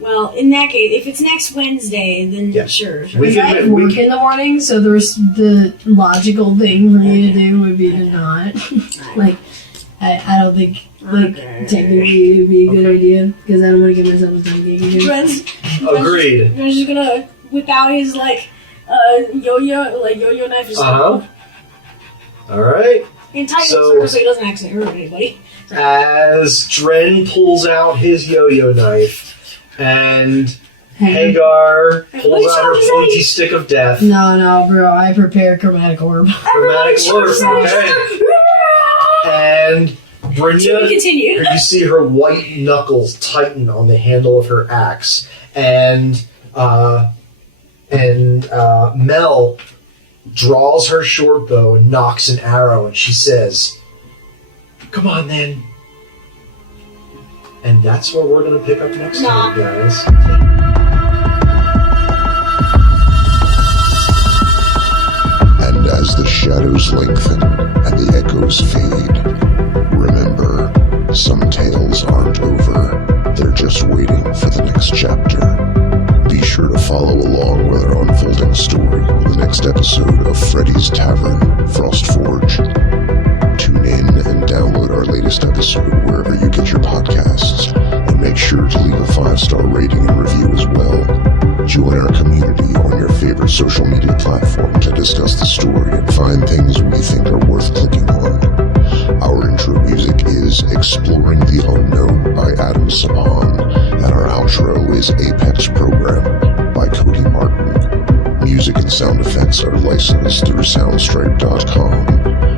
Well, in that case, if it's next Wednesday, then Yeah. sure. We Because I can- work in the morning, so the logical thing for me to do would be to not. Like, I don't think, like, technically it would be a good idea, because I don't want to get myself a tongue cake again. Ren's Agreed. just gonna whip out his yo-yo knife. Just Uh-huh. All right. and tighten So- so he doesn't accidentally hurt anybody. As Dren pulls out his yo-yo knife, and Hey. Hagar pulls Wait, out her so- pointy stick of death. No, bro, I prepare chromatic orb. Dramatic work. Okay. And To be Brynja, continued. you see her white knuckles tighten on the handle of her axe, and Mel draws her short bow and knocks an arrow, and she says, "Come on, then." And that's where we're gonna pick up next time, guys. And as the shadows lengthen and the echoes fade, remember, some tales aren't over. They're just waiting for the next chapter. Be sure to follow along with our unfolding story on the next episode of Freddy's Tavern, Frostforge. Tune in and download our latest episode wherever you get your podcasts, and make sure to leave a 5-star rating and review as well. Join our community on your favorite social media platform to discuss the story and find things we think are worth clicking on. Our intro music is Exploring the Unknown by Adam Saban, and our outro is Apex Program by Cody Martin. Music and sound effects are licensed through Soundstripe.com.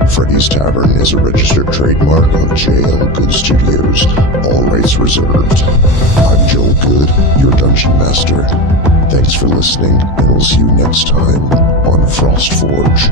Freddy's Tavern is a registered trademark of JL Good Studios. All rights reserved. I'm Joel Good, your Dungeon Master. Thanks for listening, and we'll see you next time on Frostforge.